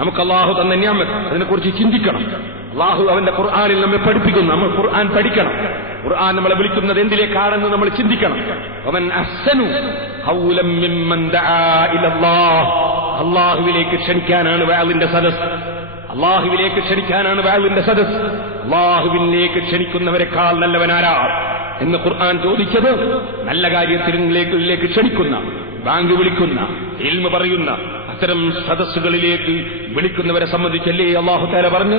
നമുക്ക് അള്ളാഹു തന്ന നിഅമത്ത് അതിനെക്കുറിച്ച് ചിന്തിക്കണം. അള്ളാഹു അവന്റെ ഖുർആനിൽ നമ്മെ പഠിപ്പിക്കുന്നു. നമ്മൾ ഖുർആൻ പഠിക്കണം. ഖുർആൻ നമ്മളെ വിളിക്കുന്നത് എന്തിലേക്കാണെന്ന് നമ്മൾ ചിന്തിക്കണം. വമൻ അഹ്സനു ഖൗലൻ മിമ്മൻ ദആ ഇലല്ലാഹ്. അള്ളാഹുവിലേക്ക് ക്ഷണിക്കാനാണ് വഅലിന്റെ സദസ്. അള്ളാഹുവിലേക്ക് ക്ഷണിക്കാനാണ് വഅലിന്റെ സദസ്. അള്ളാഹുവിലേക്ക് ക്ഷണിക്കുന്നവരെക്കാൾ നല്ലവനാരാ എന്ന് ഖുർആൻ ചോദിച്ചത് നല്ല കാര്യത്തിലേക്ക് ക്ഷണിക്കുന്ന, ബാങ്ക് വിളിക്കുന്ന, ഇൽമ പറയുന്ന അത്തരം സദസ്സുകളിലേക്ക് വിളിക്കുന്നവരെ സംബന്ധിച്ചല്ലേ അല്ലാഹു തആല പറഞ്ഞു.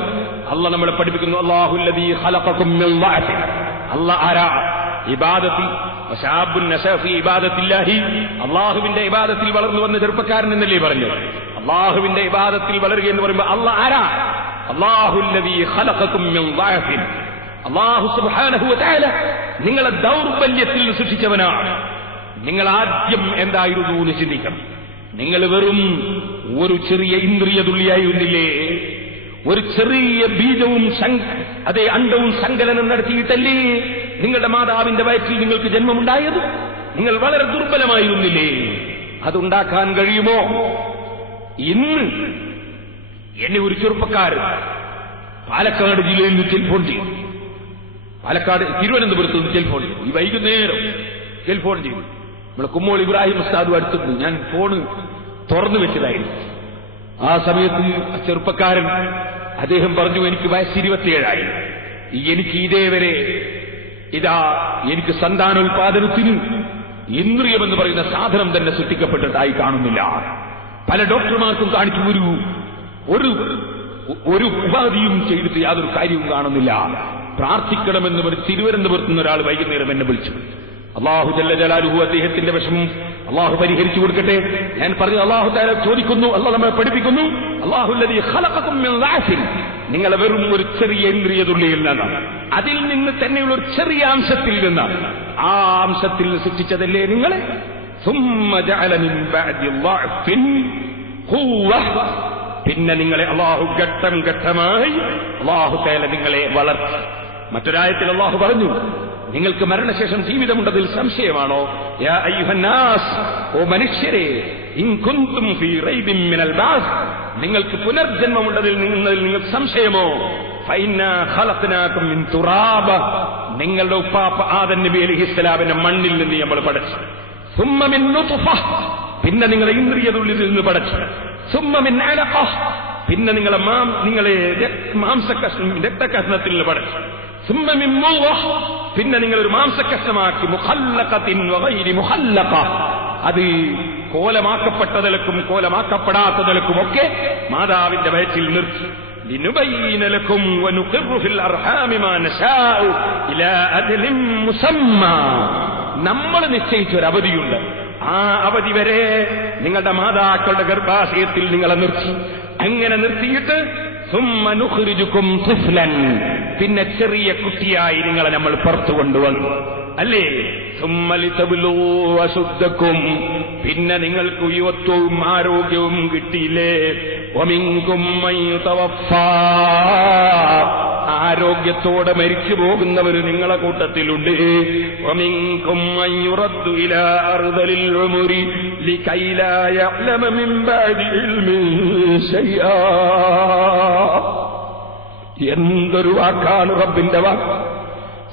അല്ലാഹ് നമ്മളെ പഠിപ്പിക്കുന്നു, അല്ലാഹുല്ലദീ ഖലഖകും മിൻ ളഅഫ്. അല്ലാഹ് ആരാ? ഇബാദത്തി വശാബുൻ നശഅ ഫീ ഇബാദത്തില്ലാഹി. അല്ലാഹുവിന്റെ ഇബാദത്തിൽ വളർന്നു വന്ന ചെറുപ്പക്കാരൻ എന്നല്ലേ പറഞ്ഞു. അല്ലാഹുവിന്റെ ഇബാദത്തിൽ വളരുക എന്ന് പറയുമ്പോൾ അല്ലാഹ് ആരാ? അല്ലാഹുല്ലദീ ഖലഖകും മിൻ ളഅഫ്. അല്ലാഹു സുബ്ഹാനഹു വ തആല നിങ്ങളെ ദൗർബല്യത്തിൽ സൃഷ്ടിച്ചവനാണ്. നിങ്ങൾ ആദ്യം എന്തായിരുന്നു എന്ന് ചിന്തിക്കണം. നിങ്ങൾ വെറും ഒരു ചെറിയ ഇന്ദ്രിയ തുള്ളിയായിരുന്നില്ലേ? ഒരു ചെറിയ ബീജവും അതേ അണ്ടവും സങ്കലനം നടത്തിയിട്ടല്ലേ നിങ്ങളുടെ മാതാവിന്റെ വയറ്റിൽ നിങ്ങൾക്ക് ജന്മമുണ്ടായത്? നിങ്ങൾ വളരെ ദുർബലമായിരുന്നില്ലേ? അതുണ്ടാക്കാൻ കഴിയുമോ? ഇന്ന് എന്നെ ഒരു ചെറുപ്പക്കാരൻ പാലക്കാട് ജില്ലയിൽ നിന്ന് ടെലിഫോൺ ചെയ്തു. പാലക്കാട് തിരുവനന്തപുരത്ത് നിന്ന് ടെലിഫോൺ ചെയ്തു. ഈ വൈകുന്നേരം ടെലിഫോൺ ചെയ്തു. നമ്മളെ കുമ്മോൾ ഇബ്രാഹിം ഉസ്താദ് അടുത്തുണ്ട്. ഞാൻ ഫോണ് തുറന്നു വെച്ചതായിരുന്നു. ആ സമയത്ത് ചെറുപ്പക്കാരൻ അദ്ദേഹം പറഞ്ഞു, എനിക്ക് വയസ്സ് 27 എനിക്ക് ഇതേവരെ എനിക്ക് സന്താനോൽപാദനത്തിന് ഇന്ദ്രിയമെന്ന് പറയുന്ന സാധനം തന്നെ സൃഷ്ടിക്കപ്പെട്ടിട്ടായി കാണുന്നില്ല. പല ഡോക്ടർമാർക്കും കാണിച്ചു, ഒരു ഉപാധിയും ചെയ്തിട്ട് യാതൊരു കാര്യവും കാണുന്നില്ല. പ്രാർത്ഥിക്കണമെന്ന് പറഞ്ഞ് തിരുവനന്തപുരത്ത് നിന്ന് ഒരാൾ വൈകുന്നേരം എന്നെ വിളിച്ചു. അല്ലാഹു ജല്ല ജലാലുഹു അദ്ദേഹത്തിന്റെ വിഷമം അല്ലാഹു പരിഹരിച്ചു കൊടുക്കട്ടെ. ഞാൻ പറഞ്ഞു, അല്ലാഹു തആല ചോദിക്കുന്നു, അല്ലാഹു നമ്മെ പഠിപ്പിക്കുന്നു, അല്ലാഹുല്ലദീ ഖലഖകും മിൻ ളഅഫ്. നിങ്ങളെ വെറും ഒരു ചെറിയ ഇന്ദ്രിയ തുള്ളിയിൽ നിന്നാണ്, അതിൽ നിന്ന് തന്നെയുള്ള ഒരു ചെറിയ അംശത്തിൽ നിന്നാണ്, ആ അംശത്തിൽ സൃഷ്ടിച്ചതല്ലേ നിങ്ങളെ. സുമ്മ ജഅല മിൻ ബഅദി ളഅഫിൻ ഖുവ്വ. പിന്നെ നിങ്ങളെ അല്ലാഹു ഘട്ടം ഘട്ടമായി അല്ലാഹു തആല നിങ്ങളെ വളർത്തി. മറ്റൊരായത്തിൽ അല്ലാഹു പറഞ്ഞു, നിങ്ങൾക്ക് മരണശേഷം ജീവിതമുണ്ടതിൽ സംശയമാണോ? യാ അയ്യുഹന്നാസ്, ഓ മനുഷ്യരെ, ഇൻ കുൻതും ഫീ റൈബിൻ മിനൽ ബഅസ്, നിങ്ങൾക്ക് പുനർജന്മമുണ്ടതിൽ നിങ്ങൾക്ക് സംശയമോ? ഫഇന്നാ ഖലഖനാകും മിൻ തുറാബ, നിങ്ങളുടെ ഉപ്പാപ്പ ആദം നബി അലൈഹിസ്സലാമിനെ മണ്ണിൽ നിന്ന് നമ്മൾ പടച്ചു. സുമ്മ മിൻ നുത്ഫ, പിന്നെ നിങ്ങളെ ഇന്ദ്രിയതുള്ളിൽ നിന്ന് പടച്ചു. സുമ്മ മിൻ അലഖ, പിന്നെ നിങ്ങളെ രക്തകഷ്ണത്തിൽ നിന്ന് പടച്ചു. സുമ്മ മിൻ മുള, പിന്നെ നിങ്ങളൊരു മാംസകഷ്ണമാക്കി. മുഖല്ലഖത്തിൻ വഗൈരി മുഖല്ലഖ, അത് കോലമാക്കപ്പെട്ടതിലക്കും കോലമാക്കപ്പെടാത്തതിലക്കുമൊക്കെ മാതാവിന്റെ വയറ്റിൽ നിർത്തി. ലിനുബയ്യിന ലക്കും വനുഖിറു ഫിൽ അർഹാമി മാ നശാഉ ഇലാ അജലിൻ മുസമ്മാ. നമ്മൾ നിശ്ചയിച്ചൊരു അവധിയുണ്ട്. ആ അവധി വരെ നിങ്ങളുടെ മാതാക്കളുടെ ഗർഭാശയത്തിൽ നിങ്ങളെ നിർത്തി. അങ്ങനെ നിർത്തിയിട്ട് സുമ്മ നുഖ്രിജുകും തുഫ്ലൻ, പിന്നെ ചെറിയ കുട്ടിയായി നിങ്ങളെ നമ്മൾ പുറത്തു കൊണ്ടുവന്നു അല്ലേ. സുമ്മ ലിതബ്ലൂ അശുദ്ധക്കും, പിന്നെ നിങ്ങൾക്ക് യുവത്വവും ആരോഗ്യവും കിട്ടിയില്ലേ. വമിൻകും മൻ യുതവഫാ, ആരോഗ്യത്തോടെ മരിച്ചു പോകുന്നവർ നിങ്ങളെ കൂട്ടത്തിലുണ്ട്. വമിൻകും മൻ യുറദ്ദു ഇലാ അർദലിൽ ഉമുരി ലികൈ ലാ യഅലമ മിൻ ബഅദി ഇൽമിൻ ശൈആ. എന്തൊരു വാക്കാണ് റബ്ബിന്റെ വാക്ക്.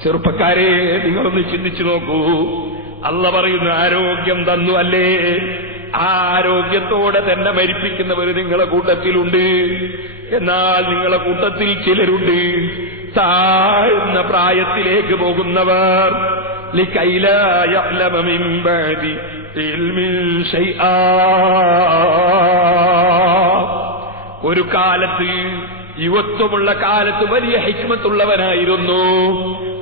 ചെറുപ്പക്കാരെ, നിങ്ങളൊന്ന് ചിന്തിച്ചു നോക്കൂ. അല്ലാഹ് പറയുന്നു, ആരോഗ്യം തന്നു അല്ലേ, ആ ആരോഗ്യത്തോടെ തന്നെ മരിപ്പിക്കുന്നവർ നിങ്ങളെ കൂട്ടത്തിലുണ്ട്. എന്നാൽ നിങ്ങളെ കൂട്ടത്തിൽ ചിലരുണ്ട് താഴ്ന്ന പ്രായത്തിലേക്ക് പോകുന്നവർ. ലികൈ ലാ യഅലമ മിൻ ബഅദി ഇൽമിൻ ശൈആ. ഒരു കാലത്ത്, യുവത്വമുള്ള കാലത്ത് വലിയ ഹിക്മത്തുള്ളവനായിരുന്നു,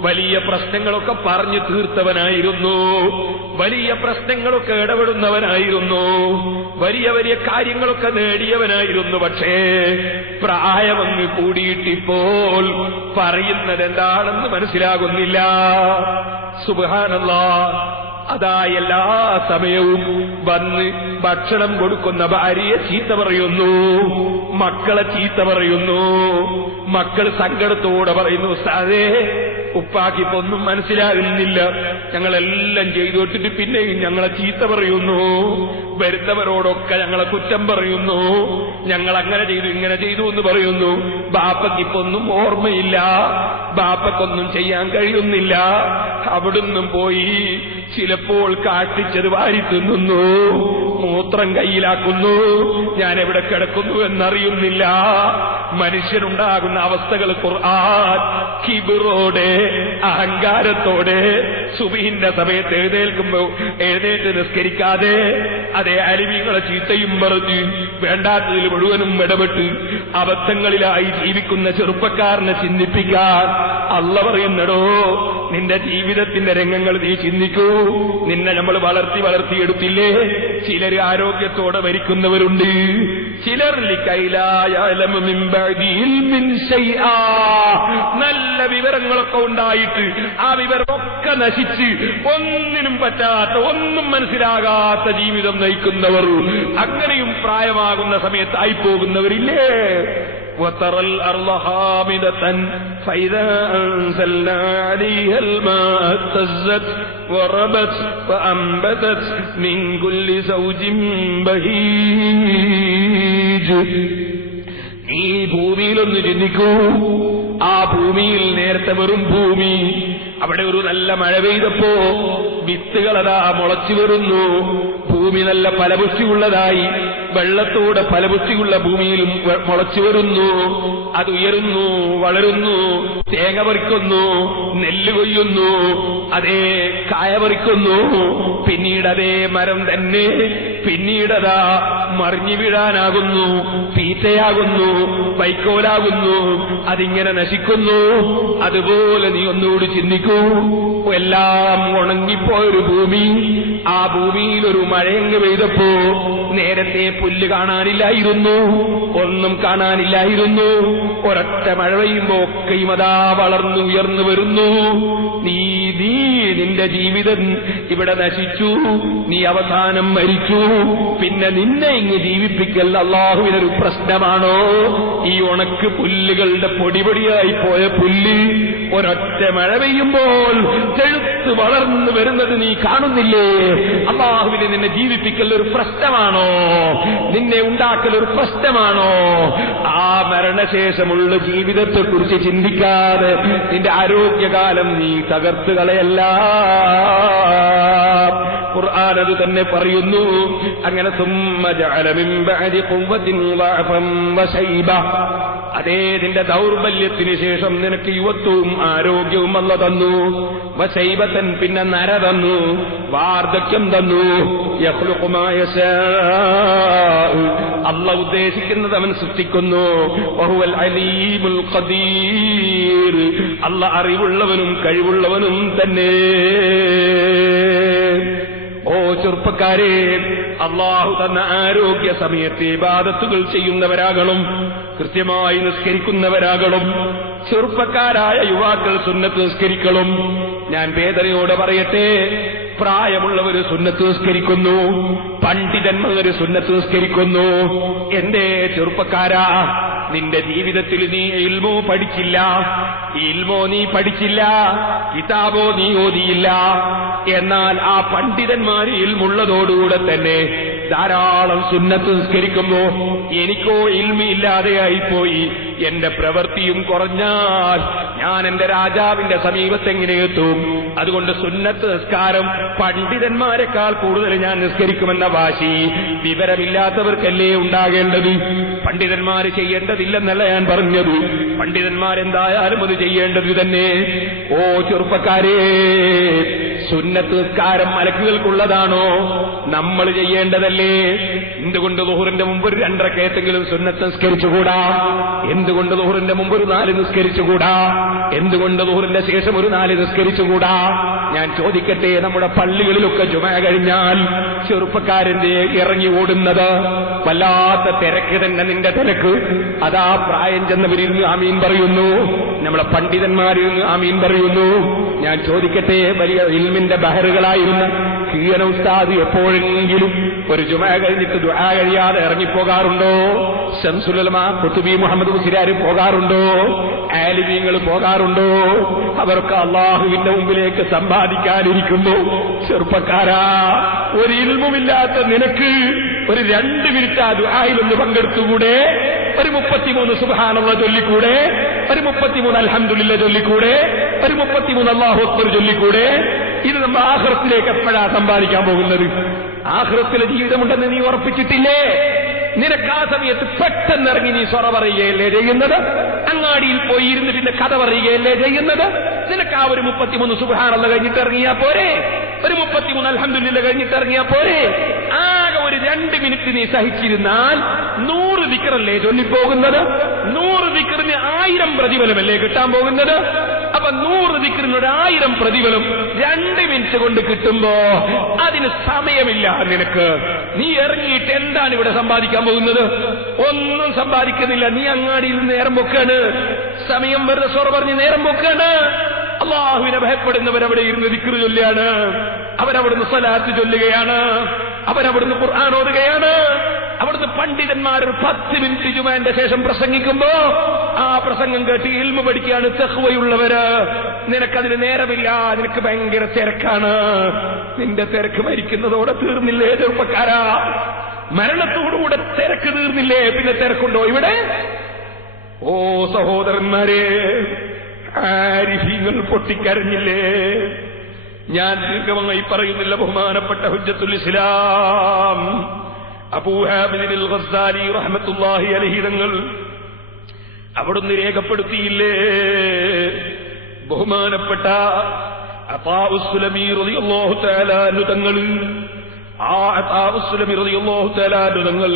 വലിയ പ്രശ്നങ്ങളൊക്കെ പറഞ്ഞു തീർത്തവനായിരുന്നു, വലിയ പ്രശ്നങ്ങളൊക്കെ ഇടപെടുന്നവനായിരുന്നു, വലിയ വലിയ കാര്യങ്ങളൊക്കെ നേടിയവനായിരുന്നു. പക്ഷേ പ്രായമങ്ങ് കൂടിയിട്ടിപ്പോൾ പറയുന്നത് എന്താണെന്ന് മനസ്സിലാകുന്നില്ല. സുബ്ഹാനല്ലാഹ്. അതാ എല്ലാ സമയവും വന്ന് ഭക്ഷണം കൊടുക്കുന്ന ഭാര്യയെ ചീത്ത പറയുന്നു, മക്കളെ ചീത്ത പറയുന്നു. മക്കൾ സങ്കടത്തോടെ പറയുന്നു, ഉസ്താദേ ഉപ്പാക്കിപ്പോ ഒന്നും മനസ്സിലാകുന്നില്ല. ഞങ്ങളെല്ലാം ചെയ്തോട്ടിട്ട് പിന്നെയും ഞങ്ങളെ ചീത്ത പറയുന്നു, വരുന്നവരോടൊക്കെ ഞങ്ങളെ കുറ്റം പറയുന്നു, ഞങ്ങൾ അങ്ങനെ ചെയ്തു ഇങ്ങനെ ചെയ്തു എന്ന് പറയുന്നു. ബാപ്പയ്ക്കിപ്പൊന്നും ഓർമ്മയില്ല, ബാപ്പക്കൊന്നും ചെയ്യാൻ കഴിയുന്നില്ല. അവിടുന്നും പോയി ചിലപ്പോൾ കാട്ടിച്ചത് വാരി തിന്നുന്നു, മൂത്രം കയ്യിലാക്കുന്നു, ഞാൻ എവിടെ കിടക്കുന്നു എന്നറിയുന്നില്ല. മനുഷ്യനുണ്ടാകുന്ന അവസ്ഥകൾ ഖുർആൻ കിബിറോടെ, അഹങ്കാരത്തോടെ, സുബഹിന്റെ സമയത്ത് എഴുന്നേറ്റ് നിസ്കരിക്കാതെ, അതേ അലിമീങ്ങളെ ചീത്തയും പറഞ്ഞ് വേണ്ടാത്തതിൽ മുഴുവനും ഇടപെട്ട് അബദ്ധങ്ങളിലായി ജീവിക്കുന്ന ചെറുപ്പക്കാരനെ ചിന്തിപ്പിക്കാൻ അള്ള പറയുന്നടോ, നിന്റെ ജീവിതത്തിന്റെ രംഗങ്ങൾ നീ ചിന്തിക്കൂ. നിന്നെ നമ്മൾ വളർത്തിയെടുത്തില്ലേ? ചിലർ ആരോഗ്യത്തോടെ മരിക്കുന്നവരുണ്ട്, ചിലർ നല്ല വിവരങ്ങളൊക്കെ ഉണ്ടായിട്ട് ആ വിവരമൊക്കെ നശിച്ച് ഒന്നിനും പറ്റാത്ത, ഒന്നും മനസ്സിലാകാത്ത ജീവിതം നയിക്കുന്നവർ, അങ്ങനെയും പ്രായമാകുന്ന സമയത്തായി പോകുന്നവരില്ലേ? وترى الأرض هامدة فإذا أنزلنا عليها الماء اهتزت وربت فأنبتت من كل زوج بهيج. ഈ ഭൂമിയിലൊന്ന് ചിന്തിക്കൂ. ആ ഭൂമിയിൽ നേരത്തെ വെറും ഭൂമി, അവിടെ ഒരു നല്ല മഴ പെയ്തപ്പോ വിത്തുകളതാ മുളച്ചു വരുന്നു. ഭൂമി നല്ല ഫലപുഷ്ടിയുള്ളതായി, വെള്ളത്തോടെ ഫലപുഷ്ടിയുള്ള ഭൂമിയിലും മുളച്ചു വരുന്നു. അത് ഉയരുന്നു, വളരുന്നു, തേങ്ങ പറിക്കുന്നു, നെല്ല് കൊയ്യുന്നു, അതേ കായ പറിക്കുന്നു. പിന്നീട് അതേ മരം തന്നെ പിന്നീടതാ മറിഞ്ഞു വീഴാനാകുന്നു, തീറ്റയാകുന്നു, വൈക്കോലാകുന്നു, അതിങ്ങനെ നശിക്കുന്നു. അതുപോലെ നീ ഒന്നുകൂടി ചിന്തിക്കൂ. എല്ലാം ഉണങ്ങിപ്പോയൊരു ഭൂമി, ആ ഭൂമിയിൽ ഒരു മഴയങ്ങ് പെയ്തപ്പോ നേരത്തെ പുല്ല് കാണാനില്ലായിരുന്നു, ഒന്നും കാണാനില്ലായിരുന്നു. ഒരൊറ്റ മഴ പെയ്യുമ്പോ ഒക്കെയും അതാ വളർന്നു ഉയർന്നു വരുന്നു. നിന്റെ ജീവിതം ഇവിടെ നശിച്ചു, നീ അവസാനം മരിച്ചു. പിന്നെ നിന്നെ ഇങ്ങ് ജീവിപ്പിക്കൽ അള്ളാഹുവിനൊരു പ്രശ്നമാണോ? ഈ ഉണക്ക് പുല്ലുകളുടെ പൊടിപൊടിയായി പോയ പുല്ല് ഒരൊറ്റ മഴ പെയ്യുമ്പോൾ ചെഴുത്ത് വളർന്നു വരുന്നത് നീ കാണുന്നില്ലേ? അള്ളാഹുവിനെ നിന്നെ ജീവിപ്പിക്കൽ ഒരു പ്രശ്നമാണോ? നിന്നെ ഉണ്ടാക്കൽ ഒരു പ്രശ്നമാണോ? ആ മരണശേഷമുള്ള ജീവിതത്തെക്കുറിച്ച് ചിന്തിക്കാതെ നിന്റെ ആരോഗ്യകാലം നീ തകർത്ത് കളയല്ല. ഖുർആൻ അത് തന്നെ പറയുന്നു. അങ്ങനെ സുമ്മ ജഅല മിൻ ബഅദി ഖുവ്വത്തിൻ ളഅഫൻ വശൈബ, അതേ നിന്റെ ദൗർബല്യത്തിന് ശേഷം നിനക്ക് യുവത്വവും ആരോഗ്യവും അല്ല തന്നു. വശൈബതൻ, പിന്നെ നര തന്നു, വാർദ്ധക്യം തന്നു. യഖ്ലുഖു മാ യശാ, അല്ലാഹു ഉദ്ദേശിക്കുന്നത് അവൻ സൃഷ്ടിക്കുന്നു. വഹുവൽ അലീമുൽ ഖദീർ, അല്ലാഹു അറിവുള്ളവനും കഴിവുള്ളവനും തന്നെ. ഓ ചെറുപ്പക്കാരെ, അള്ളാഹു തന്ന ആരോഗ്യ സമയത്ത് ഇബാദത്തുകൾ ചെയ്യുന്നവരാകണം, കൃത്യമായി നിസ്കരിക്കുന്നവരാകണം. ചെറുപ്പക്കാരായ യുവാക്കൾ സുന്നത്ത് നിസ്കരിക്കണം. ഞാൻ വേദനയോടെ പറയട്ടെ, പ്രായമുള്ളവര് സുന്നത്ത് നിസ്കരിക്കുന്നു, പണ്ഡിതന്മാര് സുന്നത്ത് നിസ്കരിക്കുന്നു. എന്റെ ചെറുപ്പക്കാരാ, നിന്റെ ജീവിതത്തിൽ നീ ഇൽമോ പഠിച്ചില്ല, ഇൽമോ നീ പഠിച്ചില്ല, കിതാബോ നീ ഓതിയില്ല. എന്നാൽ ആ പണ്ഡിതന്മാര് ഇൽമുള്ളതോടുകൂടെ തന്നെ ധാരാളം സുന്നത്ത് നിസ്കരിക്കുമ്പോ എനിക്കോ ഇൽമില്ലാതെയായിപ്പോയി, എന്റെ പ്രവൃത്തിയും കുറഞ്ഞാൽ ഞാൻ എന്റെ രാജാവിന്റെ സമീപത്ത് എങ്ങനെ എത്തും? അതുകൊണ്ട് സുന്നത്ത് നിസ്കാരം പണ്ഡിതന്മാരെക്കാൾ കൂടുതൽ ഞാൻ നിസ്കരിക്കുമെന്ന വാശി വിവരമില്ലാത്തവർക്കല്ലേ ഉണ്ടാകേണ്ടത്? പണ്ഡിതന്മാര് ചെയ്യേണ്ടതില്ലെന്നല്ല ഞാൻ പറഞ്ഞത്, പണ്ഡിതന്മാരെന്തായാലും അത് ചെയ്യേണ്ടത് തന്നെ. ഓ ചെറുപ്പക്കാരെ, സുന്നത്ത് നിസ്കാരം മലക്കുകൾക്കുള്ളതാണോ? നമ്മൾ ചെയ്യേണ്ടതല്ലേ? എന്തുകൊണ്ട് ദുഹറിന്റെ മുമ്പ് ഒരു 2 റക്അത്തെങ്കിലും സുന്നത്ത് നിസ്കരിച്ചുകൂടാ? എന്തുകൊണ്ട് ദുഹറിന്റെ മുമ്പ് ഒരു 4 നിസ്കരിച്ചുകൂടാ? എന്തുകൊണ്ട് ദുഹറിന്റെ ശേഷം ഒരു 4 നിസ്കരിച്ചുകൂടാ? ഞാൻ ചോദിക്കട്ടെ, നമ്മുടെ പള്ളികളിലൊക്കെ ജുമഅ കഴിഞ്ഞാൽ ചെറുപ്പക്കാരന്റെ ഇറങ്ങി ഓടുന്നത് വല്ലാത്ത തിരക്ക് തന്നെ. നിന്റെ തിരക്ക് അതാ പ്രായം ചെന്നവരിൽ ആമീൻ പറയുന്നു, നമ്മളെ പണ്ഡിതന്മാരിൽ ആമീൻ പറയുന്നു. ഞാൻ ചോദിക്കട്ടെ, വലിയ ഇൽമിന്റെ ബഹറുകളായിരുന്ന കീഴന ഉസ്താദ് എപ്പോഴെങ്കിലും ഒരു ജുമഅ കഴിഞ്ഞിട്ട് ദുആ കഴിയാതെ ഇറങ്ങിപ്പോകാറുണ്ടോ? ശംസുൽ ഉലമ ഖുതുബി മുഹമ്മദ് മുസ്ലിയാർ പോകാറുണ്ടോ? ആലിമീങ്ങൾ പോകാറുണ്ടോ? അവർക്ക് അള്ളാഹുവിന്റെ മുമ്പിലേക്ക് സമ്പാദിക്കാനിരിക്കുന്നു. ചെറുപ്പക്കാരാ, ഒരു ഇൽമുമില്ലാത്ത നിനക്ക് ഒരു 2 മിനിറ്റ് ആ ദുആയിലൊന്ന് പങ്കെടുത്തുകൂടെ? ഒരു 33 സുബ്ഹാനല്ലാഹ് ചൊല്ലിക്കൂടെ? ഒരു 33 അൽഹംദുലില്ലാഹ് ചൊല്ലിക്കൂടെ? ഒരു 33 അല്ലാഹു അക്ബർ ചൊല്ലിക്കൂടെ? ഇത് നമ്മൾ ആഖിറത്തിലേക്ക് എപ്പോഴാ സമ്പാദിക്കാൻ പോകുന്നത്? ആഖിറത്തിലെ ജീവിതമുണ്ടെന്ന് നീ ഉറപ്പിച്ചിട്ടില്ലേ? നിനക്ക് ആ സമയത്ത് പെട്ടെന്ന് ഇറങ്ങി നീ സൊറ പറയുകയല്ലേ ചെയ്യുന്നത്? അങ്ങാടിയിൽ പോയി ഇരുന്ന് പിന്നെ കഥ പറയുകയല്ലേ ചെയ്യുന്നത്? നിനക്ക് ആ ഒരു 33 സുബ്ഹാനല്ലാഹ് കഴിഞ്ഞിട്ട് ഇറങ്ങിയാ പോരെ? ഒരു 33 അൽഹംദുലില്ലാഹ് കഴിഞ്ഞിട്ട് ഇറങ്ങിയാ പോരെ? ആകെ ഒരു 2 മിനിറ്റ് നീ സഹിച്ചിരുന്നാൽ 100 ദിക്റല്ലേ ചൊല്ലിപ്പോകുന്നത്? 100 ദിക്റിന് 1000 പ്രതിഫലമല്ലേ കിട്ടാൻ പോകുന്നത്? അപ്പൊ 100 ദിക്റിന് 1000 പ്രതിഫലം 2 മിനിറ്റ് കൊണ്ട് കിട്ടുമ്പോ അതിന് സമയമില്ല നിനക്ക്. നീ ഇറങ്ങിയിട്ട് എന്താണ് ഇവിടെ സമ്പാദിക്കാൻ പോകുന്നത്? ഒന്നും സമ്പാദിക്കുന്നില്ല. നീ അങ്ങാടിയിൽ നേരം പൊക്കാണ്, സമയം വെറുതെ സൊറ പറഞ്ഞ് നേരം പൊക്കാണ്. അള്ളാഹുവിനെ ഭയപ്പെടുന്നവരവിടെ ഇരുന്ന് ദിക്ർ ചൊല്ലുകയാണ്, അവരവിടുന്ന് സ്വലാത്ത് ചൊല്ലുകയാണ്, അവരവിടുന്ന് ഖുർആൻ ഓതുകയാണ്. അവിടുന്ന് പണ്ഡിതന്മാർ ഒരു 10 മിനിറ്റ് ജുമഅന്റെ ശേഷം പ്രസംഗിക്കുമ്പോ ആ പ്രസംഗം കേട്ട് ഇൽമു പഠിക്കുകയാണ് തഖ്വയുള്ളവര്. നിനക്കതിന് നേരമില്ല, നിനക്ക് ഭയങ്കര തിരക്കാണ്. നിന്റെ തിരക്ക് മരിക്കുന്നതോടെ തീർന്നില്ലേ ചെറുപ്പക്കാരാ? മരണത്തോടുകൂടെ തിരക്ക് തീർന്നില്ലേ? പിന്നെ തിരക്കുണ്ടോ ഇവിടെ? ഓ സഹോദരന്മാരെ, ആരിഫീങ്ങൾ പൊട്ടിക്കരഞ്ഞില്ലേ? ഞാൻ ദീർഘമായി പറയുന്നില്ല. ബഹുമാനപ്പെട്ട ഹുജ്ജത്തുൽ ഇസ്ലാം അബൂ ഹാമിദ് അൽ ഗസ്സാലി റഹ്മത്തുള്ളാഹി അലൈഹി തങ്ങൾ അവിടുന്ന് രേഖപ്പെടുത്തിയില്ലേ? ബഹുമാനപ്പെട്ട അതാഉസ് സുലമി റളിയല്ലാഹു തആല അൻഹു തങ്ങൾ, ആ അതാഉസ് സുലമി റളിയല്ലാഹു തആല അൻഹു തങ്ങൾ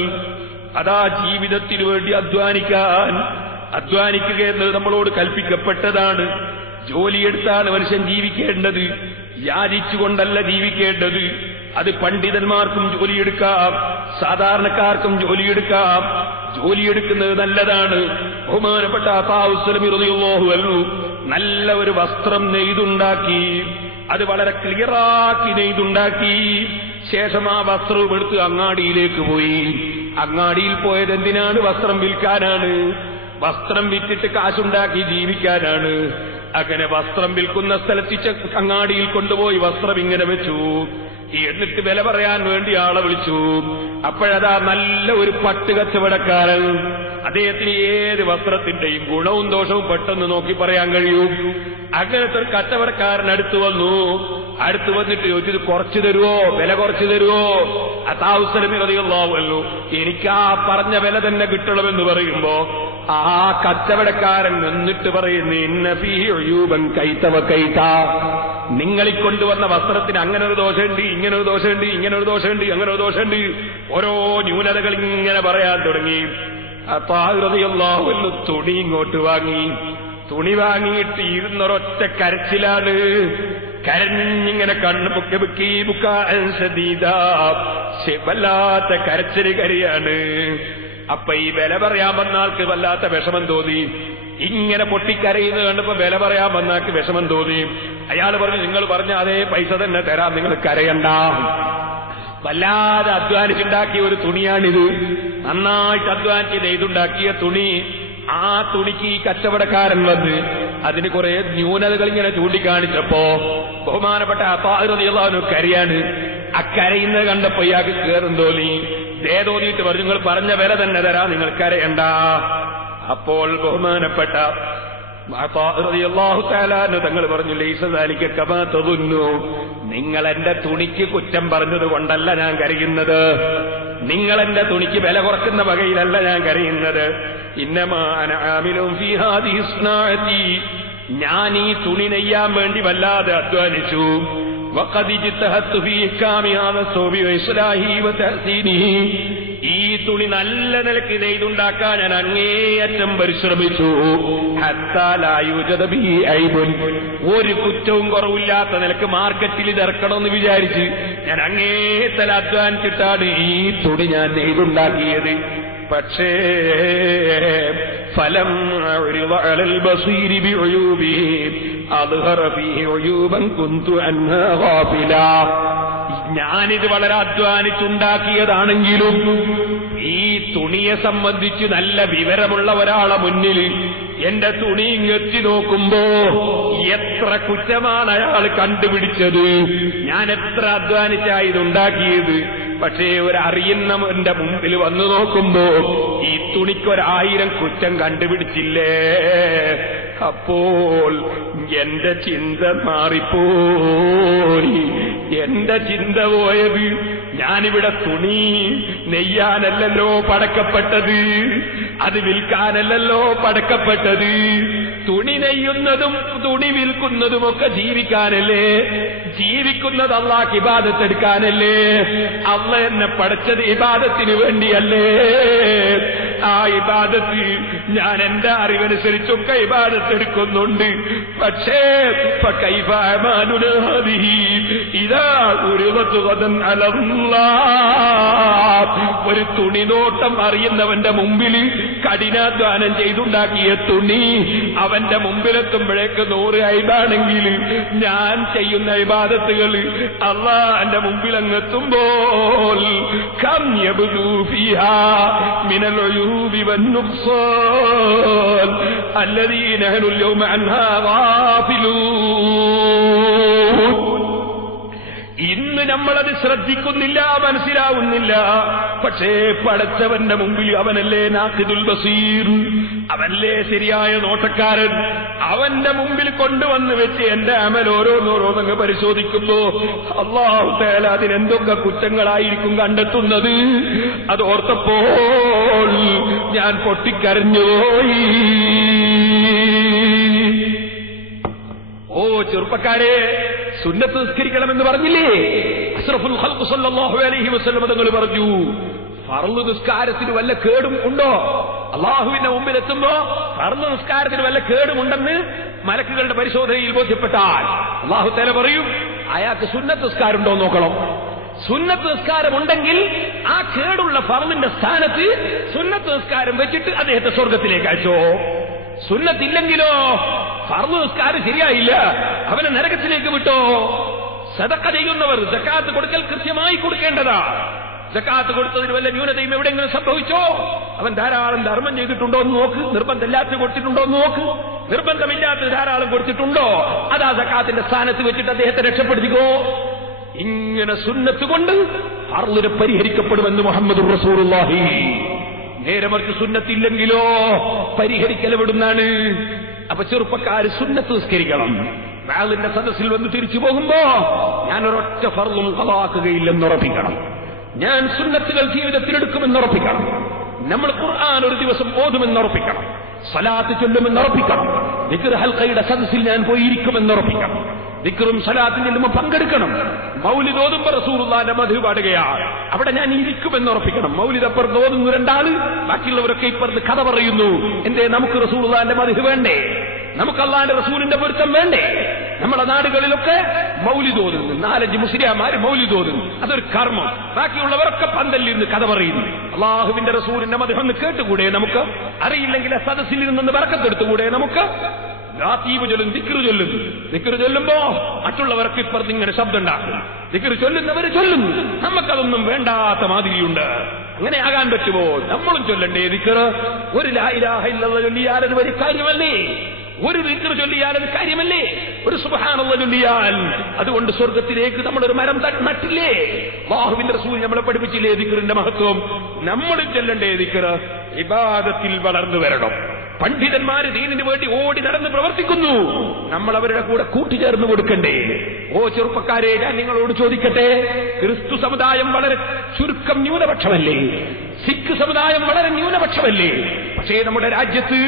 അതാ ജീവിതത്തിന് വേണ്ടി അധ്വാനിക്കുക എന്നത് നമ്മളോട് കൽപ്പിക്കപ്പെട്ടതാണ്. ജോലിയെടുത്താണ് മനുഷ്യൻ ജീവിക്കേണ്ടത്, യാചിച്ചുകൊണ്ടല്ല ജീവിക്കേണ്ടത്. അത് പണ്ഡിതന്മാർക്കും ജോലിയെടുക്കാം, സാധാരണക്കാർക്കും ജോലിയെടുക്കാം. ജോലിയെടുക്കുന്നത് നല്ലതാണ്. ബഹുമാനപ്പെട്ട അതാഉസ് സുലമി റളിയല്ലാഹു അൻഹു നല്ല ഒരു വസ്ത്രം നെയ്തുണ്ടാക്കി, അത് വളരെ ക്ലിയറാക്കി നെയ്തുണ്ടാക്കി. ശേഷം ആ വസ്ത്രവും എടുത്ത് അങ്ങാടിയിലേക്ക് പോയി. അങ്ങാടിയിൽ പോയത് എന്തിനാണ്? വസ്ത്രം വിൽക്കാനാണ്. വസ്ത്രം വിറ്റിട്ട് കാശുണ്ടാക്കി ജീവിക്കാനാണ്. അങ്ങനെ വസ്ത്രം വിൽക്കുന്ന സ്ഥലത്ത് അങ്ങാടിയിൽ കൊണ്ടുപോയി വസ്ത്രം ഇങ്ങനെ വെച്ചു. എന്നിട്ട് വില പറയാൻ വേണ്ടി ആളെ വിളിച്ചു. അപ്പോഴതാ നല്ല ഒരു പട്ട് കച്ചവടക്കാരൻ, അദ്ദേഹത്തിന് ഏത് വസ്ത്രത്തിന്റെയും ഗുണവും ദോഷവും പെട്ടെന്ന് നോക്കി പറയാൻ കഴിയും. അങ്ങനത്തെ ഒരു കച്ചവടക്കാരൻ അടുത്ത് വന്നു. അടുത്ത് വന്നിട്ട് ചോദിച്ചത് കുറച്ചു തരുവോ, വില കുറച്ചു തരുവോ? അതാഉസ് സുലമി റളിയല്ലാഹു അൻഹു എനിക്ക് ആ പറഞ്ഞ വില തന്നെ കിട്ടണമെന്ന് പറയുമ്പോ ആ കച്ചവടക്കാരൻ എന്നിട്ട് പറയുന്നു, ഇന്ന ഫീഹി ഉയൂബൻ കൈത വകൈത. നിങ്ങളിൽ കൊണ്ടുവന്ന വസ്ത്രത്തിന് അങ്ങനെ ഒരു ദോഷമുണ്ട്, ഇങ്ങനെ ഒരു ദോഷമുണ്ട്, ഇങ്ങനെ ഒരു ദോഷമുണ്ട്, അങ്ങനെ ഒരു ദോഷമുണ്ട്. ഓരോ ന്യൂനതകൾ ഇങ്ങനെ പറയാൻ തുടങ്ങി. അതാഉസ് റളിയല്ലാഹു അൻഹു തുണി ഇങ്ങോട്ട് വാങ്ങി. തുണി വാങ്ങിയിട്ട് ഇരുന്നൊരൊറ്റ കരച്ചിലാണ്. കരഞ്ഞിങ്ങനെ കണ്ണ് പൊക്കി വല്ലാത്ത കരച്ചില് കരയാണ്. അപ്പൊ ഈ വില പറയാൻ വന്ന ആൾക്ക് വല്ലാത്ത വിഷമം തോന്നി. ഇങ്ങനെ പൊട്ടിക്കരയുന്നത് കണ്ടപ്പോ വില പറയാൻ വന്ന ആൾക്ക് വിഷമം തോന്നി. അയാൾ പറഞ്ഞു, നിങ്ങൾ പറഞ്ഞ അതേ പൈസ തന്നെ തരാം, നിങ്ങൾ കരയണ്ട. വല്ലാതെ അധ്വാനിച്ചുണ്ടാക്കിയ ഒരു തുണിയാണിത്, നന്നായിട്ട് അധ്വാനിച്ച് നെയ്തുണ്ടാക്കിയ തുണി. ആ തുണിക്ക് ഈ കച്ചവടക്കാരൻ വന്ന് അതിന് കുറെ ന്യൂനതകൾ ഇങ്ങനെ ചൂണ്ടിക്കാണിച്ചപ്പോ ബഹുമാനപ്പെട്ട അതാഉസ് റളിയല്ലാഹു അൻഹു കരയാണ്. അക്കരയുന്നത് കണ്ടപ്പോ ഇയാൾക്ക് കേറും തോന്നി. തോന്നിയിട്ട് പറഞ്ഞു, നിങ്ങൾ പറഞ്ഞ വില തന്നെ തരാം, നിങ്ങൾ കരയണ്ട. അപ്പോൾ ബഹുമാനപ്പെട്ട അതാഉസ് റളിയല്ലാഹു തആല അൻഹു തങ്ങൾ പറഞ്ഞു, ലൈസ ദാലിക കമാ തദുന്നു. നിങ്ങൾ എന്റെ തുണിക്ക് കുറ്റം പറഞ്ഞത് കൊണ്ടല്ല ഞാൻ കരയുന്നത്, നിങ്ങൾ എന്റെ തുണിക്ക് വില കുറക്കുന്ന വകയിലല്ല ഞാൻ കരയുന്നത്. ഇന്നമാ അന ആമിലുൻ ഫീ ഹാദിഹി സ്നാഅതി. ഞാൻ ഈ തുണി നെയ്യാൻ വേണ്ടി വല്ലാതെ അധ്വാനിച്ചു. വഖദ് ഇജ്തഹദ്തു ഫീ ഇഹ്കാമി ഹാദാ സൗബി വഇസ്ലാഹി വതഹ്സീനിഹി. ഈ തുണി നല്ല നിലയ്ക്ക് നെയ്തുണ്ടാക്കാൻ ഞാൻ അങ്ങേയറ്റം പരിശ്രമിച്ചു. ഹത്താ ലാ യൂജദ ബിഹി ഐബുൻ. ഒരു കുറ്റവും കുറവില്ലാത്ത നിലക്ക് മാർക്കറ്റിൽ ഇറക്കണമെന്ന് വിചാരിച്ച് ഞാൻ അങ്ങേത്തല അധ്വാനിച്ചിട്ടാണ് ഈ തുണി ഞാൻ നെയ്തുണ്ടാക്കിയത്. പക്ഷേ ഫലം അലൽ ബസീരി ബിഉയൂബിഹി അദ്ഹറ ഫീഹി ഉയൂബൻ കുന്തു അൻഹാ ഗാഫില. ഞാനിത് വളരെ അധ്വാനിച്ചുണ്ടാക്കിയതാണെങ്കിലും ഈ തുണിയെ സംബന്ധിച്ച് നല്ല വിവരമുള്ള ഒരാളെ മുന്നിൽ എന്റെ തുണി എത്തി നോക്കുമ്പോ എത്ര കുറ്റമാണ് അയാൾ കണ്ടുപിടിച്ചത്. ഞാൻ എത്ര അധ്വാനിച്ചാ ഇതുണ്ടാക്കിയത്. പക്ഷേ ഒരറിയുന്നവന്റെ മുമ്പിൽ വന്നു നോക്കുമ്പോ ഈ തുണിക്കൊരായിരം കുറ്റം കണ്ടുപിടിച്ചില്ലേ. അപ്പോൾ എന്റെ ചിന്ത മാറിപ്പോയി. എന്റെ ചിന്ത പോയത്, ഞാനിവിടെ തുണി നെയ്യാനല്ലല്ലോ പടക്കപ്പെട്ടത്, അത് വിൽക്കാനല്ലല്ലോ പടക്കപ്പെട്ടത്. തുണി നെയ്യുന്നതും തുണി വിൽക്കുന്നതുമൊക്കെ ജീവിക്കാനല്ലേ. ജീവിക്കുന്നത് അല്ലാഹ് ഇബാദത്ത് എടുക്കാനല്ലേ. അല്ലാഹ് എന്നെ പഠിച്ചത് ഇബാദത്തിന് വേണ്ടിയല്ലേ. ആ ഇബാദത്ത് ഞാൻ എന്റെ അറിവനുസരിച്ചൊക്കെ ഇബാദത്ത് എടുക്കുന്നുണ്ട്. പക്ഷേ ഒരു തുണിനോട്ടം അറിയുന്നവന്റെ മുമ്പിൽ കഠിനാധ്വാനം ചെയ്തുണ്ടാക്കിയ തുണി അവന്റെ മുമ്പിലെത്തുമ്പോഴേക്ക് 100 ഐബാണെങ്കിൽ ഞാൻ ചെയ്യുന്ന ഇബാദത്തുകൾ അല്ലാഹുവിന്റെ മുമ്പിൽ അങ്ങെത്തുമ്പോൾ കം യബ്ദു ഫീഹാ മിനൽ ഉയൂബി വന്നുഖ്സാൻ അല്ലദീന ഹും യൗമ അൻഹാ ഗാഫിലൂൻ. ഇന്ന് നമ്മളത് ശ്രദ്ധിക്കുന്നില്ല, മനസ്സിലാവുന്നില്ല. പക്ഷേ പടച്ചവന്റെ മുമ്പിൽ അവനല്ലേ നാഖിദുൽ ബസീർ, അവനല്ലേ ശരിയായ നോട്ടക്കാരൻ. അവന്റെ മുമ്പിൽ കൊണ്ടുവന്ന് വെച്ച് എന്റെ അമൽ ഓരോന്നോരോന്നങ്ങ് പരിശോധിക്കുമ്പോ അല്ലാഹു തആല അതിനെന്തൊക്കെ കുറ്റങ്ങളായിരിക്കും കണ്ടെത്തുന്നത്. അത് ഓർത്തപ്പോൾ ഞാൻ പൊട്ടിക്കരഞ്ഞുപോയി. ഓ ചെറുപ്പക്കാരെ, സുന്നത്ത് നിസ്കരിക്കണമെന്ന് പറഞ്ഞില്ലേ? അഷ്റഫുൽ ഖൽഖ് സല്ലല്ലാഹു അലൈഹി വസല്ലം തങ്ങൾ പറഞ്ഞു, ഫർള് നിസ്കാരത്തിന് വല്ല കേടും ഉണ്ടോ? അല്ലാഹുവിന്റെ മുമ്പിൽ എത്തുമ്പോ ഫർള് നിസ്കാരത്തിന് വല്ല കേടുമുണ്ടെന്ന് മലക്കുകളുടെ പരിശോധനയിൽ ബോധ്യപ്പെട്ടാൽ അല്ലാഹു തആല പറയും, അയാൾക്ക് സുന്നത്ത് നിസ്കാരം ഉണ്ടോ നോക്കണം. സുന്നത്ത് നിസ്കാരം ഉണ്ടെങ്കിൽ ആ കേടുള്ള ഫർളിന്റെ സ്ഥാനത്ത് സുന്നത്ത് നിസ്കാരം വെച്ചിട്ട് അദ്ദേഹത്തെ സ്വർഗത്തിലേക്ക് അയച്ചോ. സുന്നത്തില്ലെങ്കിലോ ഫർള് നിസ്കാരം ശരിയായില്ല, അവനെ നരകത്തിലേക്ക് വിട്ടോ. സദഖ ചെയ്യുന്നവർ സകാത്ത് കൊടുക്കൽ കൃത്യമായി കൊടുക്കേണ്ടതാ. സകാത്ത് കൊടുത്തതിന് വല്ല ന്യൂനതയും എവിടെയെങ്കിലും സംഭവിച്ചോ? അവൻ ധാരാളം ധർമ്മം ചെയ്തിട്ടുണ്ടോ എന്ന് നോക്ക്. നിർബന്ധമില്ലാത്ത കൊടുത്തിട്ടുണ്ടോ എന്ന് നോക്ക്. നിർബന്ധമില്ലാത്ത ധാരാളം കൊടുത്തിട്ടുണ്ടോ? അതാ സകാത്തിന്റെ സ്ഥാനത്ത് വെച്ചിട്ട് അദ്ദേഹത്തെ രക്ഷപ്പെടുത്തിക്കോ. ഇങ്ങനെ സുന്നത്ത് കൊണ്ട് ഫർളിനെ പരിഹരിക്കപ്പെടുമെന്ന് മുഹമ്മദുർ റസൂലുള്ളാഹി. നേരെ മറിച്ച് സുന്നത്തില്ലെങ്കിലോ പരിഹരിക്കൽ എവിടുന്നാണ്? അപ്പൊ ചെറുപ്പക്കാര് സുന്നത്ത് നിസ്കരിക്കണം. വാളിന്റെ സദസ്സിൽ വന്ന് തിരിച്ചു പോകുമ്പോ ഞാൻ ഒരൊറ്റ ഫർളും ഖളാക്കുകയില്ലെന്ന് ഉറപ്പിക്കണം. ഞാൻ സുന്നത്തുകൾ ജീവിതത്തിലെടുക്കുമെന്ന് ഉറപ്പിക്കണം. നമ്മൾ ഖുർആൻ ഒരു ദിവസം ഓതുമെന്ന് ഉറപ്പിക്കണം. സലാത്ത് ചൊല്ലുമെന്ന് ഉറപ്പിക്കണം. ദിക്ർ ഹൽഖയുടെ സദസ്സിൽ ഞാൻ പോയിരിക്കുമെന്ന് ഉറപ്പിക്കണം. ദിക്റും സലാത്തും ചെല്ലുമ്പോൾ പങ്കെടുക്കണം. മൗലിദ് ഓതുമ്പോൾ റസൂലുള്ളാഹിന്റെ മദ്ഹ് പാടുകയാണ്, അവിടെ ഞാൻ ഇരിക്കുമെന്ന് ഉറപ്പിക്കണം. മൗലിദ് അപ്പുറത്ത് ഓതുന്നു രണ്ടാള്, ബാക്കിയുള്ളവരൊക്കെ ഇപ്പുറത്ത് കഥ പറയുന്നു. എന്തേ? നമുക്ക് റസൂലുള്ളാഹിന്റെ മദ്ഹ് വേണ്ടേ? നമുക്ക് അല്ലാഹുവിന്റെ റസൂലിന്റെ പൊരുത്തം വേണ്ടേ? നമ്മുടെ നാടുകളിലൊക്കെ മൗലിദ് ഓതുന്നു, 4-5 മുസ്ലിയാമാര് മൗലിദ് ഓതുന്നു, അതൊരു കർമ്മം. ബാക്കിയുള്ളവരൊക്കെ പന്തലിൽ നിന്ന് കഥ പറയുന്നു. അല്ലാഹുവിന്റെ റസൂലിന്റെ മദ്ഹ് ഒന്ന് കേട്ടുകൂടെ നമുക്ക്? അറിയില്ലെങ്കിൽ സദസ്സിൽ നിന്ന് ബർക്കത്തെടുത്തുകൂടെ നമുക്ക്? റാത്തീബ് ചൊല്ലും, ദിക്ർ ചൊല്ലുന്നു. ദിക്ർ ചൊല്ലുമ്പോ മറ്റുള്ളവർക്ക് ഇപ്പുറത്ത് ഇങ്ങനെ ശബ്ദം ഉണ്ടാക്കും. ദിക്ർ ചൊല്ലുന്നവര് ചൊല്ലുന്നു, നമുക്കതൊന്നും വേണ്ടാത്ത മാതിരിയുണ്ട്. അങ്ങനെ ആകാൻ പറ്റുമോ? നമ്മളും ചൊല്ലണ്ടേ ദിക്ർ? ഒരു ലാ ഇലാഹ ഇല്ലല്ലാഹ് ചൊല്ലിയാലത് വലിയ കാര്യമല്ലേ? ഒരു ദിക്ർ ചൊല്ലിയാലത് കാര്യമല്ലേ? ഒരു സുബ്ഹാനല്ലാഹ് ചൊല്ലിയാൽ അതുകൊണ്ട് സ്വർഗത്തിലേക്ക് നമ്മളൊരു മരം നട്ടില്ലേ? അല്ലാഹുവിന്റെ റസൂൽ നമ്മളെ പഠിപ്പിച്ചില്ലേ ദിക്റിന്റെ മഹത്വം? നമ്മളും ചൊല്ലണ്ടേ ദിക്ർ? ഇബാദത്തിൽ വളർന്നു വരണം. പണ്ഡിതന്മാര് ദീനിന് വേണ്ടി ഓടി നടന്ന് പ്രവർത്തിക്കുന്നു, നമ്മൾ അവരുടെ കൂടെ കൂട്ടുചേർന്ന് കൊടുക്കണ്ടേ? ഓ ചെറുപ്പക്കാരെ, ഞാൻ നിങ്ങളോട് ചോദിക്കട്ടെ, ക്രിസ്തു സമുദായം വളരെ ചുരുക്കം ന്യൂനപക്ഷമല്ലേ? സിഖ് സമുദായം വളരെ ന്യൂനപക്ഷമല്ലേ? പക്ഷേ നമ്മുടെ രാജ്യത്ത്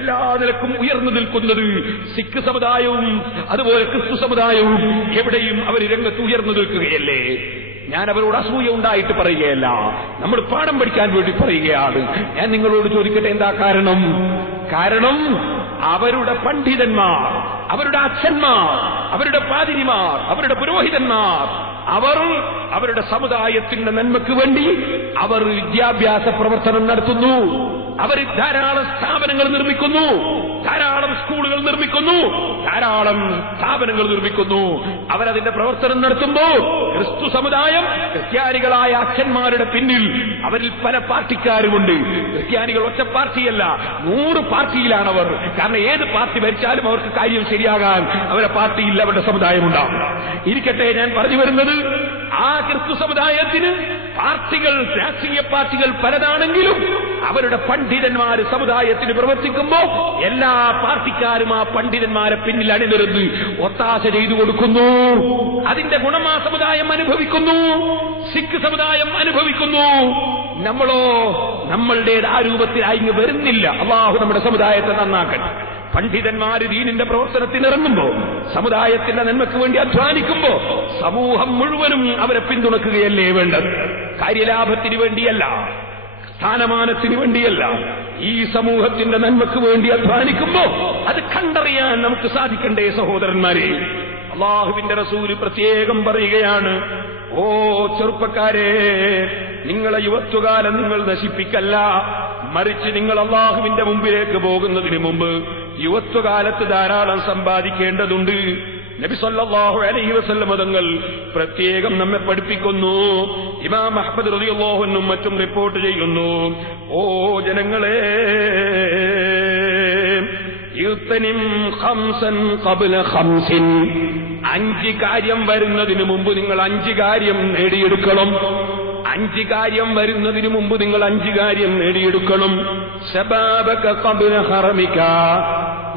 എല്ലാ നിലക്കും ഉയർന്നു നിൽക്കുന്നത് സിഖ് സമുദായവും അതുപോലെ ക്രിസ്തു സമുദായവും. എവിടെയും അവർ രംഗത്ത് ഉയർന്നു നിൽക്കുകയല്ലേ? ഞാൻ അവരോട് അസൂയ ഉണ്ടായിട്ട് പറയുകയല്ല, നമ്മൾ പാഠം പഠിക്കാൻ വേണ്ടി പറയുകയാണ്. ഞാൻ നിങ്ങളോട് ചോദിക്കട്ടെ, എന്താ കാരണം? കാരണം അവരുടെ പണ്ഡിതന്മാർ, അവരുടെ അച്ഛന്മാർ, അവരുടെ പാതിരിമാർ, അവരുടെ പുരോഹിതന്മാർ, അവർ അവരുടെ സമുദായത്തിന്റെ നന്മയ്ക്ക് വേണ്ടി അവർ വിദ്യാഭ്യാസ പ്രവർത്തനം നടത്തുന്നു. അവർ ധാരാളം സ്ഥാപനങ്ങൾ നിർമ്മിക്കുന്നു. ധാരാളം സ്കൂളുകൾ നിർമ്മിക്കുന്നു, ധാരാളം സ്ഥാപനങ്ങൾ നിർമ്മിക്കുന്നു. അവരതിന്റെ പ്രവർത്തനം നടത്തുമ്പോൾ ക്രിസ്തു സമുദായം ക്രിസ്ത്യാനികളായ അച്ഛന്മാരുടെ പിന്നിൽ അവരിൽ പല പാർട്ടിക്കാരുമുണ്ട്. ക്രിസ്ത്യാനികൾ ഒറ്റ പാർട്ടിയല്ല, 100 പാർട്ടിയിലാണവർ. കാരണം ഏത് പാർട്ടി ഭരിച്ചാലും അവർക്ക് കാര്യം ശരിയാകാൻ അവരുടെ പാർട്ടിയിൽ അവരുടെ സമുദായമുണ്ടാവും. ഇരിക്കട്ടെ, ഞാൻ പറഞ്ഞു വരുന്നത്, ആ ക്രിസ്തു സമുദായത്തിന് പാർട്ടികൾ, രാഷ്ട്രീയ പാർട്ടികൾ പലതാണെങ്കിലും അവരുടെ പണ്ഡിതന്മാര് സമുദായത്തിന് പ്രവർത്തിക്കുമ്പോൾ എല്ലാ പാർട്ടിക്കാരും ആ പണ്ഡിതന്മാരെ പിന്നിൽ അണിനിരന്ന് ഒത്താശ ചെയ്തു കൊടുക്കുന്നു. അതിന്റെ ഗുണം ആ സമുദായം അനുഭവിക്കുന്നു, സിഖ് സമുദായം അനുഭവിക്കുന്നു. നമ്മളോ നമ്മളുടേത് ആ രൂപത്തിലായി വരുന്നില്ല. അല്ലാഹു നമ്മുടെ സമുദായത്തെ നന്നാക്കട്ടെ. പണ്ഡിതന്മാര് ദീനിന്റെ പ്രവർത്തനത്തിനിറങ്ങുമ്പോ, സമുദായത്തിന്റെ നന്മയ്ക്ക് വേണ്ടി അധ്വാനിക്കുമ്പോ സമൂഹം മുഴുവനും അവരെ പിന്തുണക്കുകയല്ലേ വേണ്ടത്. കാര്യലാഭത്തിന് വേണ്ടിയല്ല, സ്ഥാനമാനത്തിന് വേണ്ടിയല്ല, ഈ സമൂഹത്തിന്റെ നന്മയ്ക്ക് വേണ്ടി അധ്വാനിക്കുമ്പോ അത് കണ്ടറിയാൻ നമുക്ക് സാധിക്കണ്ടേ സഹോദരന്മാരെ? അല്ലാഹുവിന്റെ റസൂല് പ്രത്യേകം പറയുകയാണ്, ഓ ചെറുപ്പക്കാരെ, നിങ്ങളെ യുവത്വകാലം നിങ്ങൾ നശിപ്പിക്കല്ല, മറിച്ച് നിങ്ങൾ അല്ലാഹുവിന്റെ മുമ്പിലേക്ക് പോകുന്നതിന് മുമ്പ് യുവത്വകാലത്ത് ധാരാളം സമ്പാദിക്കേണ്ടതുണ്ട്. നബി സല്ലല്ലാഹു അലൈഹി വസല്ലം തങ്ങൾ പ്രത്യേകം നമ്മെ പഠിപ്പിക്കുന്നു. ഇമാം അഹ്മദ് റളിയല്ലാഹു അൻഹു മറ്റും റിപ്പോർട്ട് ചെയ്യുന്നു, ഓ ജനങ്ങളെ, യുത്തനിം ഖംസൻ ഖബ്ല ഖംസിൻ, 5 കാര്യം വരുന്നതിന് മുമ്പ് നിങ്ങൾ 5 കാര്യം നേടിയെടുക്കണം. 5 കാര്യം വരുന്നതിന് മുമ്പ് നിങ്ങൾ 5 കാര്യം നേടിയെടുക്കണം. ശബാബക ഖബ്ല ഹറമിക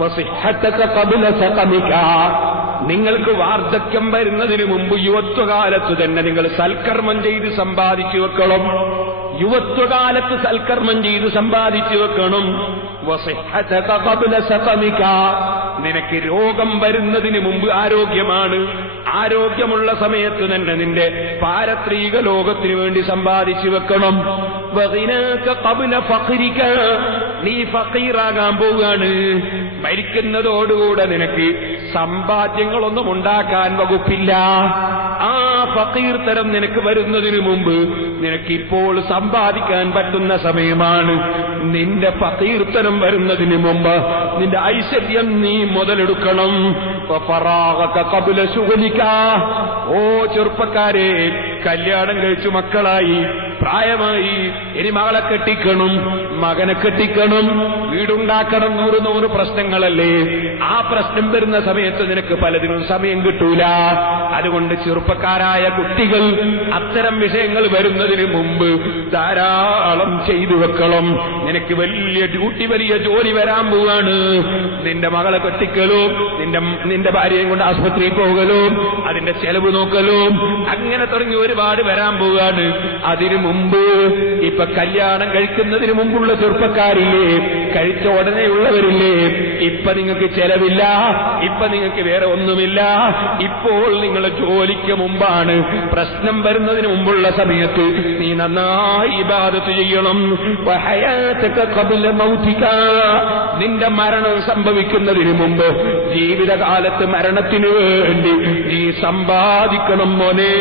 വസിഹ്ഹതക ഖബ്ല സഖമിക, നിങ്ങൾക്ക് വാർദ്ധക്യം വരുന്നതിന് മുമ്പ് യുവത്വകാലത്ത് തന്നെ നിങ്ങൾ സൽക്കർമ്മം ചെയ്ത് സമ്പാദിച്ചു വെക്കണം. യുവത്വകാലത്ത് സൽക്കർമ്മം ചെയ്ത് സമ്പാദിച്ചു വെക്കണം. വസിഹ്ഹതക ഖബ്ല സഖമിക, നിനക്ക് രോഗം വരുന്നതിന് മുമ്പ് ആരോഗ്യമാണ്. ആരോഗ്യമുള്ള സമയത്ത് തന്നെ നിന്റെ പാരത്രിക ലോകത്തിനു വേണ്ടി സമ്പാദിച്ചു വെക്കണം. വഗിനാക ഖബ്ല ഫഖ്രിക, നീ ഫഖീറാകാൻ പോവുകയാണ്. മരിക്കുന്നതോടുകൂടെ നിനക്ക് സമ്പാദ്യങ്ങളൊന്നും ഉണ്ടാക്കാൻ വകുപ്പില്ല. ആ ഫഖീർ തരം നിനക്ക് വരുന്നതിന് മുമ്പ് നിനക്കിപ്പോൾ സമ്പാദിക്കാൻ പറ്റുന്ന സമയമാണ്. നിന്റെ ഫഖീർ തരം വരുന്നതിന് മുമ്പ് നിന്റെ ഐശ്വര്യം നീ മുതലെടുക്കണം. ഫറാഗക ഖബ്ല ശുഗ്ലിക, ഓ ചെറുപ്പക്കാരെ, കല്യാണം കഴിച്ചു മക്കളായി, പ്രായമായി, ഇനി മകളെ കെട്ടിക്കണം, മകനെ കെട്ടിക്കണം, വീടുണ്ടാക്കണം, 100 പ്രശ്നങ്ങളല്ലേ. ആ പ്രശ്നം വരുന്ന സമയത്ത് നിനക്ക് പലതിനും സമയം കിട്ടൂല. അതുകൊണ്ട് ചെറുപ്പക്കാരായ കുട്ടികൾ അത്തരം വിഷയങ്ങൾ വരുന്നതിന് മുമ്പ് ധാരാളം ചെയ്തു വെക്കണം. നിനക്ക് വലിയ ഡ്യൂട്ടി, വലിയ ജോലി വരാൻ പോവാണ്. നിന്റെ മകളെ കെട്ടിക്കലും നിന്റെ ഭാര്യയും കൊണ്ട് ആശുപത്രിയിൽ പോകലും അതിന്റെ ചെലവ് നോക്കലും അങ്ങനെ തുടങ്ങി ഒരുപാട് വരാൻ പോവാണ്. അതിനു മുമ്പ് ഇപ്പൊ കല്യാണം കഴിക്കുന്നതിന് മുമ്പുള്ള ചെറുപ്പക്കാരില്ലേ, കഴിച്ച ഉടനെയുള്ളവരില്ലേ, ഇപ്പൊ നിങ്ങൾക്ക് ചെലവില്ല, ഇപ്പൊ നിങ്ങൾക്ക് വേറെ ഒന്നുമില്ല. ഇപ്പോൾ നിങ്ങളെ ജോലിക്ക് മുമ്പാണ്. പ്രശ്നം വരുന്നതിന് മുമ്പുള്ള സമയത്ത് നീ നന്നായി ഇബാദത്ത് ചെയ്യണം. വഹയാതക ഖബ്ല മൗതിക, നിന്റെ മരണം സംഭവിക്കുന്നതിന് മുമ്പ് ജീവിതകാലത്ത് മരണത്തിന് വേണ്ടി നീ സമ്പാദിക്കണം മോനെ.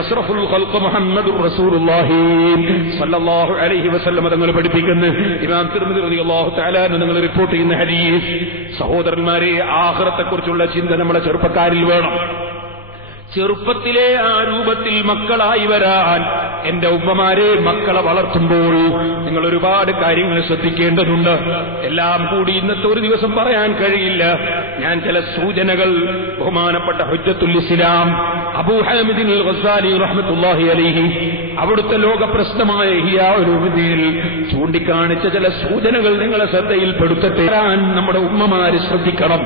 അഷ്റഫുൽ ഖൽഖ് മുഹമ്മദുർ റസൂലുള്ളാഹി സ്വല്ലല്ലാഹു അലൈഹി വസല്ലം തങ്ങൾ പഠിപ്പിക്കുന്നു. ഇമാം തിർമിദി റളിയല്ലാഹു തആല നിങ്ങൾ റിപ്പോർട്ട് ചെയ്യുന്ന ഹദീസ്. സഹോദരന്മാരെ, ആഖിറത്തെക്കുറിച്ചുള്ള ചിന്ത നമ്മുടെ ചെറുപ്പക്കാരിൽ വേണം. ചെറുപ്പത്തിലെ ആ രൂപത്തിൽ മക്കളായി വരാൻ എന്റെ ഉമ്മമാരെ, മക്കളെ വളർത്തുമ്പോൾ നിങ്ങൾ ഒരുപാട് കാര്യങ്ങൾ ശ്രദ്ധിക്കേണ്ടതുണ്ട്. എല്ലാം കൂടി ഇന്നത്തെ ഒരു ദിവസം പറയാൻ കഴിയില്ല. ഞാൻ ചില സൂചനകൾ ബഹുമാനപ്പെട്ട ഹുജ്ജത്തുൽ ഇസ്ലാം അബൂ ഹാമിദ് അൽ ഗസാലി റഹ്മത്തുള്ളാഹി അലൈഹി അവിടുത്തെ ലോക പ്രശ്നമായ ഇഹ്യാ ഉലൂമുദ്ദീൻ ചൂണ്ടിക്കാണിച്ച ചില സൂചനകൾ നിങ്ങളെ ശ്രദ്ധയിൽപ്പെടുത്തട്ടെ. നമ്മുടെ ഉമ്മമാര് ശ്രദ്ധിക്കണം,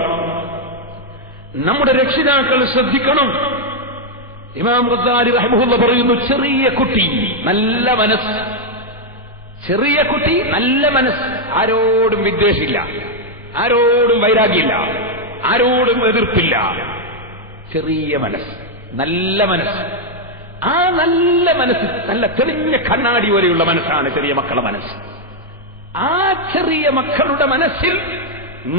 നമ്മുടെ രക്ഷിതാക്കൾ ശ്രദ്ധിക്കണം. ഇമാം ഗസാലി റഹിമഹുല്ലാഹ് പറയുന്നു, ചെറിയ കുട്ടി നല്ല മനസ്സ്, ചെറിയ കുട്ടി നല്ല മനസ്സ്, ആരോടും വിദ്വേഷമില്ല, ആരോടും വൈരാഗ്യമില്ല, ആരോടും എതിർപ്പില്ല. ചെറിയ മനസ്സ്, നല്ല മനസ്സ്. ആ നല്ല മനസ്സ് നല്ല തെളിഞ്ഞ കണ്ണാടി പോലെയുള്ള മനസ്സാണ് ചെറിയ മക്കളുടെ മനസ്സ്. ആ ചെറിയ മക്കളുടെ മനസ്സിൽ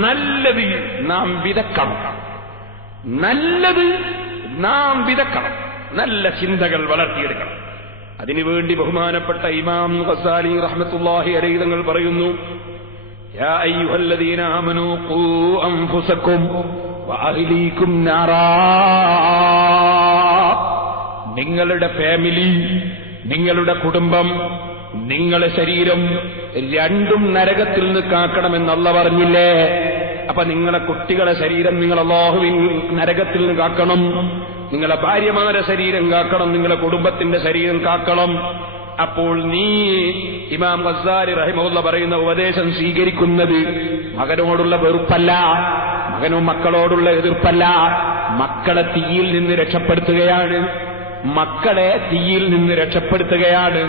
നല്ലത് നാം വിതക്കണം, നല്ലത് നാം വിതക്കണം, നല്ല ചിന്തകൾ വളർത്തിയെടുക്കണം. അതിനുവേണ്ടി ബഹുമാനപ്പെട്ട ഇമാം ഗസാലി റഹ്മത്തുള്ളാഹി അലൈഹി തങ്ങൾ പറയുന്നു, യാ അയ്യുഹല്ലദീന ആമനൂ ഖൂ അൻഫുസകും വഅഹ്ലീകും നാറാ. നിങ്ങളുടെ ഫാമിലി, നിങ്ങളുടെ കുടുംബം, നിങ്ങളുടെ ശരീരം രണ്ടും നരകത്തിൽ നിന്ന് കാക്കണമെന്ന് അല്ലാഹു പറഞ്ഞില്ലേ? അപ്പൊ നിങ്ങളെ കുട്ടികളെ ശരീരം നിങ്ങൾ അല്ലാഹുവിൻ നരകത്തിൽ നിന്ന് കാക്കണം, നിങ്ങളെ ഭാര്യമാരെ ശരീരം കാക്കണം, നിങ്ങളെ കുടുംബത്തിന്റെ ശരീരം കാക്കണം. അപ്പോൾ നീ ഇമാം ഗസ്സാലി റഹിമഹുല്ലാഹ് പറയുന്ന ഉപദേശം സ്വീകരിക്കുന്നത് മകനോടുള്ള വെറുപ്പല്ല, മകനും മക്കളോടുള്ള എതിർപ്പല്ല, മക്കളെ തീയിൽ നിന്ന് രക്ഷപ്പെടുത്തുകയാണ്, മക്കളെ തീയിൽ നിന്ന് രക്ഷപ്പെടുത്തുകയാണ്.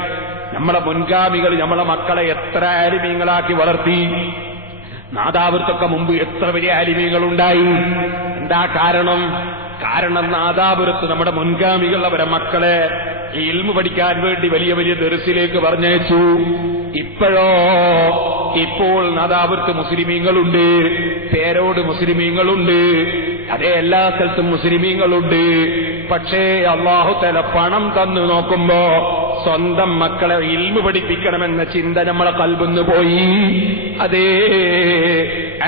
നമ്മളെ മുൻഗാമികൾ നമ്മളെ മക്കളെ എത്ര ആലിമീങ്ങളാക്കി വളർത്തി. നാദാപുരത്തൊക്കെ മുമ്പ് എത്ര വലിയ ആലിമീങ്ങളുണ്ടായി. എന്താ കാരണം? കാരണം നാദാപുരത്ത് നമ്മുടെ മുൻഗാമികൾ അവരെ മക്കളെ ഇൽമു പഠിക്കാൻ വേണ്ടി വലിയ വലിയ ദർസിലേക്ക് പറഞ്ഞയച്ചു. ഇപ്പോൾ നാദാപുരത്ത് മുസ്ലിമീങ്ങളുണ്ട്, പേരോട് മുസ്ലിമീങ്ങളുണ്ട്, അതേ എല്ലാ സ്ഥലത്തും മുസ്ലിമീങ്ങളുണ്ട്. പക്ഷേ അല്ലാഹു തആല പണം തന്നു നോക്കുമ്പോ സ്വന്തം മക്കളെ ഇൽമു പഠിപ്പിക്കണമെന്ന ചിന്ത നമ്മളെ കൽബിന്ന് പോയി. അതേ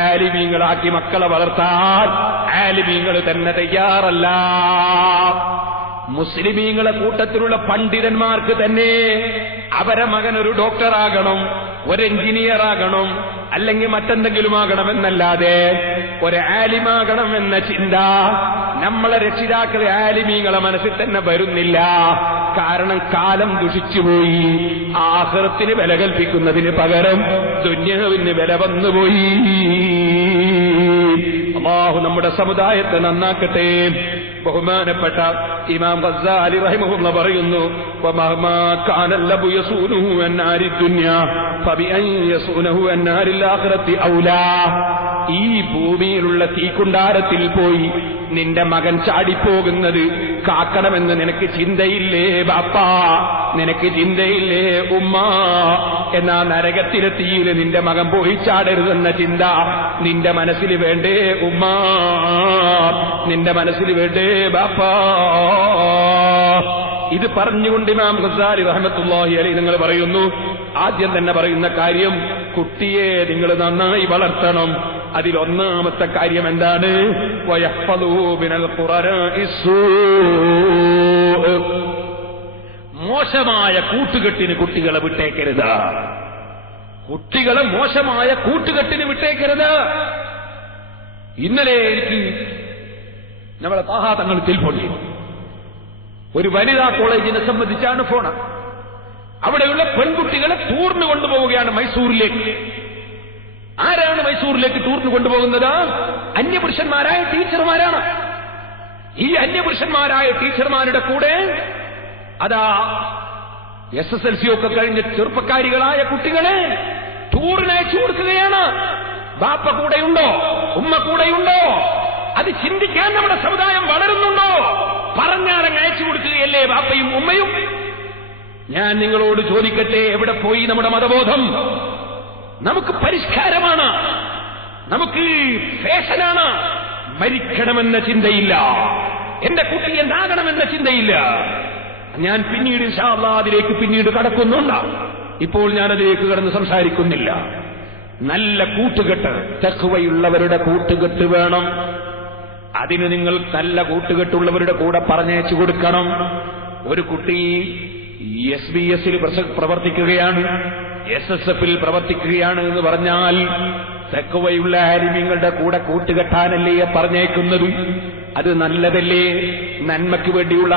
ആലിമീങ്ങളാക്കി മക്കളെ വളർത്താൻ ആലിമീങ്ങൾ തന്നെ തയ്യാറല്ല. മുസ്ലിമീങ്ങളെ കൂട്ടത്തിലുള്ള പണ്ഡിതന്മാർക്ക് തന്നെ അവരെ മകൻ ഒരു ഡോക്ടറാകണം, ഒരു എഞ്ചിനീയർ ആകണം, അല്ലെങ്കിൽ മറ്റെന്തെങ്കിലും ആകണമെന്നല്ലാതെ ഒരു ആലിമാകണം എന്ന ചിന്ത നമ്മളെ രക്ഷിതാക്കളെ ആലിമീങ്ങളെ മനസ്സിൽ തന്നെ വരുന്നില്ല. കാരണം കാലം ദുഷിച്ചുപോയി. ആഖിറത്തിന് വില കൽപ്പിക്കുന്നതിന് പകരം ദുനിയാവിന് വില വന്നുപോയി. അല്ലാഹു നമ്മുടെ സമുദായത്തെ നന്നാക്കട്ടെ. ബഹുമാനപ്പെട്ട ഇമാം ഗസ്സാലി റഹിമഹുല്ലാഹ് പറയുന്നു, വമഹ്മാ കാനൽ ലബു യസൂനുഹു അൻ നാരി ദുനിയ ഫബിഅൻ യസൂനുഹു അൻ നാരിൽ ആഖിറതി ഔലാ. ഈ ഭൂമിയിലുള്ള തീക്കുണ്ടാരത്തിൽ പോയി നിന്റെ മകൻ ചാടിപ്പോകുന്നത് കാക്കണമെന്ന് നിനക്ക് ചിന്തയില്ലേ ബാപ്പാ? നിനക്ക് ചിന്തയില്ലേ ഉമ്മ? എന്നാ നരകത്തിലെ തീയിൽ നിന്റെ മകൻ പോയി ചാടരുതെന്ന ചിന്ത നിന്റെ മനസ്സിൽ വേണ്ടേ ഉമ്മ? നിന്റെ മനസ്സിൽ വേണ്ടേ ബാപ്പാ? ഇത് പറഞ്ഞുകൊണ്ട് ഇമാം ഗസ്സാലി റഹ്മത്തുള്ളാഹി അലൈഹി നിങ്ങൾ പറയുന്നു, ആദ്യം തന്നെ പറയുന്ന കാര്യം, കുട്ടിയെ നിങ്ങൾ നന്നായി വളർത്തണം. അതിലൊന്നാമത്തെ കാര്യം എന്താണ്? വയഹ്ഫദൂ മിനൽ ഖുറാനാഇ സൂഅ്. മോശമായ കൂട്ടുകെട്ടിന് കുട്ടികളെ വിട്ടേക്കരുത്. കുട്ടികളെ മോശമായ കൂട്ടുകെട്ടിന് വിട്ടേക്കരുത്. ഇന്നലെ എനിക്ക് നമ്മളെ താഹാതങ്ങൾ തിൽപ്പൊണ്ടി ഒരു വനിതാ കോളേജിനെ സംബന്ധിച്ചാണ് ഫോണ്. അവിടെയുള്ള പെൺകുട്ടികളെ ടൂറിന് കൊണ്ടുപോവുകയാണ് മൈസൂരിലേക്ക്. ആരാണ് മൈസൂരിലേക്ക് ടൂറിന് കൊണ്ടുപോകുന്നത്? അന്യപുരുഷന്മാരായ ടീച്ചർമാരാണ്. ഈ അന്യപുരുഷന്മാരായ ടീച്ചർമാരുടെ കൂടെ അതാ SSLC ഒക്കെ കഴിഞ്ഞ ചെറുപ്പക്കാരികളായ കുട്ടികളെ ടൂറിന് അയച്ചു കൊടുക്കുകയാണ്. ബാപ്പ കൂടെയുണ്ടോ? ഉമ്മ കൂടെയുണ്ടോ? അത് ചിന്തിക്കാൻ നമ്മുടെ സമുദായം വളരുന്നുണ്ടോ? പറഞ്ഞാലങ്ങ് അയച്ചു കൊടുക്കുകയല്ലേ ബാപ്പയും ഉമ്മയും? ഞാൻ നിങ്ങളോട് ചോദിക്കട്ടെ, എവിടെ പോയി നമ്മുടെ മതബോധം? നമുക്ക് പരിഷ്കാരമാണ്, നമുക്ക് ഫാഷനാണ്. മരിക്കണമെന്ന ചിന്തയില്ല, എന്റെ കുട്ടി എന്താകണമെന്ന ചിന്തയില്ല. ഞാൻ പിന്നീട് ഇൻഷാ അല്ലാഹ് അതിലേക്ക് പിന്നീട് കടക്കുന്നുണ്ട്. ഇപ്പോൾ ഞാനതിലേക്ക് കടന്ന് സംസാരിക്കുന്നില്ല. നല്ല കൂട്ടുകെട്ട്, തഖ്വയുള്ളവരുടെ കൂട്ടുകെട്ട് വേണം. അതിന് നിങ്ങൾ നല്ല കൂട്ടുകെട്ടുള്ളവരുടെ കൂടെ പറഞ്ഞയച്ചു കൊടുക്കണം. ഒരു കുട്ടി SBS-ൽ പ്രവർത്തിക്കുകയാണ്, SSF-ൽ പ്രവർത്തിക്കുകയാണ് എന്ന് പറഞ്ഞാൽ തഖ്വയുള്ള ആലിമീങ്ങളുടെ കൂടെ കൂട്ടുകെട്ടാനല്ലേ പറഞ്ഞേക്കുന്നത്? അത് നല്ലതല്ലേ? നന്മയ്ക്ക് വേണ്ടിയുള്ള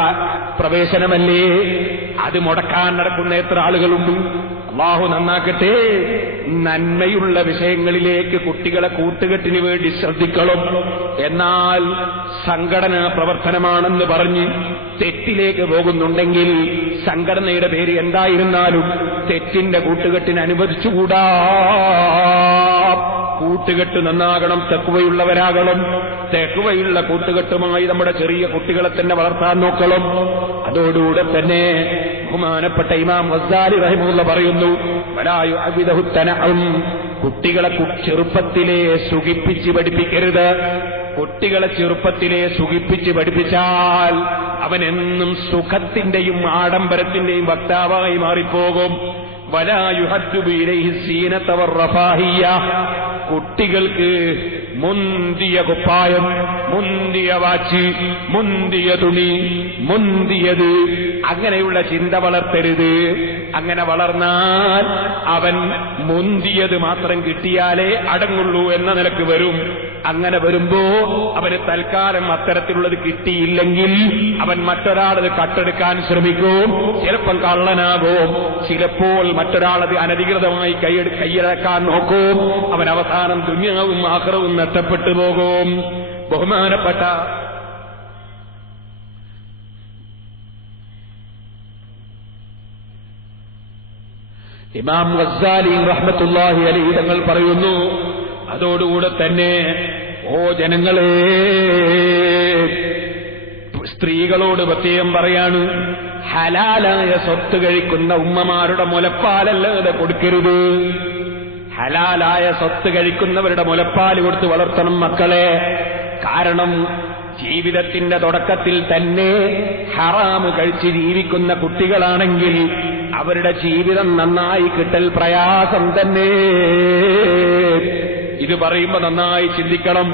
പ്രവേശനമല്ലേ? അത് മുടക്കാൻ നടക്കുന്ന എത്ര ആളുകളുണ്ട്? അല്ലാഹു നന്നാക്കട്ടെ. നന്മയുള്ള വിഷയങ്ങളിലേക്ക് കുട്ടികളെ കൂട്ടുകെട്ടിന് വേണ്ടി ശ്രദ്ധിക്കണം. എന്നാൽ സംഘടനാ പ്രവർത്തനമാണെന്ന് പറഞ്ഞ് തെറ്റിലേക്ക് പോകുന്നുണ്ടെങ്കിൽ സംഘടനയുടെ പേര് എന്തായിരുന്നാലും തെറ്റിന്റെ കൂട്ടുകെട്ടിന് അനുവദിച്ചുകൂടാ. കൂട്ടുകെട്ട് നന്നാകണം, തഖ്വയുള്ളവരാകണം. തഖ്വയുള്ള കൂട്ടുകെട്ടുമായി നമ്മുടെ ചെറിയ കുട്ടികളെ തന്നെ വളർത്താൻ നോക്കണം. അതോടുകൂടെ തന്നെ ബഹുമാനപ്പെട്ട ഇമാം ഗസ്സാലി റഹിമഹുല്ലാഹ് പറയുന്നു, വലാ യുഅബിദഹു തനഉം. കുട്ടികളെ ചെറുപ്പത്തിലെ സുഖിപ്പിച്ച് പഠിപ്പിക്കരുത്. കുട്ടികളെ ചെറുപ്പത്തിലെ സുഖിപ്പിച്ച് പഠിപ്പിച്ചാൽ അവനെന്നും സുഖത്തിന്റെയും ആഡംബരത്തിന്റെയും വക്താവായി മാറിപ്പോകും. വലാ യുഹദ്ദു ഇലൈഹി സീനത വറഫാഹിയ, കുട്ടികൾക്ക് മുന്തിയ കുപ്പായം, മുന്തിയ വാച്ച്, മുന്തിയ തുണി, മുന്തിയത്, അങ്ങനെയുള്ള ചിന്ത വളർത്തരുത്. അങ്ങനെ വളർന്നാൽ അവൻ മുന്തിയത് മാത്രം കിട്ടിയാലേ അടങ്ങുള്ളൂ എന്ന നിലക്ക് വരും. അങ്ങനെ വരുമ്പോ അവന് തൽക്കാലം അത്തരത്തിലുള്ളത് കിട്ടിയില്ലെങ്കിൽ അവൻ മറ്റൊരാളത് കട്ടെടുക്കാൻ ശ്രമിക്കും, ചിലപ്പം കള്ളനാകും, ചിലപ്പോൾ മറ്റൊരാളത് അനധികൃതമായി കൈയടക്കാൻ നോക്കും. അവൻ അവസാനം ദുനിയാവും ആഖിറവും നഷ്ടപ്പെട്ടു പോകും. ബഹുമാനപ്പെട്ട ഇമാം ഗസ്സാലി റഹ്മത്തുള്ളാഹി അലൈഹി തങ്ങൾ പറയുന്നു, അതോടുകൂടെ തന്നെ ഓ ജനങ്ങളെ, സ്ത്രീകളോട് പ്രത്യേകം പറയാണ്, ഹലാലായ സ്വത്ത് കഴിക്കുന്ന ഉമ്മമാരുടെ മുലപ്പാലല്ലാതെ കൊടുക്കരുത്. ഹലാലായ സ്വത്ത് കഴിക്കുന്നവരുടെ മുലപ്പാൽ കൊടുത്ത് വളർത്തണം മക്കളെ. കാരണം ജീവിതത്തിന്റെ തുടക്കത്തിൽ തന്നെ ഹറാമ് കഴിച്ച് ജീവിക്കുന്ന കുട്ടികളാണെങ്കിൽ അവരുടെ ജീവിതം നന്നായി കിട്ടൽ പ്രയാസം തന്നെ. ഇത് പറയുമ്പോ നന്നായി ചിന്തിക്കണം.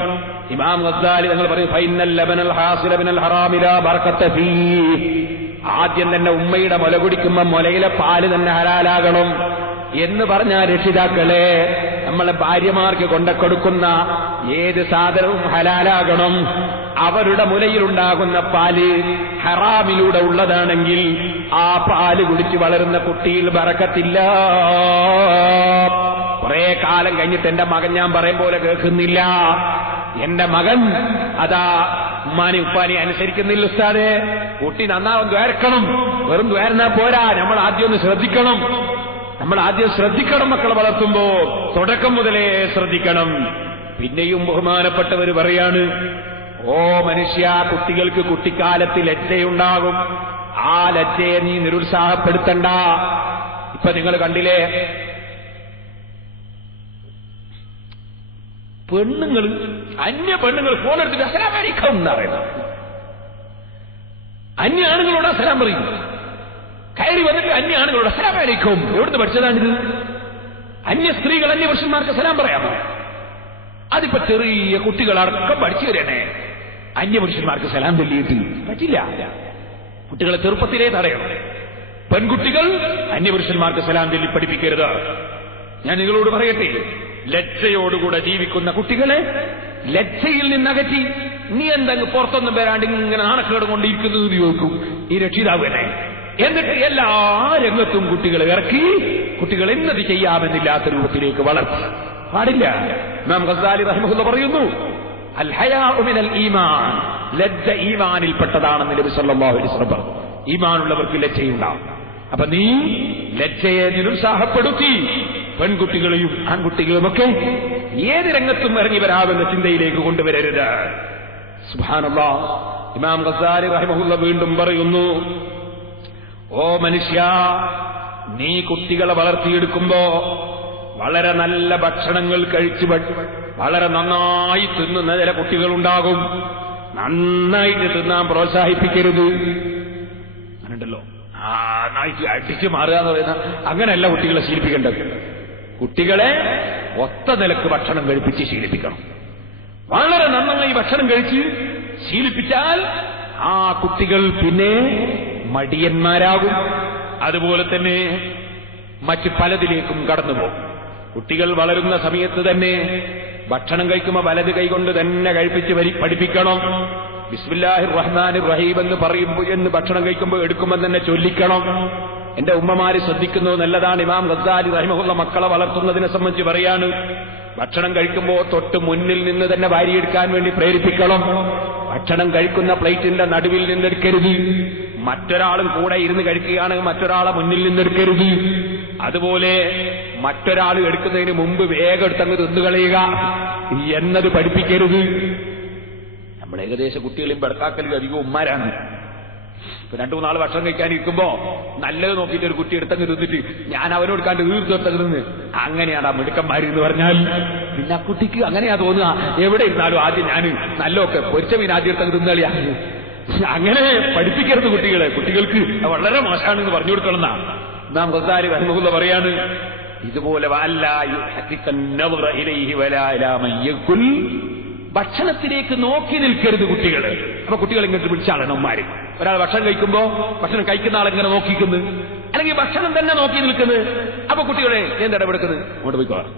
ഇമാം ഗസ്സാലി തങ്ങൾ പറയും, ഫൈനൽ ലബനൽ ഹാസില മിനൽ ഹറാമി ലാ ബർക്കത ഫീഹി. ആദ്യം തന്നെ ഉമ്മയുടെ മുല കുടിക്കുമ്പോ മുലയിലെ പാല് തന്നെ ഹലാലാകണം എന്ന് പറഞ്ഞ രക്ഷിതാക്കളെ, നമ്മളെ ഭാര്യമാർക്ക് കൊണ്ടുകൊടുക്കുന്ന ഏത് സാധനവും ഹലാലാകണം. അവരുടെ മുലയിലുണ്ടാകുന്ന പാല് ഹറാമിലൂടെ ഉള്ളതാണെങ്കിൽ ആ പാല് കുടിച്ച് വളരുന്ന കുട്ടിയിൽ ബറക്കത്തില്ല. കുറെ കാലം കഴിഞ്ഞിട്ട് എന്റെ മകൻ ഞാൻ പറയും പോലെ കേൾക്കുന്നില്ല, എന്റെ മകൻ അതാ ഉമ്മാനി ഉപ്പാനി അനുസരിക്കുന്നില്ല ഉസ്താദേ, കുട്ടി നന്നാവും ദ്വാരക്കണം. വെറും ദ്വാരനാ പോരാ, നമ്മൾ ആദ്യം ഒന്ന് ശ്രദ്ധിക്കണം. നമ്മൾ ആദ്യം ശ്രദ്ധിക്കണം മക്കളെ വളർത്തുമ്പോ, തുടക്കം മുതലേ ശ്രദ്ധിക്കണം. പിന്നെയും ബഹുമാനപ്പെട്ടവർ പറയാണ്, ഓ മനുഷ്യ, കുട്ടികൾക്ക് കുട്ടിക്കാലത്ത് ലജ്ജയുണ്ടാകും. ആ ലജ്ജയെ നീ നിരുത്സാഹപ്പെടുത്തണ്ട. ഇപ്പൊ നിങ്ങൾ കണ്ടില്ലേ, പെണ്ണുങ്ങൾ, അന്യ പെണ്ണുങ്ങൾ ഫോണെടുത്തിട്ട് അസ്സലാമു അലൈക്കും എന്ന് പറയുന്നത്, അന്യ ആണുങ്ങളോട് അസ്സലാം പറയും. കയറി വന്നിട്ട് അന്യ ആണുങ്ങളോട് അസ്സലാമു അലൈക്കും. എവിടുന്ന് പഠിച്ചതാണിത്? അന്യ സ്ത്രീകൾ അന്യ പുരുഷന്മാർക്ക് സലാം പറയാമോ? അതിപ്പോ ചെറിയ കുട്ടികളടക്കം പഠിച്ചു വരണേ. അന്യപുരുഷന്മാർക്ക് സലാം ചൊല്ലിയിട്ട് പറ്റില്ല. കുട്ടികളെ ചെറുപ്പത്തിലേ തടയണം. പെൺകുട്ടികൾ അന്യപുരുഷന്മാർക്ക് സലാം ചൊല്ലി പഠിപ്പിക്കരുത്. ഞാൻ നിങ്ങളോട് പറയട്ടെ, ലജ്ജയോടുകൂടെ ജീവിക്കുന്ന കുട്ടികളെ ലജ്ജയിൽ നിന്നകറ്റി നീ എന്തെങ്കിലും പുറത്തൊന്നും വരാണ്ട് ഇങ്ങനെ നാണക്കേട് കൊണ്ടിരിക്കുന്നത് ചോദിക്കും ഈ രക്ഷിതാവ് തന്നെ. എന്നിട്ട് എല്ലാ രംഗത്തും കുട്ടികളെ ഇറക്കി കുട്ടികൾ എന്നത് ചെയ്യാമെന്നില്ലാത്ത രൂപത്തിലേക്ക് വളർത്തി പാടില്ല. ഇമാം ഗസ്സാലി റഹിമഹുല്ലാഹ് പറയുന്നു, അൽ ഹയാഉ മിനൽ ഈമാൻ, ലജ്ജ ഈമാനിൽപ്പെട്ടതാണെന്ന് നബി സല്ലല്ലാഹു അലൈഹി വസല്ലം പറഞ്ഞു. ഈമാനുള്ളവർക്ക് ലജ്ജയുണ്ടാവും. അപ്പൊ നീ ലജ്ജയെ നിരുത്സാഹപ്പെടുത്തി പെൺകുട്ടികളെയും ആൺകുട്ടികളുമൊക്കെ ഏത് രംഗത്തും ഇറങ്ങി വരാമെന്ന ചിന്തയിലേക്ക് കൊണ്ടുവരരുത്. സുബ്ഹാനല്ലാഹ്. ഇമാം ഗസ്സാലി റഹിമഹുല്ലാഹ് വീണ്ടും പറയുന്നു, ഓ മനുഷ്യ, നീ കുട്ടികളെ വളർത്തിയെടുക്കുമ്പോ വളരെ നല്ല ഭക്ഷണങ്ങൾ കഴിച്ച് വളരെ നന്നായി തിന്നുന്ന ചില കുട്ടികളുണ്ടാകും. നന്നായിട്ട് തിന്നാൻ പ്രോത്സാഹിപ്പിക്കരുത്. അങ്ങനെയുണ്ടല്ലോ, നന്നായിട്ട് അടിച്ചു മാറുക എന്ന് പറയുന്ന അങ്ങനെയല്ല കുട്ടികളെ ശീലിപ്പിക്കേണ്ടത്. കുട്ടികളെ ഒത്ത നിലക്ക് ഭക്ഷണം കഴിപ്പിച്ച് ശീലിപ്പിക്കണം. വളരെ നന്നായി ഭക്ഷണം കഴിച്ച് ശീലിപ്പിച്ചാൽ ആ കുട്ടികൾ പിന്നെ മടിയന്മാരാകും. അതുപോലെ തന്നെ മറ്റ് പലതിലേക്കും കടന്നുപോകും. കുട്ടികൾ വളരുന്ന സമയത്ത് തന്നെ ഭക്ഷണം കഴിക്കുമ്പോൾ വലത് കൈകൊണ്ട് തന്നെ കഴിപ്പിച്ച് പഠിപ്പിക്കണം. ബിസ്മില്ലാഹിർ റഹ്മാനിർ റഹീം എന്ന് ഭക്ഷണം കഴിക്കുമ്പോൾ എടുക്കുമ്പോൾ തന്നെ ചൊല്ലിക്കണം. എന്റെ ഉമ്മമാര് ശ്രദ്ധിക്കുന്നത് നല്ലതാണ്. ഇമാം ഗസ്സാലി റഹിമഹുല്ലാഹ് മക്കളെ വളർത്തുന്നതിനെ സംബന്ധിച്ച് പറയാണ്, ഭക്ഷണം കഴിക്കുമ്പോൾ തൊട്ട് മുന്നിൽ നിന്ന് തന്നെ വാരിയെടുക്കാൻ വേണ്ടി പ്രേരിപ്പിക്കണം. ഭക്ഷണം കഴിക്കുന്ന പ്ലേറ്റിന്റെ നടുവിൽ നിന്നെടുക്കരുത്. മറ്റൊരാളും കൂടെ ഇരുന്ന് കഴിക്കുകയാണെങ്കിൽ മറ്റൊരാളെ മുന്നിൽ നിന്നെടുക്കരുത്. അതുപോലെ മറ്റൊരാൾ എടുക്കുന്നതിന് മുമ്പ് വേഗം എടുത്തങ്ങ് തിന്നുകളയുക എന്നത് പഠിപ്പിക്കരുത്. നമ്മൾ ഏകദേശം കുട്ടികളെയും ബടക്കാക്കലും അധികം ഉമ്മാരാണ്. ഇപ്പൊ 2-3 ഭക്ഷണം കഴിക്കാനിരിക്കുമ്പോ നല്ലത് നോക്കിയിട്ട് ഒരു കുട്ടി എടുത്തങ്ങ് തിന്നിട്ട് ഞാൻ അവനോട് കണ്ട് തീർത്തെടുത്തങ്ങ് തിന്ന്, അങ്ങനെയാണ് ആ മിടുക്കന്മാര് എന്ന് പറഞ്ഞാൽ പിന്നെ ആ കുട്ടിക്ക് അങ്ങനെയാ തോന്നുക. എവിടെ ഇരുന്നാലും ആദ്യം ഞാൻ നല്ലൊക്കെ പൊരിച്ച മീൻ ആദ്യം എടുത്തങ്ങ് തിന്നളിയാ. അങ്ങനെ പഠിപ്പിക്കരുത് കുട്ടികളെ. കുട്ടികൾക്ക് വളരെ മോശമാണെന്ന് പറഞ്ഞു കൊടുക്കണമെന്നാ. നാം ഗസാലി റഹിമഹുല്ലാഹ് പറയാണ് ഇതുപോലെ ഭക്ഷണത്തിലേക്ക് നോക്കി നിൽക്കരുത് കുട്ടികൾ. അപ്പൊ കുട്ടികൾ ഇങ്ങോട്ട് പിടിച്ചാണ് നമ്മാര്. ഒരാൾ ഭക്ഷണം കഴിക്കുമ്പോ ഭക്ഷണം കഴിക്കുന്ന ആളെങ്ങനെ നോക്കിക്കുന്നു, അല്ലെങ്കിൽ ഭക്ഷണം തന്നെ നോക്കി നിൽക്കുന്നത്. അപ്പൊ കുട്ടികളെ എന്താ ഇടപെടുക്കുന്നത്? അങ്ങോട്ട് പോയിക്കോളാം.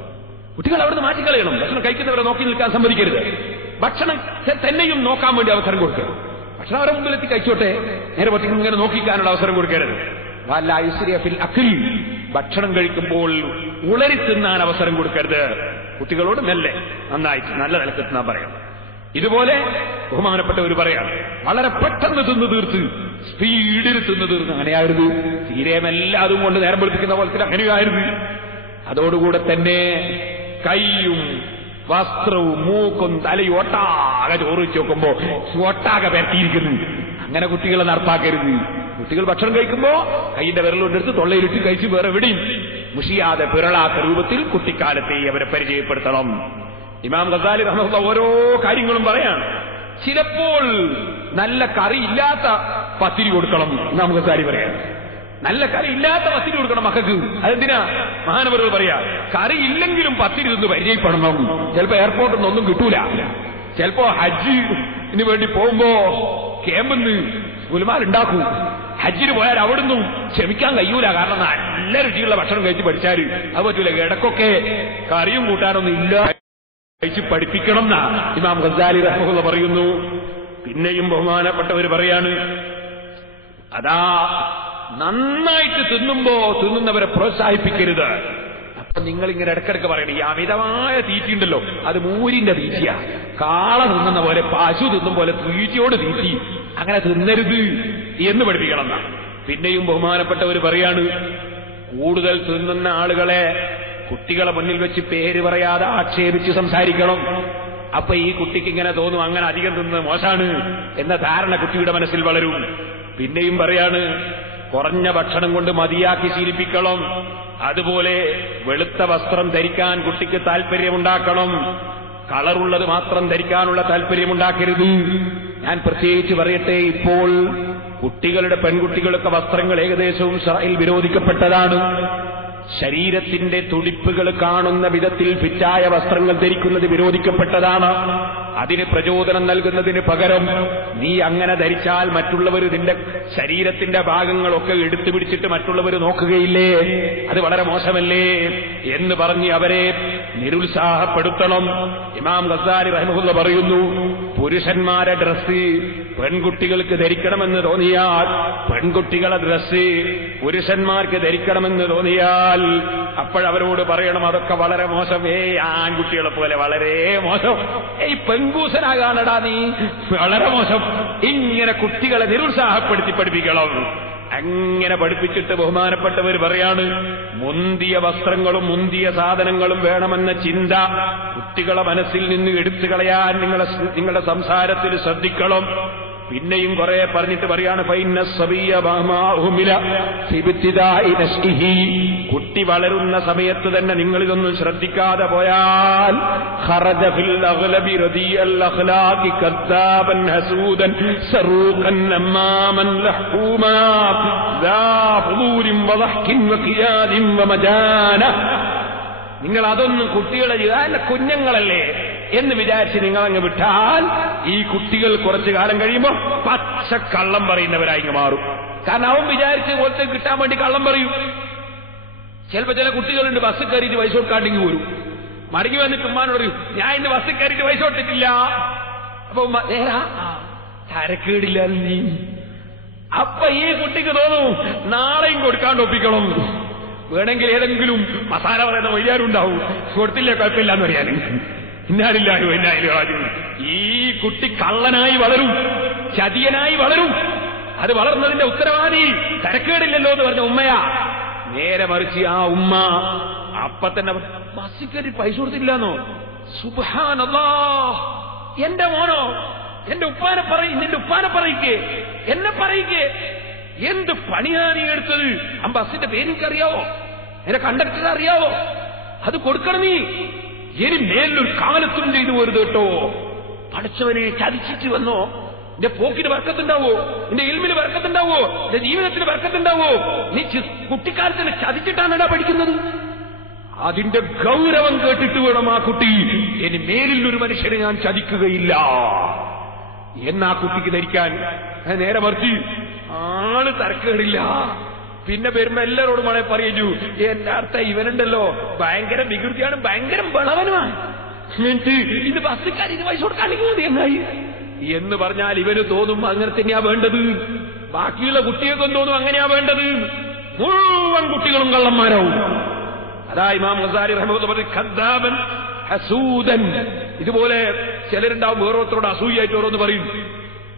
കുട്ടികൾ അവിടുന്ന് മാറ്റിക്കളയണം. ഭക്ഷണം കഴിക്കുന്നവരെ നോക്കി നിൽക്കാൻ സമ്മതിക്കരുത്. ഭക്ഷണം തന്നെയും നോക്കാൻ വേണ്ടി അവസരം കൊടുക്കുക. ഭക്ഷണം അവരെ മുമ്പിലെത്തി കഴിച്ചോട്ടെ, നേരെ പറ്റി ഇങ്ങനെ നോക്കിക്കാനുള്ള അവസരം കൊടുക്കരുത്. ഭക്ഷണം കഴിക്കുമ്പോൾ ഉളരി തിന്നാൻ അവസരം കൊടുക്കരുത്. കുട്ടികളോട് മെല്ലെ നന്നായിട്ട് നല്ല നിലക്ക് തിന്നാൻ പറയണം. ഇതുപോലെ ബഹുമാനപ്പെട്ടവർ പറയാണ്, വളരെ പെട്ടെന്ന് തിന്നു തീർത്ത് സ്പീഡിൽ തിന്നു തീർന്ന് അങ്ങനെയായിരുന്നു. തീരെമെല്ലാം അതും കൊണ്ട് നേരം വെളുപ്പിക്കുന്ന പോലെ അങ്ങനെയായിരുന്നു. അതോടുകൂടെ തന്നെ കൈയും വസ്ത്രവും മൂക്കും തലയും ഒട്ടാകെ ചോറ് വെച്ച് നോക്കുമ്പോ ഒട്ടാകെ പരത്തിയിരിക്കുന്നു. അങ്ങനെ കുട്ടികളെ നടപ്പാക്കരുത്. കുട്ടികൾ ഭക്ഷണം കഴിക്കുമ്പോ കൈയുടെ വിരലുകൊണ്ടെടുത്ത് തൊള്ളയിലിട്ട് കഴിച്ച് വേറെ എവിടെയും മുഷിയാതെ പിറളാത്ത രൂപത്തിൽ കുട്ടിക്കാലത്തെ അവരെ പരിചയപ്പെടുത്തണം. ഇമാം ഗസാലി റഹ്മത്തുള്ളാഹി ഓരോ കാര്യങ്ങളും പറയാണ്. ചിലപ്പോൾ നല്ല കറി ഇല്ലാത്ത പത്തിരി കൊടുക്കണം. ഇമാം ഗസാലി പറയാണ്, നല്ല കറി ഇല്ലാത്ത പത്തിരി കൊടുക്കണം മക്കൾക്ക്. അതെന്തിനാ? മഹാനവറുകൾ പറയാ, കറി ഇല്ലെങ്കിലും പത്തിരി നിന്ന് പരിചയപ്പെടണം. ചിലപ്പോ എയർപോർട്ടിൽ നിന്നൊന്നും കിട്ടൂല. ചിലപ്പോ ഹജ്ജിന് വേണ്ടി പോകുമ്പോ ക്യാമ്പിന്ന് ഗുൽമാലുണ്ടാക്കൂ. ഹജ്ജിന് പോയാൽ അവിടുന്ന് ക്ഷമിക്കാൻ കഴിയൂല. കാരണം നല്ല രുചിയുള്ള ഭക്ഷണം കഴിച്ച് പഠിച്ചാല് അത് പറ്റൂല. ഇടക്കൊക്കെ കറിയും കൂട്ടാനൊന്നും ഇല്ല, കഴിച്ച് പഠിപ്പിക്കണം എന്നാ ഇമാം ഗസാലി റഹ്മത്തുള്ളാഹി പറയുന്നു. പിന്നെയും ബഹുമാനപ്പെട്ടവർ പറയാണ്, അതാ നന്നായിട്ട് തിന്നുമ്പോ തിന്നുന്നവരെ പ്രോത്സാഹിപ്പിക്കരുത്. അപ്പൊ നിങ്ങളിങ്ങനെ ഇടക്കിടക്ക് പറയണം, ഈ അമിതമായ തീറ്റിയുണ്ടല്ലോ അത് മൂരിന്റെ തീറ്റിയാ. കാള തിന്നുന്ന പോലെ, പശു തിന്നും പോലെ തീറ്റിയോട് തീറ്റി, അങ്ങനെ തിന്നരുത് എന്ന് പഠിപ്പിക്കണം എന്നാ. പിന്നെയും ബഹുമാനപ്പെട്ടവർ പറയാണ്, കൂടുതൽ തിന്നുന്ന ആളുകളെ കുട്ടികളെ മുന്നിൽ വെച്ച് പേര് പറയാതെ ആക്ഷേപിച്ച് സംസാരിക്കണം. അപ്പൊ ഈ കുട്ടിക്ക് ഇങ്ങനെ തോന്നും, അങ്ങനെ അധികം തിന്നുന്നത് മോശമാണ് എന്ന ധാരണ കുട്ടിയുടെ മനസ്സിൽ വളരും. പിന്നെയും പറയാണ്, കുറഞ്ഞ ഭക്ഷണം കൊണ്ട് മതിയാക്കി ശീലിപ്പിക്കണം. അതുപോലെ വെളുത്ത വസ്ത്രം ധരിക്കാൻ കുട്ടിക്ക് താല്പര്യമുണ്ടാക്കണം. കളറുള്ളത് മാത്രം ധരിക്കാനുള്ള താല്പര്യമുണ്ടാക്കരുത്. ഞാൻ പ്രത്യേകിച്ച് പറയട്ടെ, ഇപ്പോൾ കുട്ടികളുടെ പെൺകുട്ടികളൊക്കെ വസ്ത്രങ്ങൾ ഏകദേശവും ശർഇൽ വിരോധിക്കപ്പെട്ടതാണ്. ശരീരത്തിന്റെ തുടിപ്പുകൾ കാണുന്ന വിധത്തിൽ ഫിറ്റായ വസ്ത്രങ്ങൾ ധരിക്കുന്നത് വിരോധിക്കപ്പെട്ടതാണ്. അതിന് പ്രചോദനം നൽകുന്നതിന് പകരം നീ അങ്ങനെ ധരിച്ചാൽ മറ്റുള്ളവർ നിന്റെ ശരീരത്തിന്റെ ഭാഗങ്ങളൊക്കെ എടുത്തു പിടിച്ചിട്ട് മറ്റുള്ളവർ നോക്കുകയില്ലേ, അത് വളരെ മോശമല്ലേ എന്ന് പറഞ്ഞ് അവരെ നിരുത്സാഹപ്പെടുത്തണം. ഇമാം ഗസാലി റഹിമഹുല്ലാഹ് പറയുന്നു, പുരുഷന്മാരെ ഡ്രസ്സ് പെൺകുട്ടികൾക്ക് ധരിക്കണമെന്ന് തോന്നിയാൽ, പെൺകുട്ടികളെ ഡ്രസ്സ് പുരുഷന്മാർക്ക് ധരിക്കണമെന്ന് തോന്നിയാൽ അപ്പോഴവരോട് പറയണം, അതൊക്കെ വളരെ മോശം. ആൺകുട്ടികളെ പോലെ വളരെ മോശം. പെൺകൂസനാകാനടാ നീ, വളരെ മോശം. ഇങ്ങനെ കുട്ടികളെ നിരുത്സാഹപ്പെടുത്തി പഠിപ്പിക്കണം. അങ്ങനെ പഠിപ്പിച്ചിട്ട് ബഹുമാനപ്പെട്ടവർ പറയാണ്, മുന്തിയ വസ്ത്രങ്ങളും മുന്തിയ സാധനങ്ങളും വേണമെന്ന ചിന്ത കുട്ടികളെ മനസ്സിൽ നിന്ന് എടുത്തു കളയാൻ നിങ്ങളുടെ സംസാരത്തിൽ ശ്രദ്ധിക്കണം. പിന്നെയും കുറെ പറഞ്ഞിട്ട് പറയാണ്, കുട്ടി വളരുന്ന സമയത്ത് തന്നെ നിങ്ങളിതൊന്നും ശ്രദ്ധിക്കാതെ പോയാൽ നിങ്ങൾ അതൊന്നും കുട്ടികളെ കുഞ്ഞുങ്ങളല്ലേ എന്ന് വിചാരിച്ച് നിങ്ങളങ്ങ് വിട്ടാൽ ഈ കുട്ടികൾ കുറച്ചു കാലം കഴിയുമ്പോൾ പച്ചക്കള്ളം പറയുന്നവരായി മാറും. കാരണം അവൻ വിചാരിച്ച് പോലത്തെ കിട്ടാൻ വേണ്ടി കള്ളം പറയും. ചിലപ്പോ ചില കുട്ടികളുണ്ട് ബസ് കയറിയിട്ട് പൈസ കൊടുക്കാണ്ടെങ്കിൽ പോരും. മടങ്ങി വന്നിട്ട് ഉമ്മാനോട് പറയും, ഞാൻ ഇന്ന് ബസ് കയറിയിട്ട് പൈസ കൊടുത്തിട്ടില്ല. അപ്പൊ ഉമ്മ നേരാ തരക്കേടില്ല നീ. അപ്പൊ ഈ കുട്ടിക്ക് തോന്നും നാളെയും കൊടുക്കാണ്ട് ഒപ്പിക്കണം. വേണമെങ്കിൽ ഏതെങ്കിലും മസാല പറയുന്ന വൈകാരുണ്ടാവും, കൊടുത്തില്ലേ കുഴപ്പമില്ല എന്ന് പറയാനും. ഇന്നാലില്ലാലും എന്നാലും ഈ കുട്ടി കള്ളനായി വളരും, ചതിയനായി വളരും. അത് വളർന്നതിന്റെ ഉത്തരവാദി തരക്കേടില്ലല്ലോ എന്ന് പറഞ്ഞ ഉമ്മയാ. നേരെ മറിച്ച് ആ ഉമ്മ അപ്പൊ തന്നെ ബസ്സിൽ കയറി പൈസ കൊടുത്തില്ലാന്നോ, സുബ്ഹാനല്ലാഹ്, എന്റെ മോനോ, എന്റെ ഉപ്പാനെ പറയും, നിന്റെ ഉപ്പാനെ പറയിക്കേ, എന്നെ പറയിക്കേ, എന്ത് പണിയാ നീ എടുത്തത്? ആ ബസ്സിന്റെ പേരെനിക്കറിയാവോ, എന്റെ കണ്ടക്ടറെ അറിയാവോ? അത് കൊടുക്കണം നീ. ഇനി മേലൊരു കാലത്തും ചെയ്തു വരുത് കേട്ടോ. പഠിച്ചവനെ ചതിച്ചിട്ട് വന്നോ, നിന്റെ പോക്കിന് ബർക്കത്തുണ്ടാവോ? നിന്റെ ഇൽമിന് ബർക്കത്തുണ്ടാവോ? നിന്റെ ജീവിതത്തിന് ബർക്കത്തുണ്ടാവോ? നീ കുട്ടിക്കാലത്തിന് ചതിച്ചിട്ടാണ് പഠിക്കുന്നത്. അതിന്റെ ഗൗരവം കേട്ടിട്ട് വേണം ആ കുട്ടി ഇനി മേലിൽ ഒരു മനുഷ്യനെ ഞാൻ ചതിക്കുകയില്ല എന്നാ കുട്ടിക്ക് ധരിക്കാൻ. നേരെ മറിച്ച് ആള് തരക്കേടില്ല. പിന്നെ വരുമ്പോ എല്ലാരോടും മഴ പറയുന്നു, എന്റെ അർത്ഥം ഇവനുണ്ടല്ലോ ഭയങ്കര വികൃതിയാണ്, ഭയങ്കര വിളവനുമാണ്, ഇത് ബസ്സുകാർ ഇത് പൈസ കൊടുക്കാണെങ്കിൽ എന്നായി എന്ന് പറഞ്ഞാൽ ഇവന് തോന്നും അങ്ങനെ തന്നെയാ വേണ്ടത്. ബാക്കിയുള്ള കുട്ടികൾക്കും തോന്നും അങ്ങനെയാ വേണ്ടത്. മുഴുവൻ കുട്ടികളും കള്ളന്മാരാവും. അതാ ഇമാം ഗസാലി റഹ്മത്തുള്ളാഹി ഖദ്ദാബൻ ഹസൂദൻ. ഇതുപോലെ ചിലരുണ്ടാവും വേറൊരുത്തരോട് അസൂയായിട്ട് ഓരോന്ന് പറയും.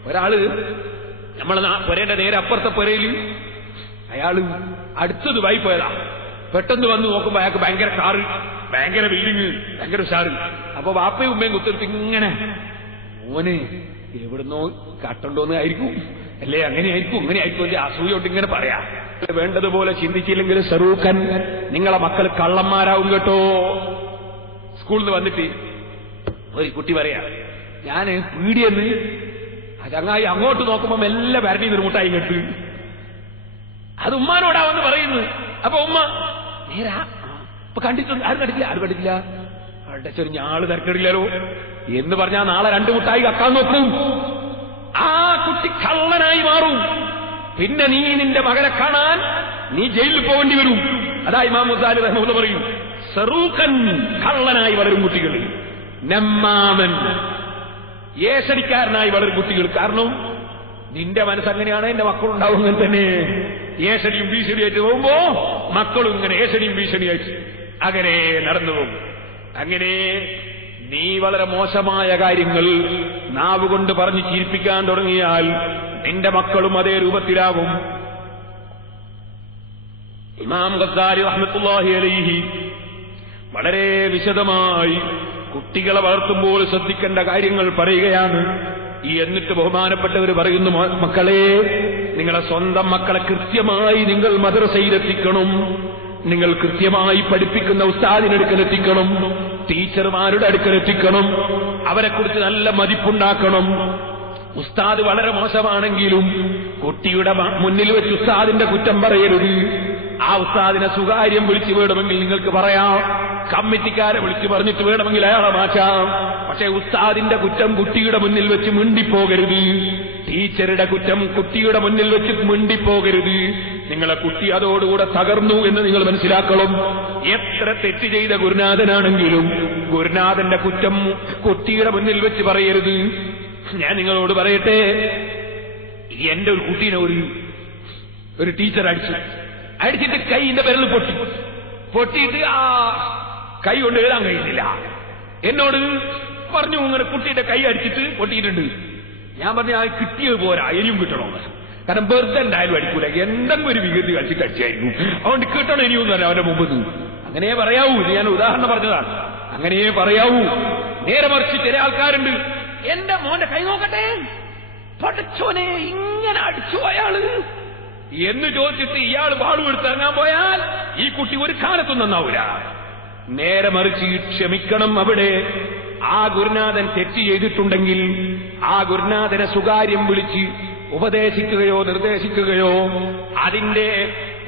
ഒരാള് നമ്മളെ പുരേന്റെ നേരെ അപ്പുറത്തെ പുരയിൽ അയാള് അടുത്തത് വായി പോയതാ. പെട്ടെന്ന് വന്ന് നോക്കുമ്പോ അയാൾക്ക് ഭയങ്കര കാറ്, ഭയങ്കര ബിൽഡിങ്, ഭയങ്കര ഉഷാറ്. അപ്പൊ വാപ്പയും ഉമ്മയും കുത്തിരിച്ച് ഇങ്ങനെ മോനെ എവിടുന്നോ കട്ടുണ്ടോന്ന് ആയിരിക്കും, അല്ലേ അങ്ങനെ ആയിരിക്കും ഇങ്ങനെ ആയിരിക്കും അസൂയോട്ട് ഇങ്ങനെ പറയാ. വേണ്ടതുപോലെ ചിന്തിച്ചില്ലെങ്കിൽ സറൂഖൻ നിങ്ങളെ മക്കൾ കള്ളന്മാരാവും കേട്ടോ. സ്കൂളിൽ നിന്ന് വന്നിട്ട് ഒരു കുട്ടി പറയാ, ഞാന് പീടിയെന്ന് ചങ്ങായി അങ്ങോട്ട് നോക്കുമ്പോ മെല്ലെ വരണ്ടി നിർമുട്ടായി കേട്ട്. അത് ഉമ്മാനോടാവെന്ന് പറയുന്നു. അപ്പൊ ഉമ്മ നേരാ ഇപ്പൊ കണ്ടിട്ടുണ്ട്, ആരും കണ്ടിട്ടില്ല, ആരും കണ്ടിട്ടില്ല, അവിടെ ചെറിയ ഞാള് തിരക്കിടില്ലല്ലോ എന്ന് പറഞ്ഞാൽ നാളെ 2 മുട്ടായി കക്കാൻ നോക്കും. ആ കുട്ടി കള്ളനായി മാറും. പിന്നെ നീ നിന്റെ മകനെ കാണാൻ നീ ജയിലിൽ പോകേണ്ടി വരും. അതാ ഇമാം ഗസാലി റഹ്മത്തുള്ളാഹി പറയും, സറൂഖൻ കള്ളനായി വളരും കുട്ടികൾ, നമ്മാമൻ ഏഷടിക്കാരനായി വളരും കുട്ടികൾ. കാരണം നിന്റെ മനസ്സങ്ങനെയാണ്, എന്റെ മക്കളുണ്ടാവും അങ്ങനെ തന്നെ. ഏഷണിയും ഭീഷണിയായിട്ട് പോകുമ്പോ മക്കളും ഇങ്ങനെ ഏഷണിയും ഭീഷണിയായിട്ട് അങ്ങനെ നടന്നു പോകും. അങ്ങനെ നീ വളരെ മോശമായ കാര്യങ്ങൾ നാവ് കൊണ്ട് പറഞ്ഞ് ചിരിപ്പിക്കാൻ തുടങ്ങിയാൽ നിന്റെ മക്കളും അതേ രൂപത്തിലാകും. ഇമാം ഗസാലി റഹ്മത്തുള്ളാഹി അലൈഹി വളരെ വിശദമായി കുട്ടികളെ വളർത്തുമ്പോൾ ശ്രദ്ധിക്കേണ്ട കാര്യങ്ങൾ പറയുകയാണ്. എന്നിട്ട് ബഹുമാനപ്പെട്ടവർ പറയുന്നു, മക്കളെ നിങ്ങളെ സ്വന്തം മക്കളെ കൃത്യമായി നിങ്ങൾ മദ്രസയിലെത്തിക്കണം, നിങ്ങൾ കൃത്യമായി പഠിപ്പിക്കുന്ന ഉസ്താദിനടുക്കലെത്തിക്കണം, ടീച്ചർമാരുടെ അടുക്കലെത്തിക്കണം, അവരെക്കുറിച്ച് നല്ല മതിപ്പുണ്ടാക്കണം. ഉസ്താദ് വളരെ മോശമാണെങ്കിലും കുട്ടിയുടെ മുന്നിൽ വെച്ച് ഉസ്താദിന്റെ കുറ്റം പറയരുത്. ആ ഉസ്താദിനെ സ്വകാര്യം വിളിച്ചു വേണമെങ്കിൽ നിങ്ങൾക്ക് പറയാം, കമ്മിറ്റിക്കാരെ വിളിച്ചു പറഞ്ഞിട്ട് വേണമെങ്കിൽ അയാളെ മാറ്റാം. പക്ഷേ ഉസ്താദിന്റെ കുറ്റം കുട്ടിയുടെ മുന്നിൽ വെച്ച് മിണ്ടിപ്പോകരുത്, ടീച്ചറുടെ കുറ്റം കുട്ടിയുടെ മുന്നിൽ വെച്ച് മിണ്ടിപ്പോകരുത്. നിങ്ങളെ കുട്ടി അതോടുകൂടെ തകർന്നു എന്ന് നിങ്ങൾ മനസ്സിലാക്കണം. എത്ര തെറ്റ് ചെയ്ത ഗുരുനാഥനാണെങ്കിലും ഗുരുനാഥന്റെ കുറ്റം കുട്ടിയുടെ മുന്നിൽ വെച്ച് പറയരുത്. ഞാൻ നിങ്ങളോട് പറയട്ടെ, എന്റെ ഒരു കുട്ടീനെ ഒരു ടീച്ചർ അടിച്ചിട്ട് കൈയിന്റെ വിരൽ പൊട്ടിയിട്ട് ആ കൈ കൊണ്ട് എഴുതാൻ കഴിയുന്നില്ല. എന്നോട് പറഞ്ഞു, ഇങ്ങനെ കുട്ടിയുടെ കൈ അടിച്ചിട്ട് പൊട്ടിയിട്ടുണ്ട്. ഞാൻ പറഞ്ഞു, ആ കിട്ടിയത് പോരാ, ഇനിയും കിട്ടണമെന്ന്. കാരണം വെറുതെ എന്തായാലും അടിക്കൂല, എന്തെങ്കിലും ഒരു വികൃതി കളിച്ചിട്ട് അടിച്ചായിരുന്നു, അതുകൊണ്ട് കിട്ടണം ഇനിയും തന്നെ അവന്റെ മുമ്പ്. അങ്ങനെ പറയാവൂ, ഇത് ഞാൻ ഉദാഹരണം പറഞ്ഞതാണ്, അങ്ങനെ പറയാവൂ. നേരെ മറിച്ച് ചില ആൾക്കാരുണ്ട്, എന്റെ മോന്റെ കൈ നോക്കട്ടെ, പഠിച്ചോനെ ഇങ്ങനെ അടിച്ചു അയാള് എന്ന് ചോദിച്ചിട്ട് ഇയാൾ വാളുവെടുത്തിറങ്ങാൻ പോയാൽ ഈ കുട്ടി ഒരു കാലത്തും നന്നാവൂല. നേരെ മറിച്ച് ക്ഷമിക്കണം. അവിടെ ആ ഗുരുനാഥൻ തെറ്റ് ചെയ്തിട്ടുണ്ടെങ്കിൽ ആ ഗുരുനാഥനെ സ്വകാര്യം വിളിച്ച് ഉപദേശിക്കുകയോ നിർദ്ദേശിക്കുകയോ അതിന്റെ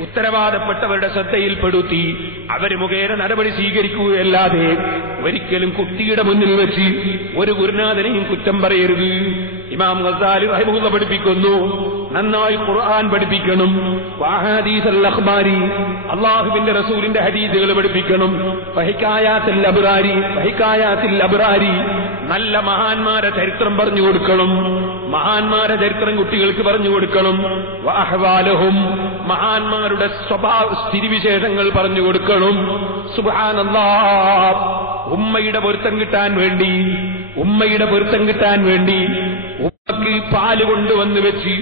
ഉത്തരവാദപ്പെട്ടവരുടെ ശ്രദ്ധയിൽപ്പെടുത്തി അവര് മുഖേന നടപടി സ്വീകരിക്കുകയല്ലാതെ ഒരിക്കലും കുട്ടിയുടെ മുന്നിൽ വെച്ച് ഒരു ഗുരുനാഥനെയും കുറ്റം പറയരുത്. ഇമാം ഗസാലി റഹിമഹുല്ലാഹ് പഠിപ്പിക്കുന്നു, നന്നായി ഖുർആൻ പഠിപ്പിക്കണം, വഹദീസുൽ അഖ്ബാരി അല്ലാഹുവിന്റെ റസൂലിന്റെ ഹദീസുകൾ പഠിപ്പിക്കണം, വഹികായാത്തുൽ അബ്റാരി നല്ല മഹാന്മാരെ ചരിത്രം പറഞ്ഞു കൊടുക്കണം, മഹാന്മാരെ ചരിത്രം കുട്ടികൾക്ക് പറഞ്ഞു കൊടുക്കണം, വഅഹ്വാലഹും മഹാന്മാരുടെ സ്വഭാവ സ്ഥിതിവിശേഷങ്ങൾ പറഞ്ഞു കൊടുക്കണം. സുബ്ഹാനല്ലാഹ്, ഉമ്മയുടെ പൊരുത്തം കിട്ടാൻ വേണ്ടി ഉമ്മക്ക് പാല് കൊണ്ടുവന്ന് വെച്ച്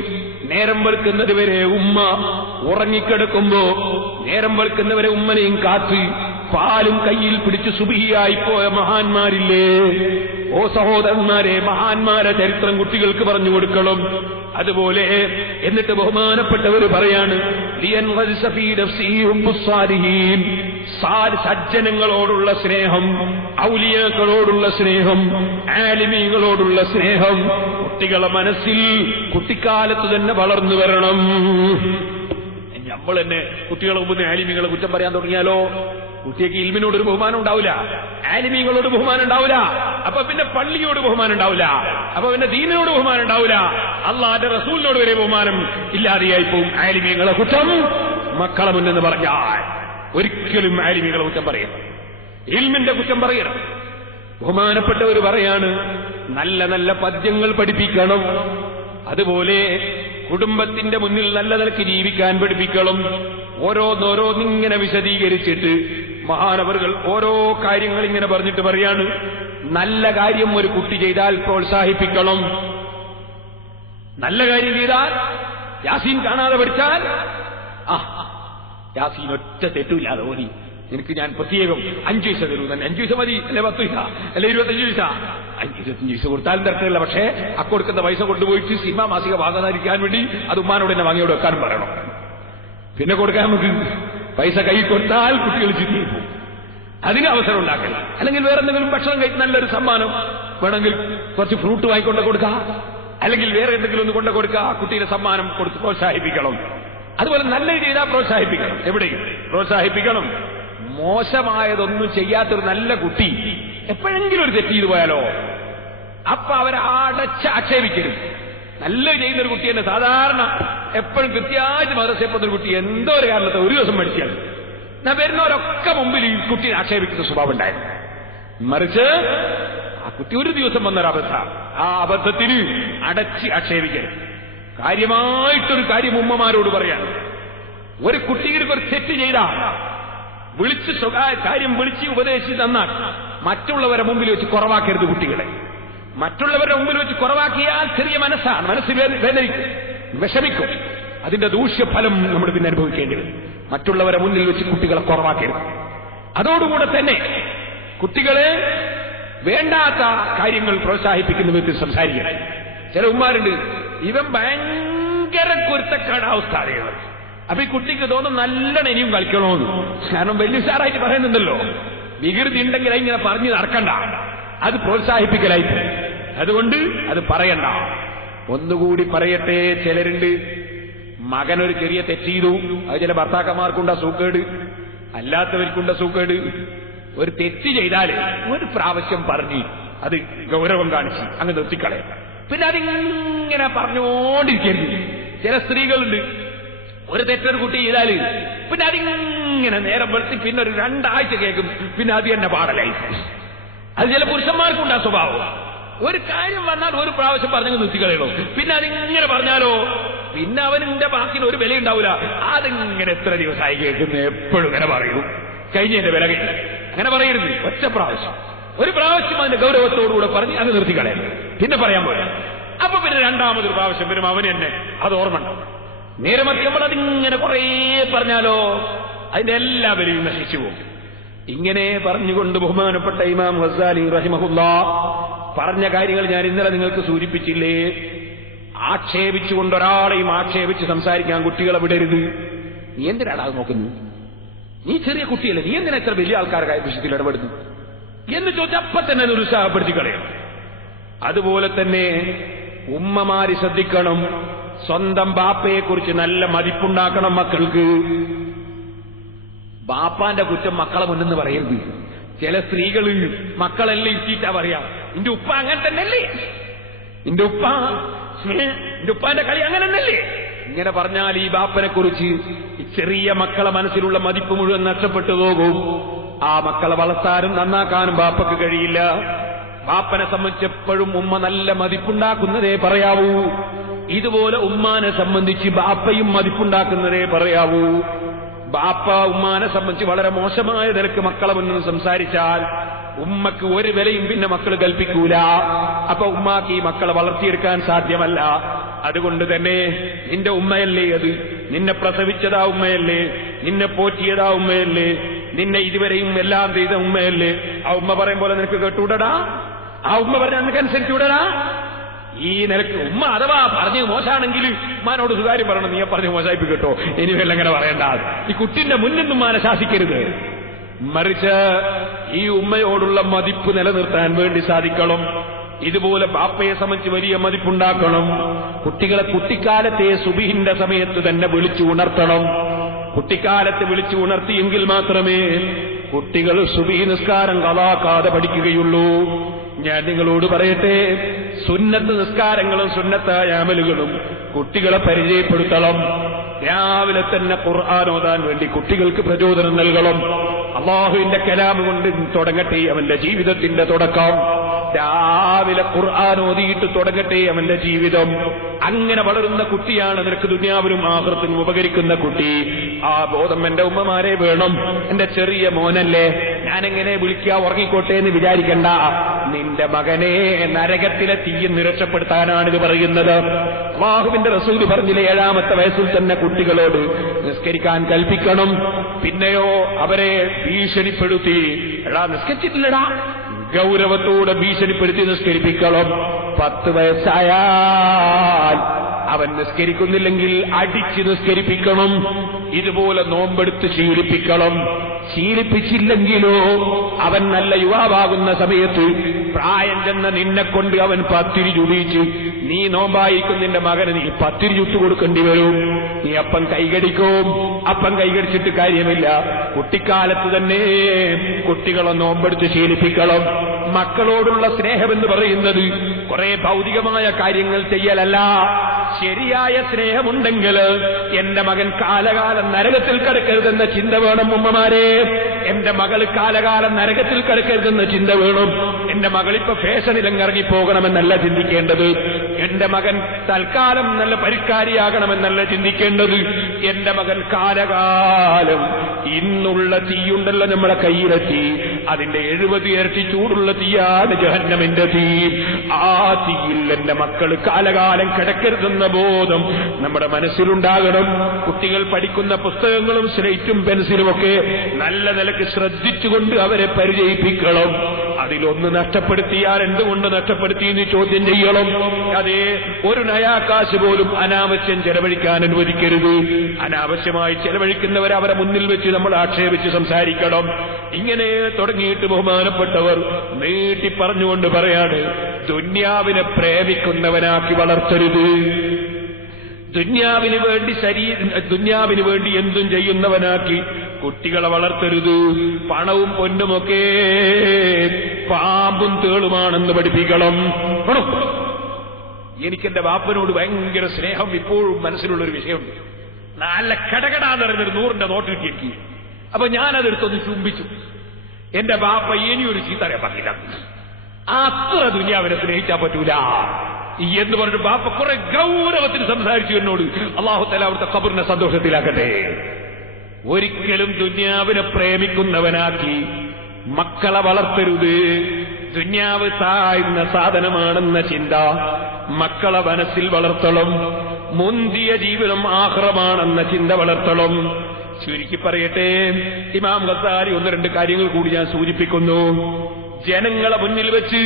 നേരം വെളുക്കുന്നത് വരെ ഉമ്മ ഉറങ്ങിക്കിടക്കുമ്പോ നേരം വെളുക്കുന്നവരെ ഉമ്മനെയും കാത്ത് പാലും കയ്യിൽ പിടിച്ച് സുബഹിയായി പോയ മഹാന്മാരില്ലേ? ഓ സഹോദരന്മാരെ, മഹാന്മാരെ ചരിത്രം കുട്ടികൾക്ക് പറഞ്ഞു കൊടുക്കണം. അതുപോലെ എന്നിട്ട് ബഹുമാനപ്പെട്ടവർ പറയാണ്, സജ്ജനങ്ങളോടുള്ള സ്നേഹം, ഔലിയാക്കളോടുള്ള സ്നേഹം, ആലിമീങ്ങളോടുള്ള സ്നേഹം കുട്ടികളെ മനസ്സിൽ കുട്ടിക്കാലത്ത് തന്നെ വളർന്നു വരണം. നമ്മൾ തന്നെ കുട്ടികളെ മുമ്പ് ആലിമീങ്ങളെ കുറ്റം പറയാൻ തുടങ്ങിയാലോ കുട്ടിക്ക് ഇൽമിനോടൊരു ബഹുമാനം ഉണ്ടാവില്ല, ആലിമീങ്ങളോട് ബഹുമാനം ഉണ്ടാവില്ല, അപ്പൊ പിന്നെ പള്ളിയോട് ബഹുമാനം ഉണ്ടാവില്ല, അപ്പൊ പിന്നെ ദീനിനോട് ബഹുമാനം ഉണ്ടാവില്ല, അള്ളാന്റെ റസൂലിനോട് വരെ ബഹുമാനം ഇല്ലാതെയായി പോവും. ആലിമീങ്ങളെ കുറ്റം മക്കളെ മുന്നെന്ന് പറഞ്ഞാൽ ഒരിക്കലും ആലിമീങ്ങളെ കുറ്റം പറയണം, ഇൽമിന്റെ കുറ്റം പറയണം. ബഹുമാനപ്പെട്ടവർ പറയാണ് നല്ല നല്ല പദ്യങ്ങൾ പഠിപ്പിക്കണം, അതുപോലെ കുടുംബത്തിന്റെ മുന്നിൽ നല്ല നിലയ്ക്ക് ജീവിക്കാൻ പഠിപ്പിക്കണം. ഓരോന്നിങ്ങനെ വിശദീകരിച്ചിട്ട് മഹാനവറുകൾ ഓരോ കാര്യങ്ങൾ ഇങ്ങനെ പറഞ്ഞിട്ട് പറയാണ് നല്ല കാര്യം ഒരു കുട്ടി ചെയ്താൽ പ്രോത്സാഹിപ്പിക്കണം. നല്ല കാര്യം ചെയ്താൽ യാസീൻ കാണാതെ പഠിച്ചാൽ യാസീൻ ഒറ്റ തെറ്റില്ലാതെ ഓടി എനിക്ക് ഞാൻ പ്രത്യേകം 5 പൈസ തരൂ, തന്നെ 5 പൈസ മതി, അല്ലെ 10 പൈസ, അല്ലെ 25 പൈസ, 25 പൈസ കൊടുത്താലും തിരക്കില്ല. പക്ഷേ അക്കൊടുക്കുന്ന പൈസ കൊണ്ടുപോയിട്ട് സിനിമ മാസിക വാങ്ങാതിരിക്കാൻ വേണ്ടി അത് ഉമ്മാനോട് തന്നെ വാങ്ങിയോട് വെക്കാനും പറയണം. പിന്നെ കൊടുക്കാൻ നമുക്ക് പൈസ കൈ കൊടുത്താൽ കുട്ടികൾ ചിന്തി പോകും. അതിന് അവസരം ഉണ്ടാക്കല്ല. അല്ലെങ്കിൽ വേറെ എന്തെങ്കിലും ഭക്ഷണം കഴിച്ച് നല്ലൊരു സമ്മാനം വേണമെങ്കിൽ കുറച്ച് ഫ്രൂട്ട് വാങ്ങിക്കൊണ്ട് കൊടുക്കുക, അല്ലെങ്കിൽ വേറെ എന്തെങ്കിലും ഒന്ന് കൊണ്ടു കൊടുക്കുക, കുട്ടിയുടെ സമ്മാനം കൊടുത്ത് പ്രോത്സാഹിപ്പിക്കണം. അതുപോലെ നല്ലത് ചെയ്താൽ പ്രോത്സാഹിപ്പിക്കണം, എവിടെയും പ്രോത്സാഹിപ്പിക്കണം. മോശമായതൊന്നും ചെയ്യാത്തൊരു നല്ല കുട്ടി എപ്പോഴെങ്കിലും ഒരു തെറ്റ് ചെയ്തു പോയാലോ അപ്പൊ അവരെ അടച്ച് ആക്ഷേപിക്കരുത്. നല്ല ചെയ്യുന്നൊരു കുട്ടി തന്നെ സാധാരണ എപ്പോഴും കൃത്യമായിട്ട് മദ്രസയപ്പെടുന്ന ഒരു കുട്ടി എന്തോ ഒരു കാരണത്തെ ഒരു ദിവസം പഠിച്ചാൽ വരുന്നവരൊക്കെ മുമ്പിൽ ഈ കുട്ടിയെ ആക്ഷേപിക്കുന്ന സ്വഭാവം ഉണ്ടായിരുന്നു. മറിച്ച് ആ കുട്ടി ഒരു ദിവസം വന്നൊരബദ്ധം, ആ അബദ്ധത്തിന് അടച്ച് ആക്ഷേപിക്കരുത്. കാര്യമായിട്ടൊരു കാര്യം ഉമ്മമാരോട് പറയാണ്, ഒരു കുട്ടികൾക്ക് ഒരു തെറ്റ് ചെയ്താൽ വിളിച്ച് കാര്യം വിളിച്ച് ഉപദേശിച്ച് തന്നാൽ മറ്റുള്ളവരെ മുമ്പിൽ വെച്ച് കുറവാക്കരുത്. കുട്ടികളെ മറ്റുള്ളവരുടെ മുമ്പിൽ വെച്ച് കുറവാക്കിയാൽ ചെറിയ മനസ്സാണ്, മനസ്സ് വേദനിക്കും, വിഷമിക്കും. അതിന്റെ ദൂഷ്യഫലം നമ്മൾ പിന്നെ അനുഭവിക്കേണ്ടി വരും. മറ്റുള്ളവരെ മുന്നിൽ വെച്ച് കുട്ടികളെ കുറവാക്കരുത്. അതോടുകൂടെ തന്നെ കുട്ടികളെ വേണ്ടാത്ത കാര്യങ്ങൾ പ്രോത്സാഹിപ്പിക്കുന്ന വിധത്തിൽ സംസാരിക്കണം. ചില ഉമ്മാരുണ്ട്, ഇവൻ ഭയങ്കര കുരുത്തക്കാട് അവസ്ഥയാണ്. അപ്പൊ ഈ കുട്ടിക്ക് തോന്നും നല്ലോണം ഇനിയും കളിക്കണമെന്ന്. കാരണം വലിയ സാറായിട്ട് പറയുന്നുണ്ടല്ലോ, വികൃതി ഉണ്ടെങ്കിൽ ഇങ്ങനെ പറഞ്ഞു നടക്കണ്ട, അത് പ്രോത്സാഹിപ്പിക്കലായി. അതുകൊണ്ട് അത് പറയണ്ട. ഒന്നുകൂടി പറയട്ടെ, ചിലരുണ്ട് മകനൊരു ചെറിയ തെറ്റ് ചെയ്തു, അത് ചില ഭർത്താക്കന്മാർക്കുണ്ട സൂക്കേട്, അല്ലാത്തവർക്കുണ്ട സൂക്കേട്. ഒരു തെറ്റ് ചെയ്താൽ ഒരു പ്രാവശ്യം പറഞ്ഞ് അത് ഗൗരവം കാണിച്ച് അങ്ങ് നിർത്തിക്കളയാം. പിന്നെ അതിങ്ങനെ പറഞ്ഞുകൊണ്ടിരിക്കരുത്. ചില സ്ത്രീകളുണ്ട്, ഒരു തെറ്റൊരു കുട്ടി ചെയ്താൽ പിന്നെ അതിങ്ങനെ നേരം വെളുത്തി പിന്നെ ഒരു 2 ആഴ്ച കേൾക്കും, പിന്നെ അത് തന്നെ പാടലായി. അത് ചില പുരുഷന്മാർക്കുണ്ടാ സ്വഭാവം. ഒരു കാര്യം വന്നാൽ ഒരു പ്രാവശ്യം പറഞ്ഞു നിർത്തിക്കളയണോ, പിന്നെ അതിങ്ങനെ പറഞ്ഞാലോ പിന്നെ അവനിന്റെ ബാക്കിന് ഒരു വില ഉണ്ടാവില്ല. അതിങ്ങനെ എത്ര ദിവസമായി കേൾക്കുന്നു, എപ്പോഴും ഇങ്ങനെ പറയൂ, കഴിഞ്ഞതിന്റെ വില കഴിഞ്ഞു. അങ്ങനെ പറയരുത്. ഒറ്റ പ്രാവശ്യം, ഒരു പ്രാവശ്യം അതിന്റെ ഗൗരവത്തോടുകൂടെ പറഞ്ഞ് അത് നിർത്തിക്കളയരുത്, പിന്നെ പറയാൻ പോയാ. അപ്പൊ പിന്നെ 2ാമതൊരു പ്രാവശ്യം വരും അവന് തന്നെ അത് ഓർമ്മ ഉണ്ടാവും. നേരെ മറിച്ച് നമ്മൾ അതിങ്ങനെ കുറേ പറഞ്ഞാലോ അതിന്റെ എല്ലാ വിലയും നശിച്ചു പോകും. ഇങ്ങനെ പറഞ്ഞുകൊണ്ട് ബഹുമാനപ്പെട്ട ഇമാം ഗസാലി റഹിമഹുല്ലാഹ് പറഞ്ഞ കാര്യങ്ങൾ ഞാൻ ഇന്നലെ നിങ്ങൾക്ക് സൂചിപ്പിച്ചില്ലേ. ആക്ഷേപിച്ചുകൊണ്ട് ഒരാളെയും ആക്ഷേപിച്ച് സംസാരിക്കാൻ കുട്ടികളെ വിടരുത്. നീ എന്തിനാണ് അത് നോക്കുന്നത്? നീ ചെറിയ കുട്ടിയല്ലേ, നീ എന്തിനാ ഇത്ര വലിയ ആൾക്കാരുടെ വിഷയത്തിൽ ഇടപെടുന്നു എന്ന് ചോദിച്ചാൽ അപ്പൊ തന്നെ അത് ഉത്സാഹപ്പെടുത്തി കളയണം. അതുപോലെ തന്നെ ഉമ്മമാര് ശ്രദ്ധിക്കണം, സ്വന്തം ബാപ്പയെക്കുറിച്ച് നല്ല മതിപ്പുണ്ടാക്കണം മക്കൾക്ക്. ബാപ്പാന്റെ കുറ്റം മക്കളെ മുന്നെന്ന് പറയരുത്. ചില സ്ത്രീകള് മക്കളെല്ലാം ഇരുത്തിയിട്ടാ പറയാം, നിന്റെ ഉപ്പ അങ്ങനെ തന്നെയല്ലേ, നിന്റെ ഉപ്പാന്റെ കളി അങ്ങനെ തന്നെയല്ലേ. ഇങ്ങനെ പറഞ്ഞാൽ ഈ ബാപ്പനെ കുറിച്ച് ഈ ചെറിയ മക്കളെ മനസ്സിലുള്ള മതിപ്പ് മുഴുവൻ നഷ്ടപ്പെട്ടു പോകും. ആ മക്കളെ വളർത്താനും നന്നാക്കാനും ബാപ്പക്ക് കഴിയില്ല. ബാപ്പനെ സംബന്ധിച്ചെപ്പോഴും ഉമ്മ നല്ല മതിപ്പുണ്ടാക്കുന്നതേ പറയാവൂ. ഇതുപോലെ ഉമ്മാനെ സംബന്ധിച്ച് ബാപ്പയും മതിപ്പുണ്ടാക്കുന്നതേ പറയാവൂ. ബാപ്പ ഉമ്മാനെ സംബന്ധിച്ച് വളരെ മോശമായ നിലക്ക് മക്കളെ മുന്നിൽ സംസാരിച്ചാൽ ഉമ്മക്ക് ഒരു വിലയും പിന്നെ മക്കൾ കൽപ്പിക്കൂല. അപ്പൊ ഉമ്മാക്ക് ഈ മക്കളെ വളർത്തിയെടുക്കാൻ സാധ്യമല്ല. അതുകൊണ്ട് തന്നെ നിന്റെ ഉമ്മയല്ലേ അത്, നിന്നെ പ്രസവിച്ചതാ ഉമ്മയല്ലേ, നിന്നെ പോറ്റിയതാ ഉമ്മയല്ലേ, നിന്നെ ഇതുവരെയും എല്ലാം ചെയ്ത ഉമ്മയല്ലേ. ആ ഉമ്മ പറയും പോലെ നിനക്ക് കേട്ടുവിടടാ, ആ ഉമ്മ പറഞ്ഞ നിനക്കനുസരിച്ചുവിടടാ. ഈ നിലക്ക് ഉമ്മ അഥവാ പറഞ്ഞു മോശമാണെങ്കിൽ ഉമ്മാനോട് സുകാര്യം പറയണം, നീ പറഞ്ഞു മോശമായിപ്പ് കേട്ടോ, ഇനി വല്ല എങ്ങനെ പറയണ്ട. ഈ കുട്ടിന്റെ മുന്നിൽ ഉമ്മാനെ ശാസിക്കരുത്. മറിച്ച് ഈ ഉമ്മയോടുള്ള മതിപ്പ് നിലനിർത്താൻ വേണ്ടി സാധിക്കണം. ഇതുപോലെ ബാപ്പയെ സംബന്ധിച്ച് വലിയ മതിപ്പുണ്ടാക്കണം. കുട്ടികളെ കുട്ടിക്കാലത്തെ സുബഹിന്റെ സമയത്ത് തന്നെ വിളിച്ചു ഉണർത്തണം. കുട്ടിക്കാലത്ത് വിളിച്ചു ഉണർത്തിയെങ്കിൽ മാത്രമേ കുട്ടികൾ സുബഹി നിസ്കാരം കളാക്കാതെ പഠിക്കുകയുള്ളൂ. ഞാൻ നിങ്ങളോട് പറയട്ടെ, സുന്നത്ത് നിസ്കാരങ്ങളും സുന്നത്തായ അമലുകളും കുട്ടികളെ പരിചയപ്പെടുത്തണം. രാവിലെ തന്നെ ഖുർആൻ ഓതാൻ വേണ്ടി കുട്ടികൾക്ക് പ്രചോദനം നൽകണം. അല്ലാഹുവിന്റെ കലാം കൊണ്ട് തുടങ്ങട്ടെ അവന്റെ ജീവിതത്തിന്റെ തുടക്കം. രാവിലെ ഖുർആൻ ഓതിയിട്ട് തുടങ്ങട്ടെ അവന്റെ ജീവിതം. അങ്ങനെ വളരുന്ന കുട്ടിയാണ് നിനക്ക് ദുനിയാവിലും ആഖിറത്തിനും ഉപകരിക്കുന്ന കുട്ടി. ആ ബോധം എന്റെ ഉമ്മമാരെ വേണം. എന്റെ ചെറിയ മോനല്ലേ, ഞാനെങ്ങനെ വിളിക്കുക, ഉറങ്ങിക്കോട്ടെ എന്ന് വിചാരിക്കണ്ട. നിന്റെ മകനെ നരകത്തിലെ തീയിൽ രക്ഷപ്പെടുത്താനാണിത് പറയുന്നത്. അല്ലാഹുവിന്റെ റസൂൽ പറഞ്ഞില്ലേ, 7ാമത്തെ വയസ്സിൽ തന്നെ കുട്ടികളോട് നിസ്കരിക്കാൻ കൽപ്പിക്കണം. പിന്നെയോ അവരെ ഭീഷണിപ്പെടുത്തി, എടാ നിസ്കരിച്ചിട്ടില്ലടാ, ഗൗരവത്തോടെ ഭീഷണിപ്പെടുത്തി നിസ്കരിപ്പിക്കണം. 10 വയസ്സായാൽ അവൻ നിസ്കരിക്കുന്നില്ലെങ്കിൽ അടിച്ച് നിസ്കരിപ്പിക്കണം. ഇതുപോലെ നോമ്പെടുത്ത് ശീലിപ്പിക്കണം. ശീലിപ്പിച്ചില്ലെങ്കിലോ അവൻ നല്ല യുവാവാകുന്ന സമയത്ത് പ്രായം ചെന്ന നിന്നെ കൊണ്ട് അവൻ പത്തിരി ചുടിച്ച്, നീ നോമ്പായിക്കും നിന്റെ മകന് നീ പത്തിരി ചുട്ടു കൊടുക്കേണ്ടി വരും. നീ അപ്പം കൈകടിക്കും. അപ്പം കൈകടിച്ചിട്ട് കാര്യമില്ല. കുട്ടിക്കാലത്ത് തന്നെ കുട്ടികളെ നോമ്പെടുത്ത് ശീലിപ്പിക്കണം. മക്കളോടുള്ള സ്നേഹമെന്ന് പറയുന്നത് കുറെ ഭൗതികമായ കാര്യങ്ങൾ ചെയ്യലല്ല. ശരിയായ സ്നേഹമുണ്ടെങ്കിൽ എന്റെ മകൻ കാലകാലം നരകത്തിൽ കിടക്കരുതെന്ന ചിന്ത വേണം. ഉമ്മമാരെ, എന്റെ മകൾ കാലകാലം നരകത്തിൽ കിടക്കരുതെന്ന ചിന്ത വേണം. എന്റെ മകളിപ്പോ ഫാഷനിലങ്ങ് ഇറങ്ങിപ്പോകണമെന്നല്ല ചിന്തിക്കേണ്ടത്. എന്റെ മകൻ തൽക്കാലം നല്ല പരിഷ്കാരിയാകണമെന്നല്ല ചിന്തിക്കേണ്ടത്. എന്റെ മകൻ കാലകാലം ഇന്നുള്ള തീയുണ്ടല്ലോ നമ്മളെ കയ്യിലെത്തി, അതിന്റെ 70 ഇരട്ടി ചൂടുള്ള തീയാണ് ജഹന്നമിന്റെ തീ. ആ തീയിൽ എന്റെ മക്കൾ കാലകാലം കിടക്കരുതെന്ന ബോധം നമ്മുടെ മനസ്സിലുണ്ടാകണം. കുട്ടികൾ പഠിക്കുന്ന പുസ്തകങ്ങളും സ്ലേറ്റും പെൻസിലും ഒക്കെ നല്ല നിലക്ക് ശ്രദ്ധിച്ചുകൊണ്ട് അവരെ പരിചയിപ്പിക്കണം. അതിലൊന്ന് നഷ്ടപ്പെടുത്തിയാൽ എന്തുകൊണ്ട് നഷ്ടപ്പെടുത്തി എന്ന് ചോദ്യം ചെയ്യണം. അതേ, ഒരു നയാകാശ് പോലും അനാവശ്യം ചെലവഴിക്കാൻ അനുവദിക്കരുത്. അനാവശ്യമായി ചെലവഴിക്കുന്നവരെ അവരെ മുന്നിൽ വെച്ച് നമ്മൾ ആക്ഷേപിച്ച് സംസാരിക്കണം. ഇങ്ങനെ തുടങ്ങിയിട്ട് ബഹുമാനപ്പെട്ടവർ നീട്ടി പറഞ്ഞുകൊണ്ട് പറയാണ്, ദുന്യാവിനെ പ്രേമിക്കുന്നവനാക്കി വളർത്തരുത്. ദുന്യാവിന് വേണ്ടി എന്തും ചെയ്യുന്നവനാക്കി കുട്ടികളെ വളർത്തരുത്. പണവും പൊന്നുമൊക്കെ പാമ്പും തേളുമാണെന്ന് പഠിപ്പിക്കണം. എനിക്കെന്റെ വാപ്പനോട് ഭയങ്കര സ്നേഹം ഇപ്പോഴും മനസ്സിലുള്ളൊരു വിഷയമുണ്ട്. നല്ല കടകടാന്ന് പറയുന്നൊരു 100ന്റെ നോട്ട് കിട്ടിയെനിക്ക്. അപ്പൊ ഞാനതെടുത്തൊന്ന് ചുംബിച്ചു. എന്റെ ബാപ്പ ഇനിയൊരു ചീത്ത അറിയാൻ പാടില്ല, അത്ര ദുനിയാവിനെ സ്നേഹിച്ചാൻ പറ്റൂല എന്ന് പറഞ്ഞു ബാപ്പ കുറെ ഗൗരവത്തിൽ സംസാരിച്ചു എന്നോട്. അല്ലാഹു തആല അവിടുത്തെ ഖബറിനെ സന്തോഷത്തിലാക്കട്ടെ. ഒരിക്കലും ദുനിയാവിനെ പ്രേമിക്കുന്നവനാക്കി മക്കളെ വളർത്തരുത്. ദുനിയാവ് താഴ്ന്ന സാധനമാണെന്ന ചിന്ത മക്കളെ മനസ്സിൽ വളർത്തണം. മുന്തിയ ജീവിതം ആഖിറമാണെന്ന ചിന്ത വളർത്തണം. ചുരുക്കി പറയട്ടെ, ഇമാം ഗസാലി 1-2 കാര്യങ്ങൾ കൂടി ഞാൻ സൂചിപ്പിക്കുന്നു. ജനങ്ങളെ മുന്നിൽ വെച്ച്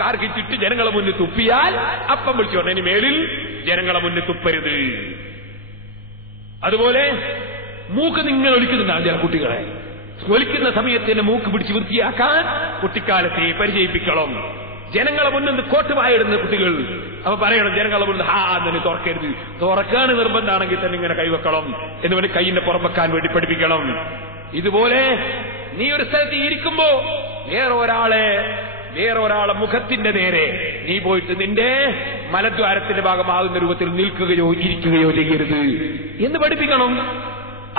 കാർക്കിച്ചിട്ട് ജനങ്ങളെ മുന്നിൽ തുപ്പിയാൽ അപ്പം വിളിച്ചു പറഞ്ഞു, ഇനി മേലിൽ ജനങ്ങളെ മുന്നിൽ തുപ്പരുത്. അതുപോലെ മൂക്ക് നിങ്ങൾ ഒലിക്കുന്നുണ്ടാവും ചില കുട്ടികളെ. ഒലിക്കുന്ന സമയത്തിന് മൂക്ക് പിടിച്ച് വൃത്തിയാക്കാൻ കുട്ടിക്കാലത്തെ പരിചയിപ്പിക്കണം. ജനങ്ങളെ മുന്നിൽ കോട്ടുവായിടുന്ന കുട്ടികൾ അപ്പൊ പറയണം, ജനങ്ങളെ മുന്നിൽ തന്നെ തുറക്കരുത്. തുറക്കാണ് നിർബന്ധമാണെങ്കിൽ തന്നെ ഇങ്ങനെ കൈവെക്കണം എന്ന് വേണ്ടി കൈയിന്റെ പുറം വെക്കാൻ വേണ്ടി പഠിപ്പിക്കണം. ഇതുപോലെ നീ ഒരു സ്ഥലത്ത് ഇരിക്കുമ്പോ വേറെ ഒരാളെ മുഖത്തിന്റെ നേരെ നീ പോയിട്ട് നിന്റെ മലദ്വാരത്തിന്റെ ഭാഗമാകുന്ന രൂപത്തിൽ നിൽക്കുകയോ ഇരിക്കുകയോ ചെയ്യരുത് എന്ന് പഠിപ്പിക്കണം.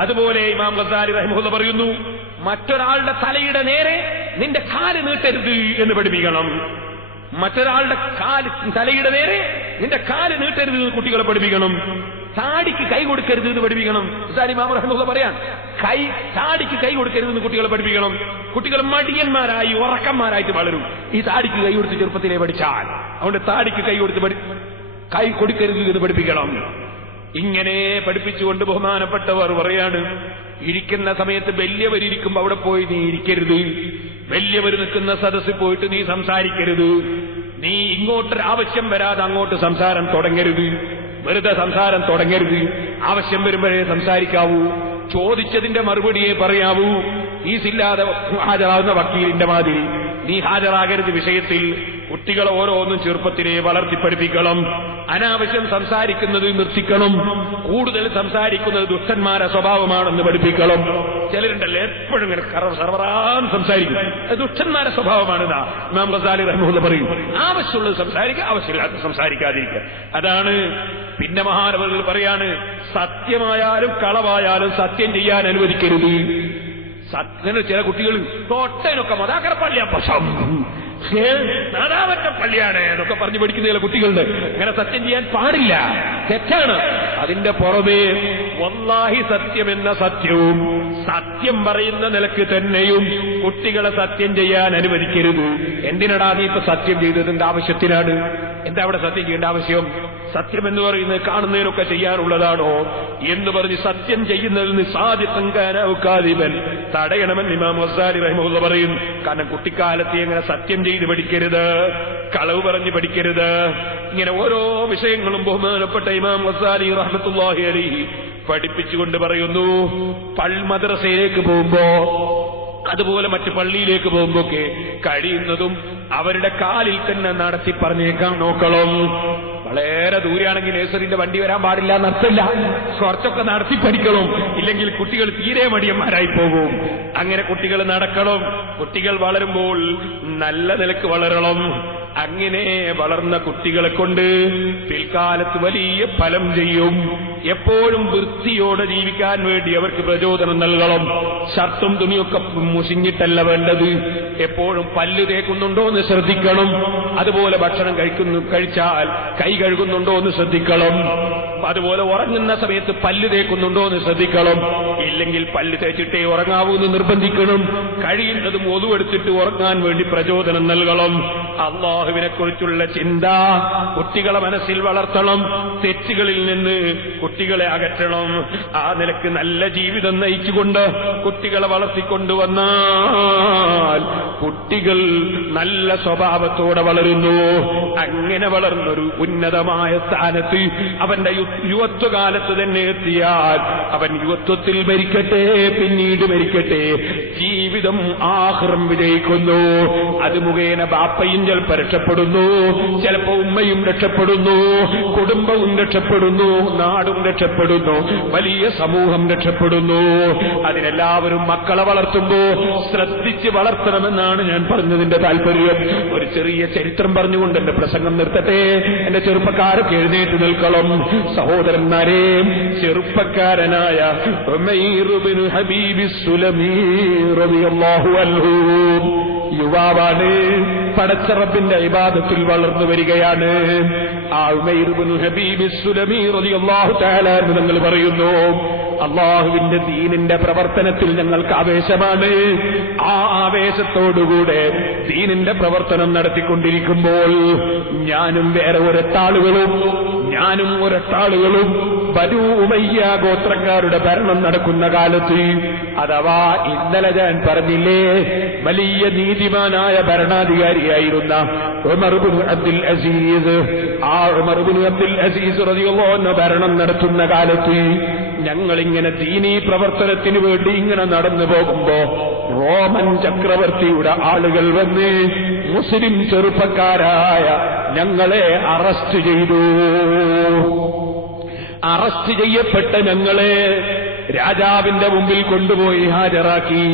അതുപോലെ ഇമാം ഗസാലി റഹിമഹുല്ലാഹ് പറയുന്നു, മറ്റൊരാളുടെ തലയുടെ നേരെ നിന്റെ കാല് നീട്ടരുത് എന്ന് പഠിപ്പിക്കണം. മറ്റൊരാളുടെ തലയുടെ നേരെ നിന്റെ കാല് നീട്ടരുത് എന്ന് കുട്ടികളെ പഠിപ്പിക്കണം. താടിക്ക് കൈ കൊടുക്കരുത് എന്ന് പഠിപ്പിക്കണം. ഇമാം റഹിമഹുല്ലാഹ് പറയാൻ, താടിക്ക് കൈ കൊടുക്കരുത് എന്ന് കുട്ടികളെ പഠിപ്പിക്കണം. കുട്ടികൾ മടിയന്മാരായി ഉറക്കന്മാരായിട്ട് വളരും ഈ താടിക്ക് കൈ കൊടുത്ത് ചെറുപ്പത്തിലേ പഠിച്ചാൽ. അതുകൊണ്ട് താടിക്ക് കൈ കൊടുക്കരുത് എന്ന് പഠിപ്പിക്കണം. ഇങ്ങനെ പഠിപ്പിച്ചുകൊണ്ട് ബഹുമാനപ്പെട്ടവർ പറയാണ്, ഇരിക്കുന്ന സമയത്ത് വലിയവരിയ്ക്കുമ്പോ അവിടെ പോയി നീ ഇരിക്കരുത്. വലിയവർ നിൽക്കുന്ന സദസ്സിൽ പോയിട്ട് നീ സംസാരിക്കരുത്. നീ ഇങ്ങോട്ടൊരാവശ്യം വരാതെ അങ്ങോട്ട് സംസാരം തുടങ്ങരുത്. വെറുതെ സംസാരം തുടങ്ങരുത്. ആവശ്യം വരുമ്പോഴേ സംസാരിക്കാവൂ. ചോദിച്ചതിന്റെ മറുപടിയെ പറയാവൂ. ഫീസില്ലാതെ ഹാജരാകുന്ന വക്കീലിന്റെ മാതിരി നീ ഹാജരാകരുത് വിഷയത്തിൽ. കുട്ടികളെ ഓരോന്നും ചെറുപ്പത്തിലെ വളർത്തിപ്പഠിപ്പിക്കണം. അനാവശ്യം സംസാരിക്കുന്നത് നിർത്തിക്കണം. കൂടുതൽ സംസാരിക്കുന്നത് ദുഷ്ടന്മാരുടെ സ്വഭാവമാണെന്ന് പഠിപ്പിക്കണം. ചിലരുണ്ടല്ലോ എപ്പോഴും ഇങ്ങനെ സർവറാൻ സംസാരിക്കും, ദുഷ്ടന്മാരുടെ സ്വഭാവമാണെന്നാ ഇമാം ഗസാലി റഹ്മത്തുള്ളാഹി പറയും. ആവശ്യമുള്ളത് സംസാരിക്കുക, ആവശ്യമില്ലാത്ത സംസാരിക്കാതിരിക്കുക. അതാണ്. പിന്നെ മഹാനവറുകൾ പറയാണ്, സത്യമായാലും കളവായാലും സത്യം ചെയ്യാൻ അനുവദിക്കരുത്. അങ്ങനെ ചില കുട്ടികൾ തൊട്ടനൊക്കെ മതാക്കര പള്ളിയാ പക്ഷം നാദാവറ്റ പള്ളിയാണ് എന്നൊക്കെ പറഞ്ഞു പഠിക്കുന്ന ചില കുട്ടികളുണ്ട്. അങ്ങനെ സത്യം ചെയ്യാൻ പാടില്ല, തെറ്റാണ്. അതിന്റെ പുറമേ വല്ലാഹി സത്യമെന്ന സത്യവും സത്യം പറയുന്ന നിലക്ക് തന്നെയും കുട്ടികളെ സത്യം ചെയ്യാൻ അനുവദിക്കരുത്. എന്തിനടാ നീ ഇപ്പൊ സത്യം ചെയ്തതിന്റെ ആവശ്യത്തിനാണ്? എന്താ അവിടെ സത്യം ചെയ്യേണ്ട ആവശ്യം? സത്യം എന്ന് പറയുന്നത് കാണുന്നതിനൊക്കെ ചെയ്യാനുള്ളതാണോ എന്ന് പറഞ്ഞ് സത്യം ചെയ്യുന്നതിൽ നിന്ന് സാദിഖൻ തടയണമെന്ന് ഇമാം ഗസാലി റഹിമഹുല്ലാഹ് പറയും. കാരണം കുട്ടിക്കാലത്ത് എങ്ങനെ സത്യം ചെയ്ത് പഠിക്കരുത്, കളവ് പറഞ്ഞ് പഠിക്കരുത്. ഇങ്ങനെ ഓരോ വിഷയങ്ങളും ബഹുമാനപ്പെട്ട ഇമാം ഗസാലി റഹ്മത്തുള്ളാഹി അലൈഹി പഠിപ്പിച്ചുകൊണ്ട് പറയുന്നു. മദ്രസയിലേക്ക് പോകുമ്പോ അതുപോലെ മറ്റ് പള്ളിയിലേക്ക് പോകുമ്പോക്കെ കഴിയുന്നതും അവരുടെ കാലിൽ തന്നെ നടത്തി പറഞ്ഞേക്കാൻ നോക്കണം. വളരെ ദൂരെയാണെങ്കിൽ നേഴ്സറിന്റെ വണ്ടി വരാൻ പാടില്ല എന്നർത്ഥമില്ല, കുറച്ചൊക്കെ നടത്തി പഠിക്കണം. ഇല്ലെങ്കിൽ കുട്ടികൾ തീരെ മടിയന്മാരായി പോകും. അങ്ങനെ കുട്ടികൾ നടക്കണം. കുട്ടികൾ വളരുമ്പോൾ നല്ല നിലക്ക് വളരണം. അങ്ങനെ വളർന്ന കുട്ടികളെ കൊണ്ട് പിൽക്കാലത്ത് വലിയ ഫലം ചെയ്യും. എപ്പോഴും വൃത്തിയോടെ ജീവിക്കാൻ വേണ്ടി അവർക്ക് പ്രചോദനം നൽകണം. ഷർട്ടും തുണിയൊക്കെ മുഷിഞ്ഞിട്ടല്ല വേണ്ടത്. എപ്പോഴും പല്ല് തേക്കുന്നുണ്ടോ എന്ന് ശ്രദ്ധിക്കണം. അതുപോലെ ഭക്ഷണം കഴിച്ചാൽ കൈ കഴുകുന്നുണ്ടോ എന്ന് ശ്രദ്ധിക്കണം. അതുപോലെ ഉറങ്ങുന്ന സമയത്ത് പല്ല് തേക്കുന്നുണ്ടോ എന്ന് ശ്രദ്ധിക്കണം. ഇല്ലെങ്കിൽ പല്ല് തേച്ചിട്ടേ ഉറങ്ങാവൂ എന്ന് നിർബന്ധിക്കണം. കഴിയുന്നതും ഒതുവെടുത്തിട്ട് ഉറങ്ങാൻ വേണ്ടി പ്രചോദനം നൽകണം. അള്ളാഹുവിനെ കുറിച്ചുള്ള ചിന്ത കുട്ടികളെ മനസ്സിൽ വളർത്തണം. തെറ്റുകളിൽ നിന്ന് കുട്ടികളെ അകറ്റണം. ആ നിലക്ക് നല്ല ജീവിതം നയിച്ചുകൊണ്ട് കുട്ടികളെ വളർത്തിക്കൊണ്ടുവന്നാൽ കുട്ടികൾ നല്ല സ്വഭാവത്തോടെ വളരുന്നു. അങ്ങനെ വളർന്നൊരു ഉന്നതമായ സ്ഥാനത്ത് അവന്റെ യുവത്വകാലത്ത് തന്നെ എത്തിയാൽ അവൻ യുവത്വത്തിൽ മരിക്കട്ടെ, പിന്നീട് മരിക്കട്ടെ, ജീവിതം ആഖിറം വിജയിക്കുന്നു. അത് മുഖേന ബാപ്പയും ചിലപ്പോൾ രക്ഷപ്പെടുന്നു, ചിലപ്പോ ഉമ്മയും രക്ഷപ്പെടുന്നു, കുടുംബവും രക്ഷപ്പെടുന്നു, നാടും രക്ഷപ്പെടുന്നു, വലിയ സമൂഹം രക്ഷപ്പെടുന്നു. അതിനെല്ലാവരും മക്കളെ വളർത്തുമ്പോ ശ്രദ്ധിച്ച് വളർത്തണമെന്നാണ് ഞാൻ പറഞ്ഞതിന്റെ താല്പര്യം. ഒരു ചെറിയ ചരിത്രം പറഞ്ഞുകൊണ്ട് എന്റെ പ്രസംഗം നിർത്തട്ടെ. എന്റെ ചെറുപ്പക്കാരൊക്കെ എഴുന്നേറ്റ് നിൽക്കണം. സഹോദരന്മാരെ, ചെറുപ്പക്കാരനായ ഉമൈർ ഇബ്നു ഹബീബ് സുലമി റളിയല്ലാഹു അൻഹു യുവാവാണ്. പടച്ച റബ്ബിന്റെ ഇബാദത്തിൽ വളർന്നു വരികയാണ്. ആ ഉമൈർ ഇബ്നു ഹബീബ് സുലമി റളിയല്ലാഹു തആല എന്ന് നിങ്ങൾ പറയുന്നു, അള്ളാഹുവിന്റെ ദീനിന്റെ പ്രവർത്തനത്തിൽ ഞങ്ങൾക്ക് ആവേശമാണ്. ആ ആവേശത്തോടുകൂടെ ദീനിന്റെ പ്രവർത്തനം നടത്തിക്കൊണ്ടിരിക്കുമ്പോൾ ഞാനും ഒരൊട്ടാളുകളും ബനൂ ഉമയ്യ ഗോത്രക്കാരുടെ ഭരണം നടക്കുന്ന കാലത്ത്, അഥവാ ഇന്നലെ ഞാൻ പറഞ്ഞില്ലേ വലിയ നീതിമാനായ ഭരണാധികാരിയായിരുന്ന ഉമർ ഇബ്നു അബ്ദുൽ അസീസ്, ആ ഉമർ ഇബ്നു അബ്ദുൽ അസീസ് റളിയല്ലാഹു അൻഹു ഭരണം നടത്തുന്ന കാലത്ത് ഞങ്ങളിങ്ങനെ ദീനീ പ്രവർത്തനത്തിന് വേണ്ടി ഇങ്ങനെ നടന്നു പോകുമ്പോ റോമൻ ചക്രവർത്തിയുടെ ആളുകൾ വന്ന് മുസ്ലിം ചെറുപ്പക്കാരായ ഞങ്ങളെ അറസ്റ്റ് ചെയ്തു. അറസ്റ്റ് ചെയ്യപ്പെട്ട ഞങ്ങളെ രാജാവിന്റെ മുമ്പിൽ കൊണ്ടുപോയി ഹാജരാക്കി.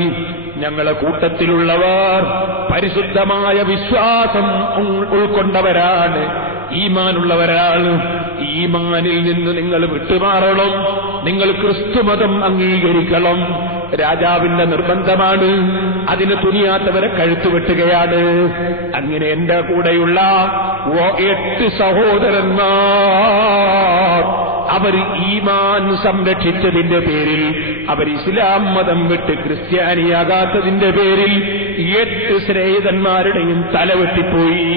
ഞങ്ങളെ കൂട്ടത്തിലുള്ളവർ പരിശുദ്ധമായ വിശ്വാസം ഉൾക്കൊണ്ടവരാണ്, ഈമാനുള്ളവരാണ്. ഈമാനിൽ നിന്ന് നിങ്ങൾ വിട്ടുമാറണം, നിങ്ങൾ ക്രിസ്തുമതം അംഗീകരിക്കണം. രാജാവിന്റെ നിർബന്ധമാണ്. അതിന് തുനിയാത്തവരെ കഴുത്തുവെട്ടുകയാണ്. അങ്ങനെ എന്റെ കൂടെയുള്ള 8 സഹോദരന്മാർ അവർ ഈമാൻ സംരക്ഷിച്ചതിന്റെ പേരിൽ, അവർ ഇസ്ലാം മതം വിട്ട് ക്രിസ്ത്യാനിയാകാത്തതിന്റെ പേരിൽ 8 സ്നേഹിതന്മാരുടെയും തലവെട്ടിപ്പോയി.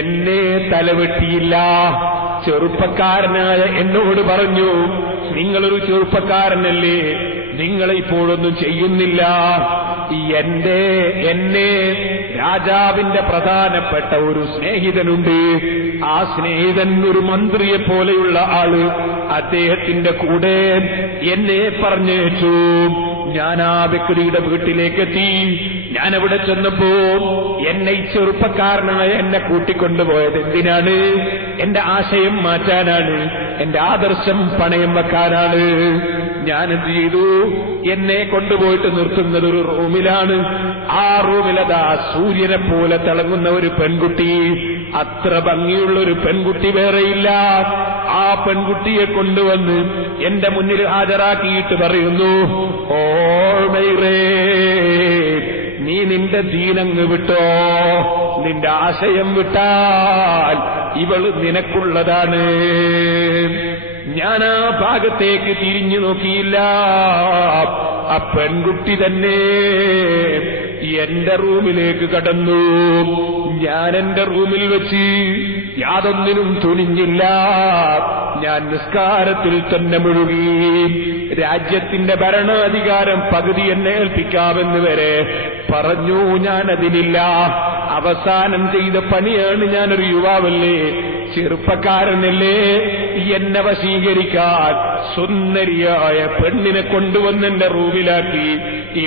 എന്നെ തലവെട്ടിയില്ല. ചെറുപ്പക്കാരനായ എന്നോട് പറഞ്ഞു, നിങ്ങളൊരു ചെറുപ്പക്കാരനല്ലേ, നിങ്ങളെ ഇപ്പോഴൊന്നും ചെയ്യുന്നില്ല. എന്നെ രാജാവിന്റെ പ്രധാനപ്പെട്ട ഒരു സ്നേഹിതനുണ്ട്. ആ സ്നേഹിതൻ ഒരു മന്ത്രിയെ പോലെയുള്ള ആള്. അദ്ദേഹത്തിന്റെ കൂടെ എന്നെ പറഞ്ഞേച്ചു. ഞാൻ ആ വ്യക്തിയുടെ വീട്ടിലേക്കെത്തി. ഞാൻ അവിടെ ചെന്നപ്പോ എന്നെ ഈ ചെറുപ്പക്കാരനായ എന്നെ കൂട്ടിക്കൊണ്ടുപോയത് എന്തിനാണ്? എന്റെ ആശയം മാറ്റാനാണ്, എന്റെ ആദർശം പണയം വെക്കാനാണ്. ഞാൻ എന്ത് ചെയ്തു? എന്നെ കൊണ്ടുപോയിട്ട് നിർത്തുന്നത് ഒരു റൂമിലാണ്. ആ റൂമിലതാ സൂര്യനെ പോലെ തിളങ്ങുന്ന ഒരു പെൺകുട്ടി, അത്ര ഭംഗിയുള്ളൊരു പെൺകുട്ടി വേറെയില്ല. ആ പെൺകുട്ടിയെ കൊണ്ടുവന്ന് എന്റെ മുന്നിൽ ഹാജരാക്കിയിട്ട് പറയുന്നു, ഓ മൈറേ, നീ നിന്റെ ദീനങ്ങ് വിട്ടോ, നിന്റെ ആശയം വിട്ടാൽ ഇവള് നിനക്കുള്ളതാണ്. ഞാൻ ആ ഭാഗത്തേക്ക് തിരിഞ്ഞു നോക്കിയില്ല. ആ പെൺകുട്ടി തന്നെ എന്റെ റൂമിലേക്ക് കടന്നു. ഞാൻ എന്റെ റൂമിൽ വെച്ച് യാതൊന്നിനും തുനിഞ്ഞില്ല. ഞാൻ നിസ്കാരത്തിൽ തന്നെ മുഴുകി. രാജ്യത്തിന്റെ ഭരണാധികാരം പകുതി എന്നെ ഏൽപ്പിക്കാമെന്ന് വരെ പറഞ്ഞു. ഞാനതിനില്ല. അവസാനം ചെയ്ത പണിയാണ്. ഞാനൊരു യുവാവല്ലേ, ചെറുപ്പക്കാരനല്ലേ, എന്നെ വശീകരിക്കാൻ സുന്ദരിയായ പെണ്ണിനെ കൊണ്ടുവന്ന് എന്റെ റൂമിലാക്കി.